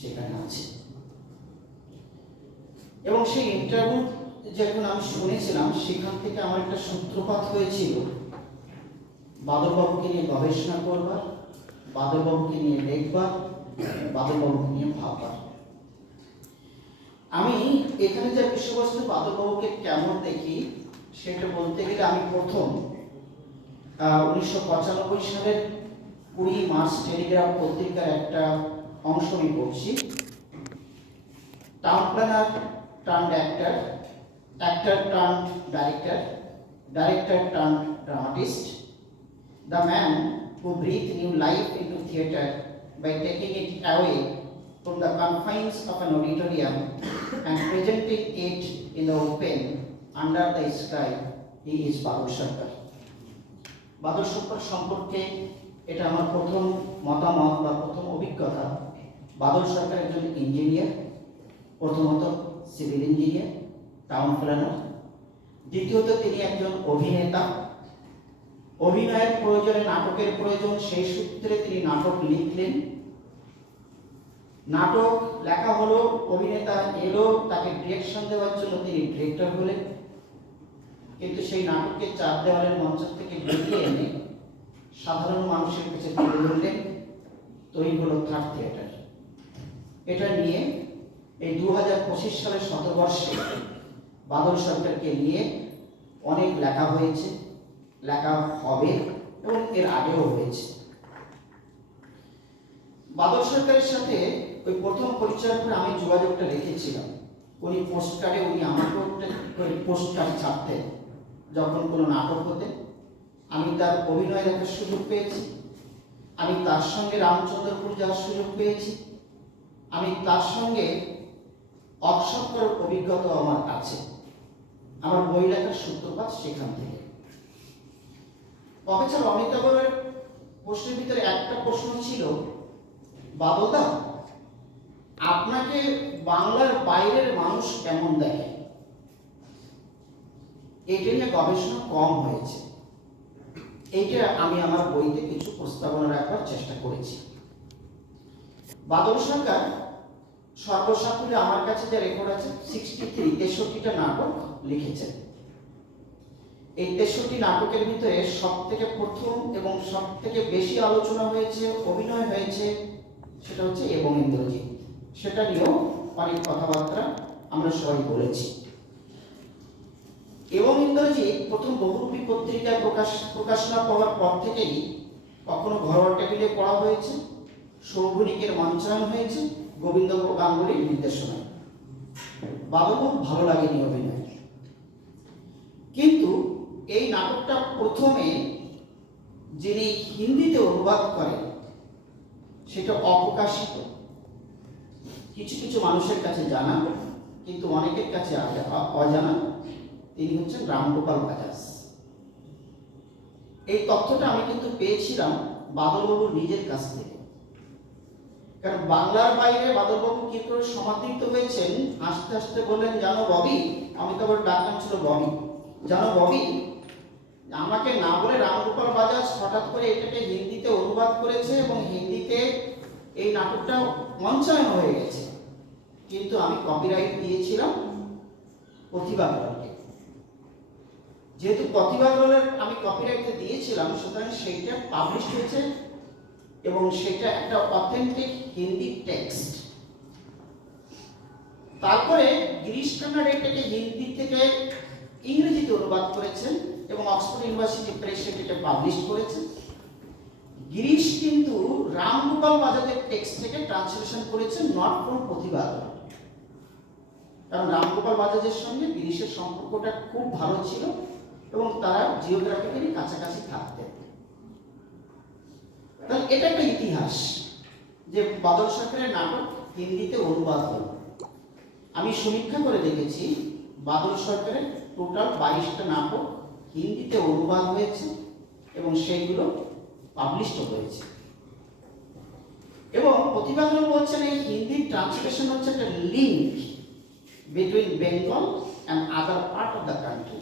সেখানে আছে। এবং সেই ইন্টারভিউ যখন আমি শুনেছিলাম, সেখান থেকে আমার একটা সূত্রপাত হয়েছিল বাদলবাবুকে নিয়ে গবেষণা করবার, বাদলবাবুকে নিয়ে দেখবার, বাদলবাবুকে নিয়ে ভাববার। আমি এখানে যে বিষয়বস্তু বাদলবাবুকে কেমন দেখি সেটা বলতে গেলে আমি প্রথম 1995 সালের 20 মার্চ টেলিগ্রাফ পত্রিকার একটা অংশ আমি পড়ছি। Town planner turned actor, actor turned director, director turned dramatist, the man who breathed new life into theatre by taking it away from the confines of an auditorium and presenting it in the open under the sky, he is Badal Sarkar. বাদল সরকার সম্পর্কে এটা আমার প্রথম মতামত বা প্রথম অভিজ্ঞতা। বাদল সরকার একজন engineer, প্রথমত সিভিল ইঞ্জিনিয়ার, টাউন প্ল্যানার। দ্বিতীয়ত তিনি একজন অভিনেতা। অভিনয়ের প্রয়োজনে নাটকের প্রয়োজন, সেই সূত্রে তিনি নাটক লিখলেন। নাটক লেখা হলো, অভিনেতা এলো, তাকে ডিরেকশন দেওয়ার জন্য তিনি ডিরেক্টর হলেন। কিন্তু সেই নাটককে চার দেওয়ালের মঞ্চ থেকে ডেকে এনে সাধারণ মানুষের কাছে তুলে ধরলেন, তৈরি হলো থার্ড থিয়েটার। এটা নিয়ে এই 2025 সালের শতবর্ষে বাদল সরকারকে নিয়ে অনেক লেখা হয়েছে, লেখা হবে এবং এর আগেও হয়েছে। বাদল সরকারের সাথে ওই প্রথম পরিচয় করে আমি যোগাযোগটা রেখেছিলাম। উনি পোস্টকার্ডে, উনি আমাকেও পোস্টকার্ড ছাপতেন যখন কোনো নাটক হতে। আমি তার অভিনয় দেখার সুযোগ পেয়েছি, আমি তার সঙ্গে রামচন্দ্রপুর যাওয়ার সুযোগ পেয়েছি, আমি তার সঙ্গে অবসর করার অভিজ্ঞতা আমার আছে। আমার বই লেখার সূত্রপাত সেখান থেকে। প্রফেসর অমিতাভের প্রশ্নের ভিতরে একটা প্রশ্ন ছিল, বাদলদা আপনাকে বাংলার বাইরের মানুষ কেমন দেখে? এটা নিয়ে গবেষণা কম হয়েছে, এইটা আমি আমার বইতে কিছু প্রস্তাবনা রাখবার চেষ্টা করেছি। বাদল সরকার সর্বসাকুল্যে আমার কাছে যে রেকর্ড আছে 63টা নাটক লিখেছেন। এই 63 নাটকের ভিতরে সব থেকে প্রথম এবং সব থেকে বেশি আলোচনা হয়েছে, অভিনয় হয়েছে, সেটা হচ্ছে এবং ইন্দ্রজিৎ। সেটা নিয়েও অনেক কথাবার্তা আমরা সবাই বলেছি। এবং ইন্দ্রজিৎ প্রথম বহুরূপী পত্রিকায় প্রকাশনা পাওয়ার পর থেকেই কখনো ঘরোয়া টেবিলে পড়া হয়েছে, সৌভনিকের মঞ্চায়ন হয়েছে গোবিন্দ গাঙ্গুলির নির্দেশনায়। বাবা খুব ভালো লাগেনি অভিনয়, কিন্তু এই নাটকটা প্রথমে যিনি হিন্দিতে অনুবাদ করেন সেটা অপ্রকাশিত, কিছু কিছু মানুষের কাছে জানা কিন্তু অনেকের কাছে অজানা। তিনি হচ্ছেন রামগোপাল বাজাজ। এই তথ্যটা আমি কিন্তু পেয়েছিলাম বাদলবাবুর নিজের কাছ থেকে, কারণ বাংলার বাইরে বাদলবাবু কি করে সমাদৃত হয়েছেন, আস্তে আস্তে বললেন, জানো ববি, আমি তো আবার ডাক নাম ছিল ববি, জানো ববি, আমাকে না বলে রামগোপাল বাজাজ হঠাৎ করে এটাকে হিন্দিতে অনুবাদ করেছে এবং হিন্দিতে এই নাটকটা মঞ্চায়ন হয়ে গেছে, কিন্তু আমি কপিরাইট দিয়েছিলাম প্রতিভা গড়কে। যেহেতু প্রতিভা গড়ের আমি কপিরাইটে দিয়েছিলাম, সুতরাং সেইটা পাবলিশ হয়েছে এবং সেটা একটা অথেন্টিক হিন্দি টেক্সট। তারপরে গিরিশ কান্নাড এটাকে হিন্দি থেকে ইংরেজিতে অনুবাদ করেছেন এবং অক্সফোর্ড ইউনিভার্সিটি প্রেস এটাকে পাবলিশ করেছে। গিরিশ কিন্তু রামগোপাল বাজাজের টেক্সট থেকে ট্রান্সলেশন করেছেন, নট ফ্রম প্রতিভা গড়। কারণ রামগোপাল বাজাজের সঙ্গে গিরিশের সম্পর্কটা খুব ভালো ছিল এবং তারা জিওগ্রাফিক্যালি কাছাকাছি থাকতেন। তাহলে এটা একটা ইতিহাস যে বাদল সরকারের নাটক হিন্দিতে অনুবাদ হল। আমি সমীক্ষা করে দেখেছি বাদল সরকারের টোটাল 22টা নাটক হিন্দিতে অনুবাদ হয়েছে এবং সেইগুলো পাবলিশড হয়েছে। এবং প্রতিভা গড় বলছেন এই হিন্দি ট্রান্সলেশন হচ্ছে একটা link between Bengal and other part of the country.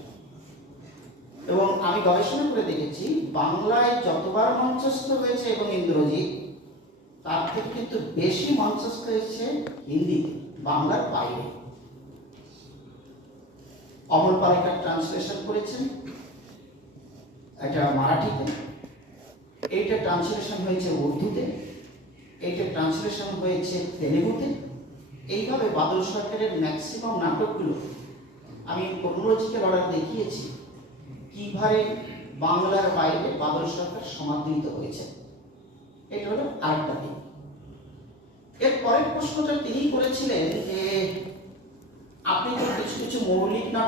এবং আমি গবেষণা করে দেখেছি বাংলায় যতবার মঞ্চস্থ হয়েছে এবং ইন্দ্রজিৎ, তার থেকে কিন্তু বেশি মঞ্চস্থ হয়েছে হিন্দিতে, বাংলার বাইরে। অমল পালেকার ট্রান্সলেশন করেছেন এটা মারাঠিতে, এইটা ট্রান্সলেশন হয়েছে উর্দুতে, এইটা ট্রান্সলেশন হয়েছে তেলেগুতে। এইভাবে বাদল সরকারের ম্যাক্সিমাম নাটকগুলো আমি ক্রোনোলজিক্যাল অর্ডার দেখিয়েছি কিভাবে বাংলার বাইরে বাদল সরকার সমাদৃত হয়েছে। এটা হলো আরেকটা দিক। এর পরের প্রশ্নটা তিনি করেছিলেন যে আপনি তো কিছু কিছু মৌলিক নাটক